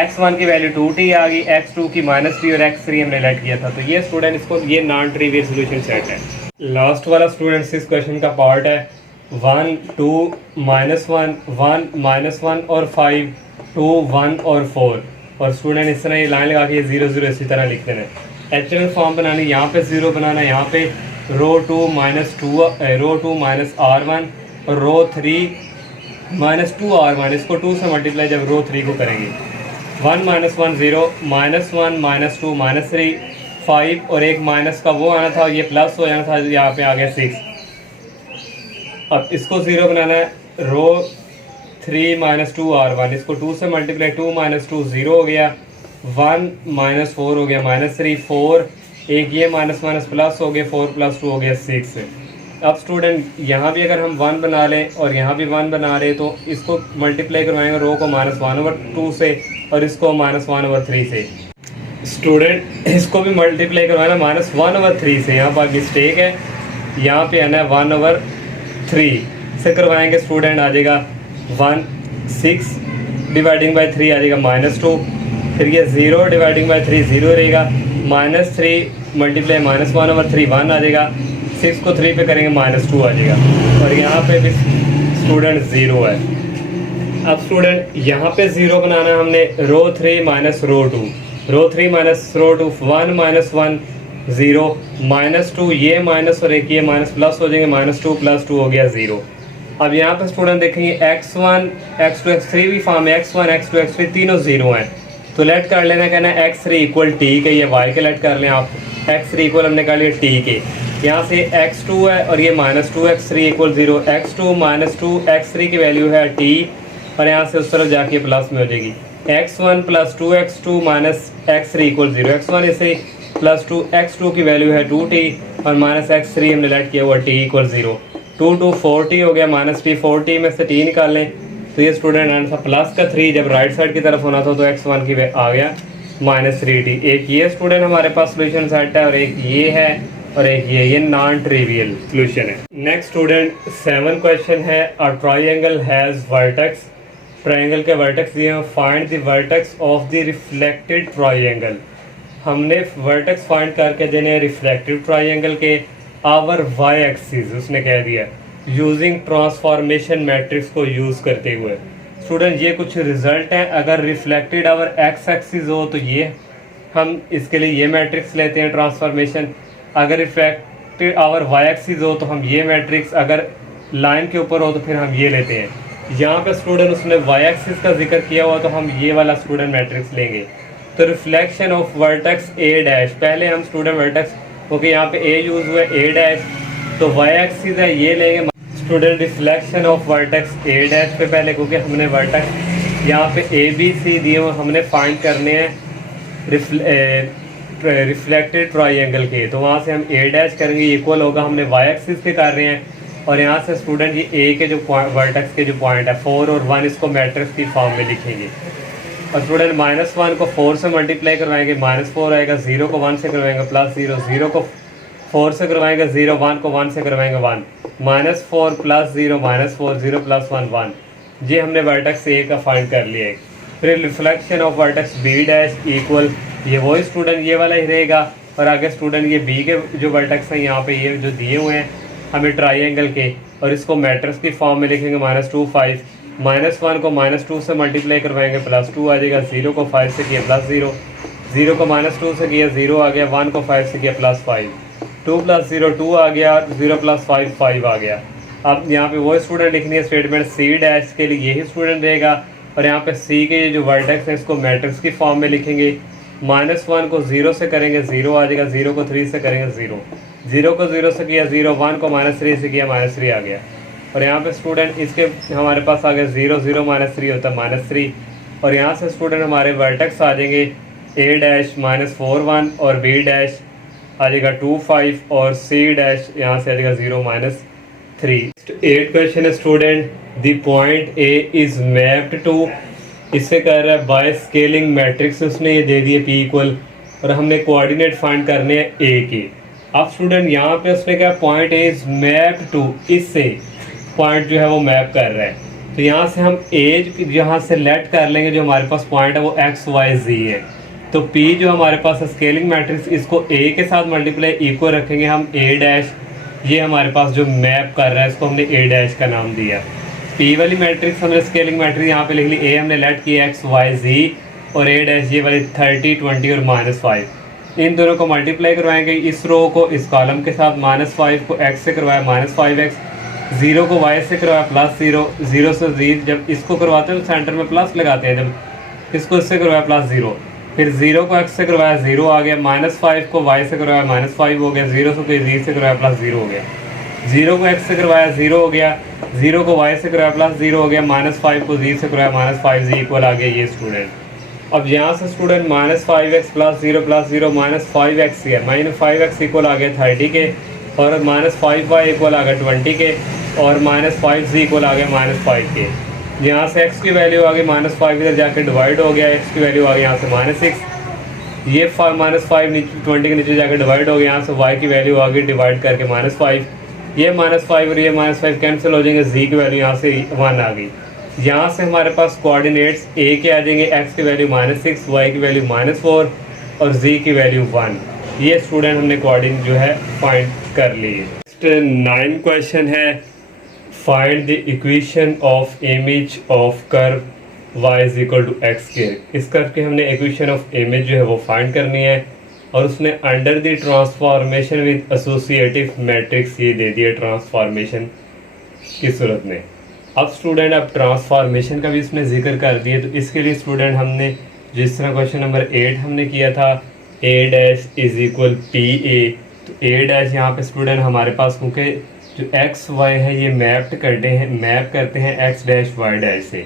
x1 की वैल्यू 2t आ गई, x2 की -t और x3 हमने लेट किया था। तो ये स्टूडेंट इसको ये नॉन ट्रिवियल सॉल्यूशन सेट है। लास्ट वाला स्टूडेंट्स इस क्वेश्चन का पार्ट है 1 2 -1 1 -1 और 5 2 1 और 4, और स्टूडेंट इस तरह ये लाइन लगा के 0 0 इसी तरह लिख देना है। एचएल फॉर्म बनानी, यहाँ पे 0 बनाना, यहाँ पे रो 2 - R1 और रो 3 -2R1, इसको 2 से मल्टीप्लाई जब रो 3 को करेंगे, 1 - 1 0 -1 -2 -3 5, और एक माइनस का वो आना था, ये प्लस हो जाना था, यहाँ पे आ गया 6। अब इसको 0 बनाना है, रो 3 - 2R1, इसको 2 से मल्टीप्लाई, 2 - 2 0 हो गया, 1 - 4 हो गया -3 4, एक ये माइनस प्लस हो गया, 4 + 2 हो गया 6। अब स्टूडेंट यहाँ भी अगर हम 1 बना लें और यहाँ भी 1 बना रहे तो इसको मल्टीप्लाई करवाएंगे रो को -1/2 से और इसको -1/3 से। स्टूडेंट इसको भी मल्टीप्लाई करवाना -1/3 से, यहाँ पर मिस्टेक है, यहाँ पे आना है 1/3 से करवाएंगे। स्टूडेंट आ जाएगा 1 6 डिवाइडिंग बाई 3 आ जाएगा -2, फिर ये 0 डिवाइडिंग बाई 3 0 रहेगा, -3 मल्टीप्लाई -1/3 1 आ जाएगा, 6 को 3 पे करेंगे -2 आ जाएगा, और यहाँ पे भी स्टूडेंट 0 है। अब स्टूडेंट यहाँ पे 0 बनाना हमने, रो 3 - रो 2, रो 3 - रो 2, 1 - 1 0 -2, ये माइनस और एक ये माइनस प्लस हो जाएंगे, -2 + 2 हो गया 0। अब यहाँ पे स्टूडेंट देखेंगे x1 x2 x3 भी फॉर्म है, x1 x2 x3 तीनों 0 हैं, तो लेट कर लेना, कहना है x3 इक्वल t के, ये y के लेट कर लें आप, x3 इक्वल हमने कर लिया t के, यहाँ से x2 है और ये -2 x3 इक्वल 0, x2 -2 x3 की वैल्यू है t, और यहाँ से उस तरफ जाके प्लस में हो जाएगी, x1 + 2x2 - x3 equal 0, x1 इसे +2 x2 की वैल्यू है 2t और -x3 हमने लेट किया हुआ t इक्वल 0, 2 2 4t हो गया, -t 4t में से t निकाल लें तो ये स्टूडेंट आंसर प्लस का 3, जब राइट साइड की तरफ होना था तो x1 की आ गया -3t। एक ये स्टूडेंट हमारे पास सोल्यूशन सेट है, और एक ये है, और एक ये नॉन ट्रिवियल सोल्यूशन है। नेक्स्ट स्टूडेंट 7 क्वेश्चन है, a triangle has vertex, triangle के वर्टेक्स दिए हैं, find the vertex of the reflected triangle. हमने वर्टेक्स फाइंड करके देने रिफ्लेक्टेड ट्राइंगल के, आवर y एक्सिस उसने कह दिया यूजिंग ट्रांसफॉर्मेशन मैट्रिक्स को यूज़ करते हुए। स्टूडेंट ये कुछ रिजल्ट हैं, अगर रिफ्लेक्टेड आवर x एक्सिस हो तो ये हम इसके लिए ये मैट्रिक्स लेते हैं ट्रांसफॉर्मेशन, अगर रिफ्लेक्टेड आवर y एक्सिस हो तो हम ये मैट्रिक्स, अगर लाइन के ऊपर हो तो फिर हम ये लेते हैं। यहाँ पे स्टूडेंट उसने y एक्सिस का जिक्र किया हुआ तो हम ये वाला स्टूडेंट मैट्रिक्स लेंगे। तो reflection of vertex a dash, पहले हम स्टूडेंट वर्टेक्स ओके यहाँ पे a यूज़ हुआ है a डैश, तो वाई एक्सिस है ये लेंगे student reflection of vertex A dash पे पहले, क्योंकि हमने वर्टेक्स यहाँ पे ए बी सी दिए हुए हमने फाइंड करने हैं रिफ्लेक्टेड ट्राइंगल के, तो वहाँ से हम ए डैश करेंगे इक्वल होगा, हमने वाई एक्सिस पे कर रहे हैं। और यहाँ से स्टूडेंट ये ए के जो वर्टेक्स के जो पॉइंट है 4 और 1 इसको मैट्रिक्स की फॉर्म में लिखेंगे। और स्टूडेंट -1 को 4 से मल्टीप्लाई करवाएंगे, -4 आएगा, 0 को 1 से करवाएंगे +0, 0 को 4 से करवाएंगे 0, 1 को 1 से करवाएंगे 1, -4 + 0 -4, 0 + 1 1। ये हमने वर्टेक्स ए का फाइंड कर लिया है। फिर reflection of vertex B dash equal, ये वही स्टूडेंट ये वाला ही रहेगा। और आगे स्टूडेंट ये बी के जो वर्टेक्स हैं यहाँ पे ये जो दिए हुए हैं हमें ट्राइंगल के, और इसको मैट्रिक्स की फॉर्म में लिखेंगे -2 5, -1 को -2 से मल्टीप्लाई करवाएंगे +2 आ जाएगा, 0 को 5 से किया +0, 0 को -2 से किया 0 आ गया, 1 को 5 से किया +5, 2 + 0 2 आ गया, 0 + 5 5 आ गया। अब यहाँ पे वो स्टूडेंट लिखनी है स्टेटमेंट सी डैश के लिए यही स्टूडेंट रहेगा। और यहाँ पे सी के जो वर्टेक्स है इसको मैट्रिक्स की फॉर्म में लिखेंगे, -1 को 0 से करेंगे 0 आ जाएगा, 0 को 3 से करेंगे 0, 0 को 0 से किया 0, 1 को -3 से किया -3 आ गया। और यहाँ पे स्टूडेंट इसके हमारे पास आ गया 0 0 -3 होता है -3। और यहाँ से स्टूडेंट हमारे वर्टेक्स आ जाएंगे ए डैश -4 1 और बी डैश आ जाएगा 2 5 और सी डैश यहाँ से आ जाएगा 0 -3। 8 क्वेश्चन है student, the point A is mapped to, इससे कह रहा है बाय स्केलिंग मैट्रिक्स, उसने ये दे दिए P इक्वल, और हमने कोऑर्डिनेट फाइंड करने हैं ए के। अब स्टूडेंट यहाँ पे उसने क्या point A is mapped to, इससे पॉइंट जो है वो मैप कर रहा है, तो यहाँ से हम ए यहाँ से लेट कर लेंगे जो हमारे पास पॉइंट है वो x y z है। तो P जो हमारे पास स्केलिंग मैट्रिक्स इसको a के साथ मल्टीप्लाई इक्वल रखेंगे हम a डैश, ये हमारे पास जो मैप कर रहा है इसको हमने a डैश का नाम दिया। P वाली मैट्रिक्स हमने स्केलिंग मैट्रिक्स यहाँ पे लिख ली, a हमने लेट किया x y z और a डैश ये वाली 30 20 और -5, इन दोनों को मल्टीप्लाई करवाएंगे, इस रो को इस कॉलम के साथ, -5 को x से करवाया -5x, 0 को y से करवाया +0, 0 से z, जब इसको करवाते हैं तो सेंटर में प्लस लगाते हैं, जब इसको इससे करवाया +0, फिर 0 को x से करवाया 0 आ गया, -5 को y से करवाया -5 हो गया, 0 को z से करवाया +0 हो गया, 0 को x से करवाया 0 हो गया, 0 को y से करवाया +0 हो गया, -5 को z से करवाया -5z इक्वल आ गया ये स्टूडेंट। अब यहाँ से स्टूडेंट -5x +0 +0 -5x है, -5x इक्वल आ गया 30 के, और -5y इक्वल आ गया 20 के, और -5z इक्वल आ गया -5 के। यहाँ से x की वैल्यू आ गई -5 इधर जाके डिवाइड हो गया, x की वैल्यू आ गई यहाँ से -6, ये -5 20 के नीचे जाकर डिवाइड हो गया, यहाँ से y की वैल्यू आ गई डिवाइड करके -5, ये -5 और ये -5 कैंसिल हो जाएंगे, z की वैल्यू यहाँ से 1 आ गई। यहाँ से हमारे पास कोऑर्डिनेट्स a के आ जाएंगे, x की वैल्यू -6, y की वैल्यू -4 और z की वैल्यू 1। ये स्टूडेंट हमने कोऑर्डिनेट जो है फाइंड कर लिए। 9 क्वेश्चन है, find the equation of image of curve y is equal to x square. इस कर्व के हमने इक्वेशन ऑफ इमेज जो है वो फाइंड करनी है, और उसने under the transformation with associative matrix ये दे दिया ट्रांसफॉर्मेशन की सूरत में। अब स्टूडेंट अब ट्रांसफॉर्मेशन का भी इसमें जिक्र कर दिया, तो इसके लिए स्टूडेंट हमने जिस तरह क्वेश्चन नंबर 8 हमने किया था a dash is equal P A, तो a डैश यहाँ पे स्टूडेंट हमारे पास क्योंकि जो x y है ये मैप करते हैं x डैश y डैश से,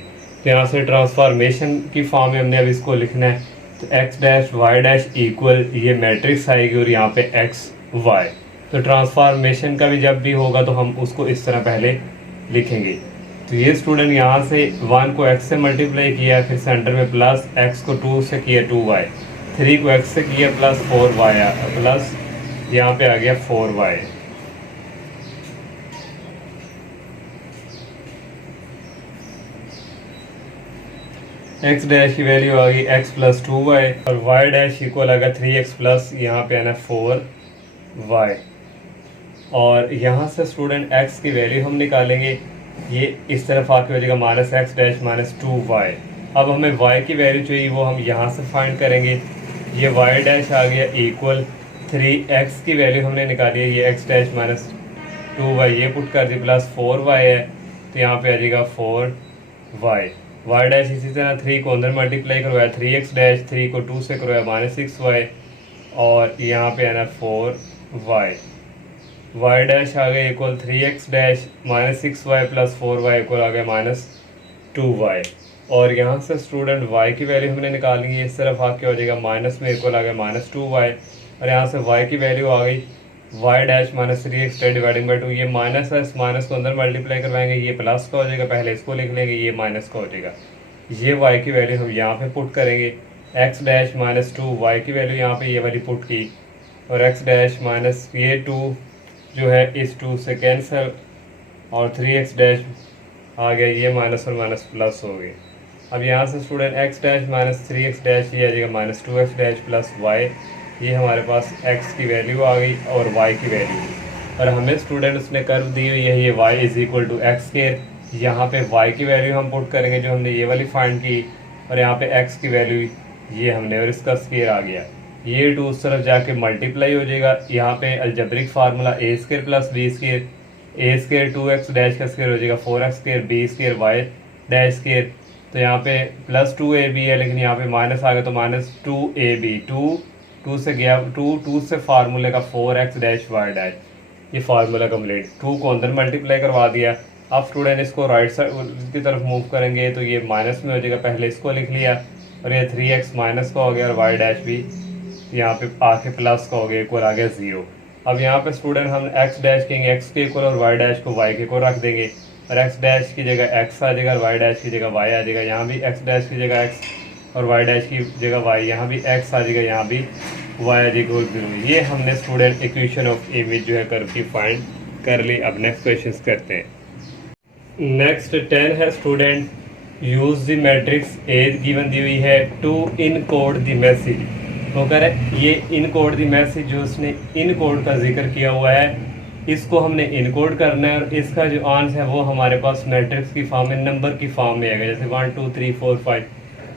तो यहाँ से ट्रांसफॉर्मेशन की फॉर्म में हमने अब इसको लिखना है, तो x dash y dash equal ये मैट्रिक्स आएगी और यहाँ पे x y। तो ट्रांसफॉर्मेशन का भी जब भी होगा तो हम उसको इस तरह पहले लिखेंगे। तो ये स्टूडेंट यहाँ से 1 को x से मल्टीप्लाई किया, फिर सेंटर में प्लस x को 2 से किया 2y, 3 को x से किया प्लस 4y प्लस यहाँ पे आ गया 4y। x डैश की वैल्यू आ गई x प्लस 2y और y डैश इक्वल आ गया 3x प्लस यहाँ पे आना 4y। और यहाँ से स्टूडेंट x की वैल्यू हम निकालेंगे, ये इस तरफ आके हो जाएगा -x डैश -2y। अब हमें y की वैल्यू चाहिए वो हम यहाँ से फाइंड करेंगे, ये y डैश आ गया इक्वल 3x की वैल्यू हमने निकाली है, ये x डैश -2y ये पुट कर दी प्लस 4y है, तो यहाँ पे आ जाएगा 4y। y डैश इसी तरह 3 को अंदर मल्टीप्लाई करवाया, 3x डैश 3 को 2 से करवाया -6y और यहाँ पे आना 4y। वाई डैश आ गया equal 3x dash minus 6y plus 4y equal आ गया माइनस 2y। और यहाँ से स्टूडेंट y की वैल्यू हमने निकाली है, इस तरफ आके हो जाएगा माइनस में इक्वल आ गया माइनस 2y। और यहाँ से y की वैल्यू आ गई y dash minus 3x dividing by 2। ये माइनस है, इस माइनस को अंदर मल्टीप्लाई करवाएंगे, ये प्लस का हो जाएगा, पहले इसको लिख लेंगे, ये माइनस का हो जाएगा। ये y की वैल्यू हम यहाँ पे पुट करेंगे, x डैश माइनस 2, y की वैल्यू यहाँ पे ये वाली पुट की, और x डैश माइनस ये 2 जो है इस 2 से कैंसिल, और 3x डैश आ गया, ये माइनस और माइनस प्लस हो गए। अब यहाँ से student x dash minus 3x dash ये आ जाएगा minus 2x dash plus y। ये हमारे पास x की वैल्यू आ गई और y की वैल्यू, और हमें स्टूडेंट उसने कर्व दी हुई है ये y is equal to x square. यहाँ पे y की वैल्यू हम पुट करेंगे जो हमने ये वाली फाइंड की, और यहाँ पे x की वैल्यू ये हमने, और इसका स्क्वायर आ गया। ये 2 उस तरफ जाके मल्टीप्लाई हो जाएगा। यहाँ पे algebraic formula A square plus B square, A square 2x dash का स्क्वायर हो जाएगा 4x square, B square y dash square. तो यहाँ पे प्लस 2ab है, लेकिन यहाँ पे माइनस आ गया तो माइनस 2ab, 2 से गया 2 से फार्मूले का 4x डैश वाई डैश, ये फार्मूला कम्प्लीट। 2 को अंदर मल्टीप्लाई करवा दिया। अब स्टूडेंट इसको राइट साइड की तरफ मूव करेंगे तो ये माइनस में हो जाएगा, पहले इसको लिख लिया, और ये 3x माइनस का हो गया, और वाई डैश भी यहाँ पे आके प्लस का हो गया, इक्वल आ गया 0। अब यहाँ पे स्टूडेंट हम x डैश कहेंगे x के इक्वल, और y डैश को y के इक्वल रख देंगे, और x डैश की जगह x आ जाएगा, और y डैश की जगह y आ जाएगा। यहाँ भी x डैश की जगह x और y डैश की जगह y, यहाँ भी x आ जाएगा, यहाँ भी y आ जाएगा 0। ये हमने स्टूडेंट इक्वेशन ऑफ इमेज जो है कर्व की फाइंड कर ली। अब नेक्स्ट क्वेश्चन करते हैं। नेक्स्ट 10 है student, use the matrix A given दी हुई है टू इनकोड द मैसेज। तो कह रहे ये इनकोड द मैसेज, जो उसने इनकोड का जिक्र किया हुआ है, इसको हमने इनकोड करना है, और इसका जो आंसर है वो हमारे पास मैट्रिक्स की फॉर्म में, नंबर की फॉर्म में आएगा, जैसे 1 2 3 4 5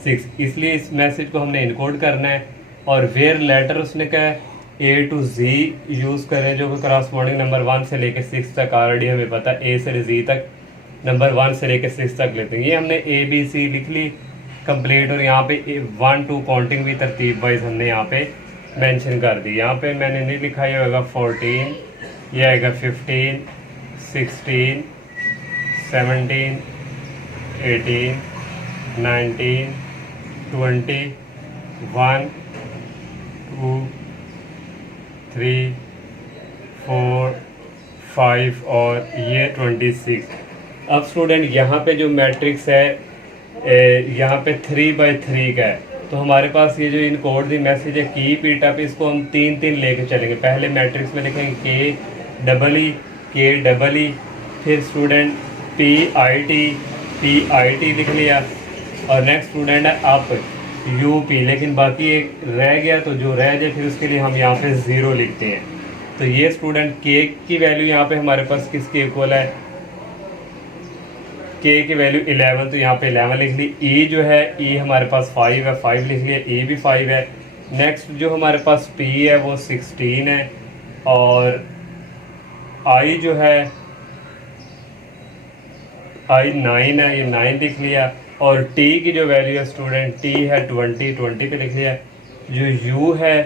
6। इसलिए इस मैसेज को हमने इनकोड करना है। और वेयर लेटर उसने कहा है A to Z यूज़ करें, जो कि करस्पॉन्डिंग नंबर 1 से लेकर 6 तक ऑलरेडी हमें पता है, A से Z तक नंबर 1 से लेकर 6 तक लेते हैं। ये हमने ABC लिख ली कंप्लीट, और यहाँ पे 1 2 काउंटिंग भी तरतीब वाइज हमने यहाँ पे मेंशन कर दी। यहाँ पे मैंने नहीं लिखा, ये होगा 14, ये आएगा 15 16 17 18 19 20 1 2 3 4 5 और ये 26। अब स्टूडेंट यहाँ पे जो मैट्रिक्स है यहाँ पे 3/3 का है, तो हमारे पास ये जो इनकोड दी मैसेज है की पीटा पे, इसको हम 3 लेके चलेंगे। पहले मैट्रिक्स में लिखेंगे के डबल ई, फिर स्टूडेंट PIT लिख लिया, और नेक्स्ट स्टूडेंट है अप UP, लेकिन बाकी एक रह गया, तो जो रह जाए फिर उसके लिए हम यहाँ पे 0 लिखते हैं। तो ये स्टूडेंट के की वैल्यू यहाँ पे हमारे पास किसके इक्वल है, के की वैल्यू 11, तो यहाँ पे 11 लिख ली। ई जो है ई हमारे पास 5 है, 5 लिख लिया, ई भी 5 है। नेक्स्ट जो हमारे पास पी है वो 16 है, और आई जो है आई 9 है, ये 9 लिख लिया। और टी की जो वैल्यू है स्टूडेंट टी है 20 पे लिख लिया। जो यू है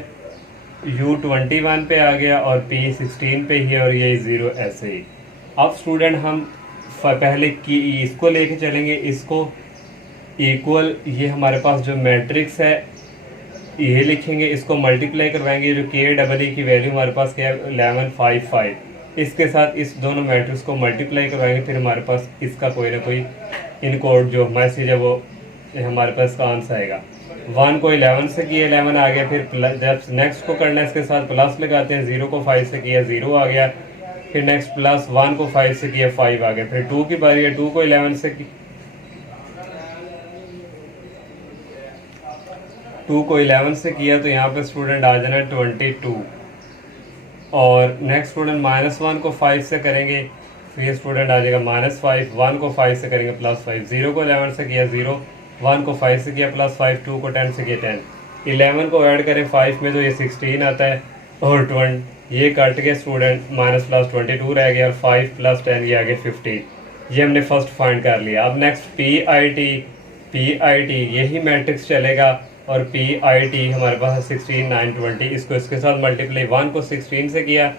यू 21 पे आ गया, और पी 16 पे ही है, और ये 0 ऐसे ही। अब स्टूडेंट हम पहले की इसको लेके चलेंगे, इसको इक्वल, ये हमारे पास जो मैट्रिक्स है ये लिखेंगे, इसको मल्टीप्लाई करवाएंगे, जो के डबल ई की वैल्यू हमारे पास क्या है 11 5 5, इसके साथ इस दोनों मैट्रिक्स को मल्टीप्लाई करवाएंगे, फिर हमारे पास इसका कोई ना कोई इनकोड जो मैसेज है वो हमारे पास का आंसर आएगा। 1 को 11 से किया 11 आ गया, फिर जब नेक्स्ट को करना है इसके साथ प्लस लगाते हैं, 0 को 5 से किया 0 आ गया, फिर नेक्स्ट प्लस 1 को 5 से किया 5 आ गया, फिर 2 की बारी है, 2 को 11 से की 2 को 11 से किया, तो यहाँ पे स्टूडेंट आ जाना 22। और नेक्स्ट स्टूडेंट -1 को 5 से करेंगे, फिर स्टूडेंट आ जाएगा -5, 1 को 5 से करेंगे +5, 0 को 11 से किया 0, 1 को 5 से किया +5, 2 को 10 से किया 10, 11 को ऐड करें 5 में तो ये 16 आता है, और 20 ये कट के स्टूडेंट -+22 रह गया, और 5 + 10 ये आ गया 15। ये हमने फर्स्ट फाइंड कर लिया। अब नेक्स्ट PIT यही मैट्रिक्स चलेगा, और PIT हमारे पास 16 9 20, इसको इसके साथ मल्टीप्लाई, 1 को 16 से किया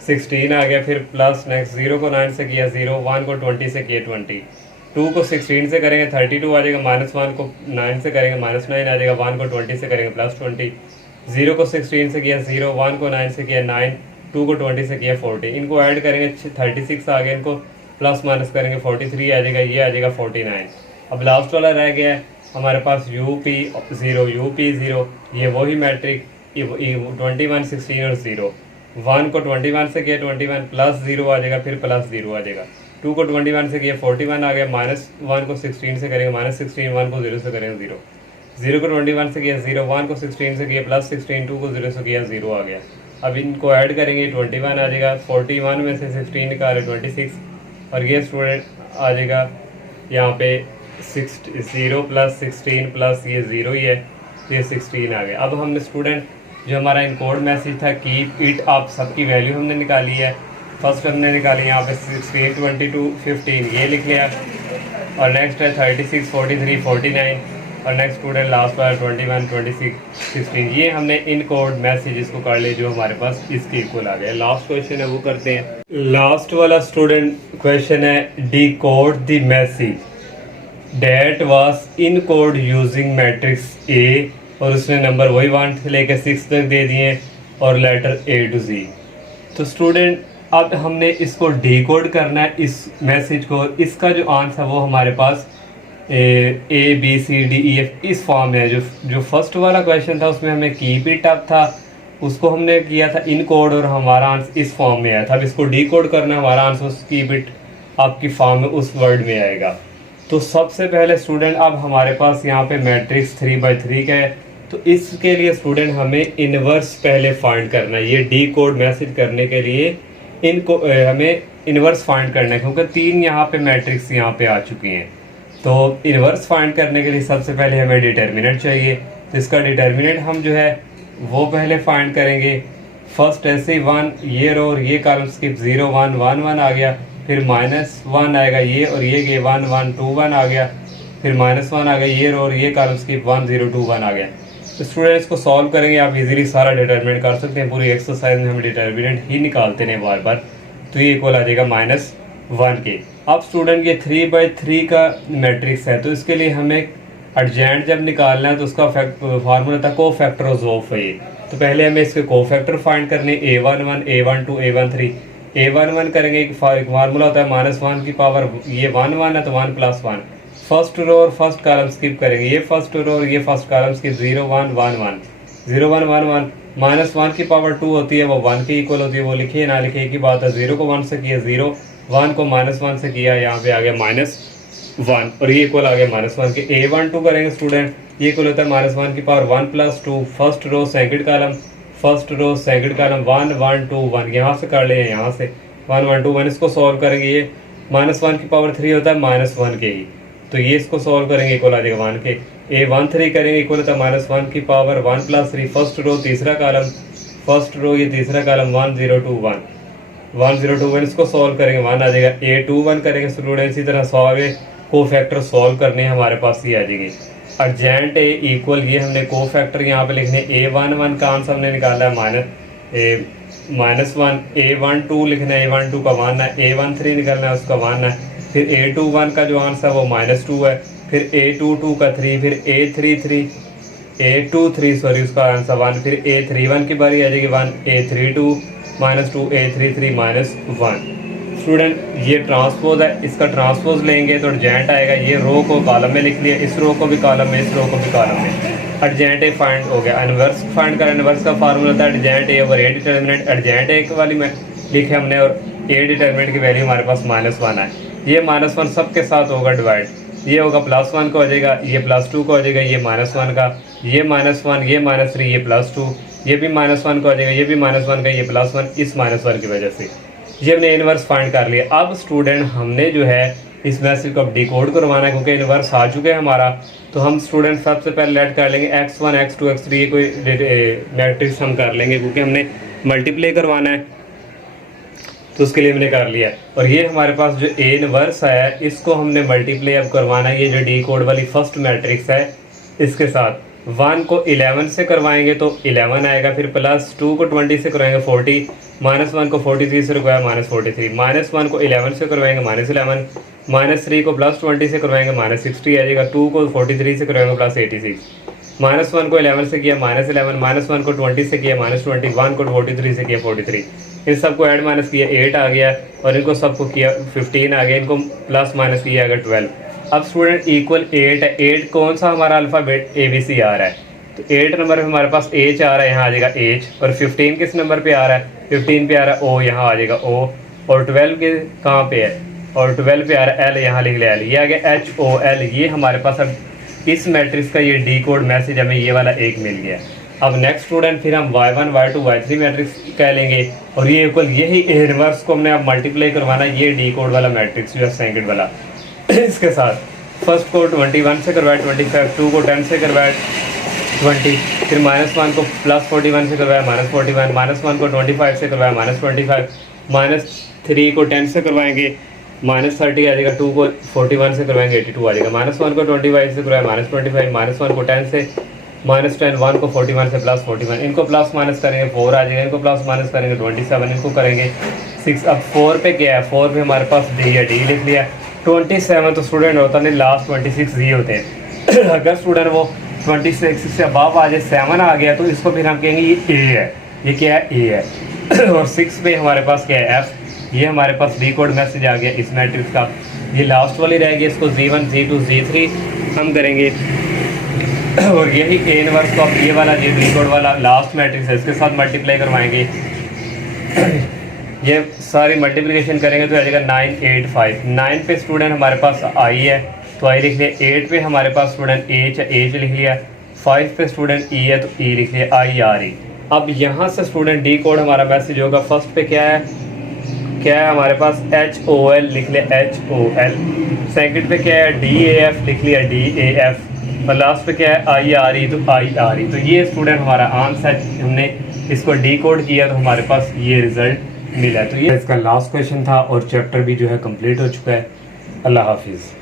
16 आ गया, फिर प्लस नेक्स्ट 0 को 9 से किया 0, 1 को 20 से किया 20, 2 को 16 से करेंगे 32 आ जाएगा, -1 को 9 से करेंगे -9 आ जाएगा, 1 को 20 से करेंगे +20, 0 को 16 से किया 0, 1 को 9 से किया 9, 2 को 20 से किया 40, इनको ऐड करेंगे 36 आ गया, इनको प्लस माइनस करेंगे 43 आ जाएगा, ये आ जाएगा 49। अब लास्ट वाला रह गया है हमारे पास UP0, ये वही मैट्रिक 21, 16 और 0, 1 को 21 से किया 21 प्लस 0 आ जाएगा, फिर प्लस 0 आ जाएगा, 2 को 21 से किया 41 आ गया, -1 को 16 से करेंगे -16, 1 को 0 से करेंगे 0, 0 को 21 से किया 0, 1 को 16 से किया +16, 2 को 0 से किया 0 आ गया। अब इनको ऐड करेंगे 21 आ जाएगा, 41 में से 16 निकाले 26, और ये स्टूडेंट आ जाएगा यहाँ पे 0 + 16 प्लस ये 0 ही है, ये 16 आ गया। अब हमने स्टूडेंट जो हमारा इनकोड मैसेज था कीप इट अप, सबकी वैल्यू हमने निकाली है। फर्स्ट हमने निकाली यहाँ पे 16, 22, 15 ये लिख लिया, और नेक्स्ट है 36, 43, 49, और नेक्स्ट स्टूडेंट लास्ट वाला 21, 26, 16, ये हमने इन कोड मैसेज इसको कर लिए जो हमारे पास इसके इक्वल आ गया। लास्ट क्वेश्चन है वो करते हैं। लास्ट वाला स्टूडेंट क्वेश्चन है decode the message that was encoded using matrix A, और उसने नंबर वही 1 से लेकर 6 तक दे दिए और लेटर A to Z। तो स्टूडेंट अब हमने इसको डी कोड करना है इस मैसेज को, इसका जो आंसर वो हमारे पास ABCDEF इस फॉर्म में है। जो फर्स्ट वाला क्वेश्चन था उसमें हमें कीप इट अप था, उसको हमने किया था इन कोड और हमारा आंसर इस फॉर्म में आया था। अब इसको डी कोड करना है, हमारा आंसर उस कीप इट अप की फॉर्म में उस वर्ड में आएगा। तो सबसे पहले स्टूडेंट अब हमारे पास यहाँ पे मैट्रिक्स 3/3 का है, तो इसके लिए स्टूडेंट हमें इनवर्स पहले फाइंड करना है। ये डी कोड मैसेज करने के लिए इनको हमें इनवर्स फाइंड करना है, क्योंकि 3 यहाँ पे मैट्रिक्स यहाँ पे आ चुकी हैं। तो इनवर्स फाइंड करने के लिए सबसे पहले हमें डिटर्मिनेंट चाहिए, तो इसका डिटर्मिनेंट हम जो है वो पहले फाइंड करेंगे। फर्स्ट ऐसे ही 1 ये रो और ये कॉलम स्किप 0 1 1 1 आ गया, फिर -1 आएगा ये और ये 1 1 2 1 आ गया, फिर -1 आ गया ये रो और ये कॉलम स्किप 1 0 2 1 आ गया। तो स्टूडेंट्स को सॉल्व करेंगे, आप इजीली सारा डिटर्मिनेंट कर सकते हैं। पूरी एक्सरसाइज में हम डिटर्मिनेंट ही निकालते हैं बार बार, तो ये इक्वल आ जाएगा -1 के। अब स्टूडेंट ये 3/3 का मैट्रिक्स है, तो इसके लिए हमें एडजेंट जब निकालना है तो उसका फार्मूला था को फैक्टर्स ऑफ है। तो पहले हमें इसके को फैक्टर फाइंड करने A11 A12 A13। A11 करेंगे, एक फार्मूला होता है -1 की पावर, ये 1 1 है तो 1 + 1। फर्स्ट रो और फर्स्ट कॉलम स्किप करेंगे, ये फर्स्ट रो और ये फर्स्ट कॉलम स्किप 0 1 1 1 0 1 1 1। -1 की पावर 2 होती है, वो 1 के इक्वल होती है, वो लिखिए ना लिखिए एक ही बात है। 0 को 1 से किया 0, 1 को -1 से किया, यहाँ पे आ गया -1 और ये इक्वल आ गया -1 के। A12 करेंगे स्टूडेंट, ये इक्वल होता है -1 की power 1 + 2, first row second column, first row second column 1 1 2 1, यहाँ से कर ले, यहाँ से 1 1 2 1। इसको सॉल्व करेंगे, ये -1 की पावर 3 होता है -1 के ही, तो ये इसको सॉल्व करेंगे इक्वल आ जाएगा 1 के। A13 करेंगे इक्वल होता है -1 की पावर 1 + 3, फर्स्ट रो तीसरा कॉलम, फर्स्ट रो ये तीसरा कॉलम 1 0 2 1 1 0 2 1। इसको सॉल्व करेंगे 1 आ जाएगा। A21 करेंगे स्टूडेंट, इसी तरह सॉल्व को फैक्टर सॉल्व करने हमारे पास ये आ जाएगी। अर्जेंट ए इक्वल, ये हमने को फैक्टर यहाँ पे लिखने। A11 का आंसर हमने निकाला है -1, A12 लिखना है, A12 का 1 है, A13 निकालना है उसका 1 है, फिर A21 का जो आंसर वो -2 है, फिर A22 का 3, फिर A23 सॉरी उसका आंसर 1, फिर A31 की बारी आ जाएगी 1, A32 -2, A33 -1। स्टूडेंट ये ट्रांसपोज है, इसका ट्रांसपोज लेंगे तो अर्जेंट आएगा। ये रो को कॉलम में लिख लिया, इस रो को भी कॉलम में, इस रो को भी कॉलम में। अर्जेंट ए फाइंड हो गया। इनवर्स फाइंड कर, इनवर्स का फार्मूला था adjoint A over A determinant. Adjoint A वाली में लिखे हमने और ए डिटर्मिनेंट की वैल्यू हमारे पास -1 है। ये -1 सबके साथ होगा डिवाइड, ये होगा +1 का हो जाएगा, ये +2 का हो जाएगा, ये -1 का, ये -1, ये -3, ये +2, ये भी -1 का हो जाएगा, ये भी -1 का, ये +1 इस -1 की वजह से। ये हमने इनवर्स फाइंड कर लिया। अब स्टूडेंट हमने जो है इस मैसेज को अब डिकोड करवाना है, क्योंकि इनवर्स आ चुके हैं हमारा। तो हम स्टूडेंट सबसे पहले लेट कर लेंगे x1 x2 x3, ये कोई मैट्रिक्स हम कर लेंगे क्योंकि हमने मल्टीप्लाई करवाना है, तो उसके लिए हमने कर लिया। और ये हमारे पास जो ए इनवर्स है इसको हमने मल्टीप्लाई अब करवाना है। ये जो डी कोड वाली फर्स्ट मैट्रिक्स है इसके साथ 1 को 11 से करवाएंगे तो 11 आएगा, फिर +2 को 20 से करवाएंगे 40, -1 को 43 से करवाया -43, -1 को 11 से करवाएंगे -11, -3 को +20 से करवाएंगे -60 आ जाएगा, 2 को 43 से करवाएंगे +86, -1 को 11 से किया -11, -1 को 20 से किया -20, 1 को 43 से किया 43, इन सबको ऐड माइनस किया 8 आ गया, और इनको सबको किया 15 आ गया, इनको प्लस माइनस किया अगर 12। अब स्टूडेंट इक्वल 8 है, 8 कौन सा हमारा अल्फ़ाबेट ABC आ रहा है, तो 8 नंबर पे हमारे पास H आ रहा है, यहाँ आ जाएगा H, और 15 किस नंबर पे आ रहा है, 15 पे आ रहा है O, यहाँ आ जाएगा O, और 12 के कहाँ पे है, और 12 पे आ रहा है L, यहाँ लिख लिया L, ये आ गया HOL। ये हमारे पास अब इस मैट्रिक्स का ये डी कोड मैसेज हमें ये वाला एक मिल गया। अब नेक्स्ट स्टूडेंट फिर हम y1 y2 y3 मैट्रिक्स कह लेंगे, और ये इक्वल यही ए इनवर्स को हमने अब मल्टीप्लाई करवाना, ये डी कोड वाला मैट्रिक्स जो है सेकंड वाला इसके साथ फर्स्ट को 21 से करवाया 25, 2 को 10 से करवाया 20, फिर -1 को +41 से करवाया -41, -1 को 25 से करवाया -25, -3 को 10 से करवाएंगे -30 आ जाएगा, 2 को 41 से करवाएंगे 82 आ जाएगा, -1 को 25 से करवाया -25, -1 को 10 से -10, 1 को 41 से +41, इनको प्लस माइनस करेंगे 4 आ जाएगा, इनको प्लस माइनस करेंगे 27, इनको करेंगे 6। अब 4 पे क्या है, 4 पे हमारे पास D है, D लिख लिया। 27 तो स्टूडेंट होता नहीं, लास्ट 26 जी होते हैं अगर स्टूडेंट वो 26 से अबव आ जाए, 7 आ गया, तो इसको फिर हम कहेंगे ये A है, ये क्या है A है और 6 पे हमारे पास क्या है F, ये हमारे पास डी कोड मैसेज आ गया इस मैट्रिक्स का। ये लास्ट वाली रहेगी, इसको Z1 Z2 Z3 हम करेंगे और यही ए इनवर्स को ये वाला ये डी कोड वाला लास्ट मैट्रिक्स है, इसके साथ मल्टीप्लाई करवाएंगे ये सारी मल्टीप्लिकेशन करेंगे तो आ जाएगा 985। 9 पे स्टूडेंट हमारे पास आई है तो आई लिख लिया, 8 पे हमारे पास स्टूडेंट एच है, एच लिख लिया, 5 पे स्टूडेंट ई है तो ई लिख लिया, आई आर ई। अब यहाँ से स्टूडेंट डी कोड हमारा मैसेज होगा, फर्स्ट पे क्या है हमारे पास HOL लिख लिया HOL, सेकंड पे क्या है DAF लिख लिया DAF, और लास्ट पे क्या है IRE तो IRE। तो ये स्टूडेंट हमारा आंसर, हमने इसको डी कोड किया तो हमारे पास ये रिजल्ट मिला। तो ये इसका लास्ट क्वेश्चन था और चैप्टर भी जो है कंप्लीट हो चुका है। अल्लाह हाफिज़।